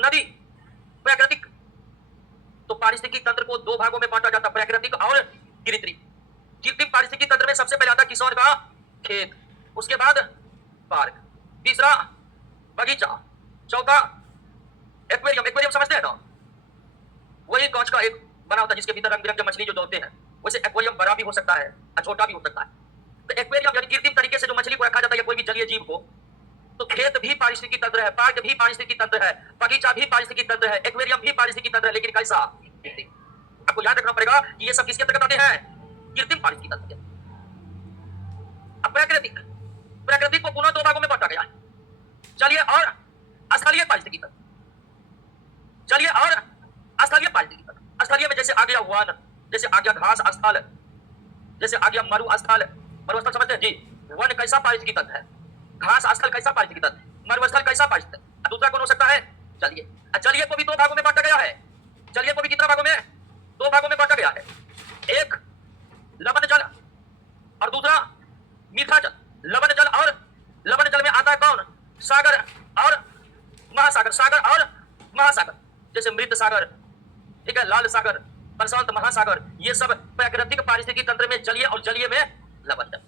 नदी। प्राकृतिक। तो पारिस्थितिकी तंत्र को दो भागों में बांटा जाता है, प्राकृतिक और कृत्रिम। कृत्रिम पारिस्थितिकी तंत्र में सबसे पहले आता किसान का खेत, उसके बाद पार्क, तीसरा बगीचा, चौथा एक्वेरियम। एक्वेरियम समझते हैं ना? वही कांच का एक बना होता है जिसके भीतर रंग बिरंगे मछली जो दौड़ते हैं। वैसे एक्वेरियम बड़ा भी हो सकता है और छोटा भी हो सकता है। तो एक्वेरियम यानी कृत्रिम तरीके से जो मछली को रखा जाता है कोई भी जलीय जीव को, तो खेत भी पारिस्थितिकी तंत्र है, पार्क भी पारिस्थितिकी तंत्र है, बगीचा भी पारिस्थितिकी तंत्र है, एक्वेरियम भी पारिस्थितिकी तंत्र है, लेकिन कैसा? आपको याद रखना पड़ेगा कि ये सब किसके अंतर्गत आते हैं? कृत्रिम पारिस्थितिकी तंत्र के। अब प्राकृतिक, प्राकृतिक को पुनः दो भागों में बांटा गया है, चलिए और स्थलीय पारिस्थितिकी तंत्र। चलिए और स्थलीय पारिस्थितिकी तंत्र। स्थलीय में जैसे आ गया वन, जैसे आ गया घास स्थल, जैसे आ गया मरुस्थल। मरुस्थल समझते हैं जी? वन कैसा पारिस्थितिकी तंत्र है, घास स्थल कैसा पारिस्थितिकी तंत्र, मरुस्थल कैसा पारिस्थितिकी तंत्र। दूसरा कौन हो सकता है? चलिए। चलिए को भी दो भागों में बांटा गया है। चलिए को भी कितना भागों में? दो भागों में बांटा गया है। एक लवण जल और दूसरा मीठा जल। लवण जल और लवण जल में आता है कौन? सागर और महासागर। सागर और महासागर जैसे मृत सागर, ठीक है, लाल सागर, प्रशांत महासागर, ये सब प्राकृतिक पारिस्थितिकी तंत्र में जलीय और जलीय में लवण जल।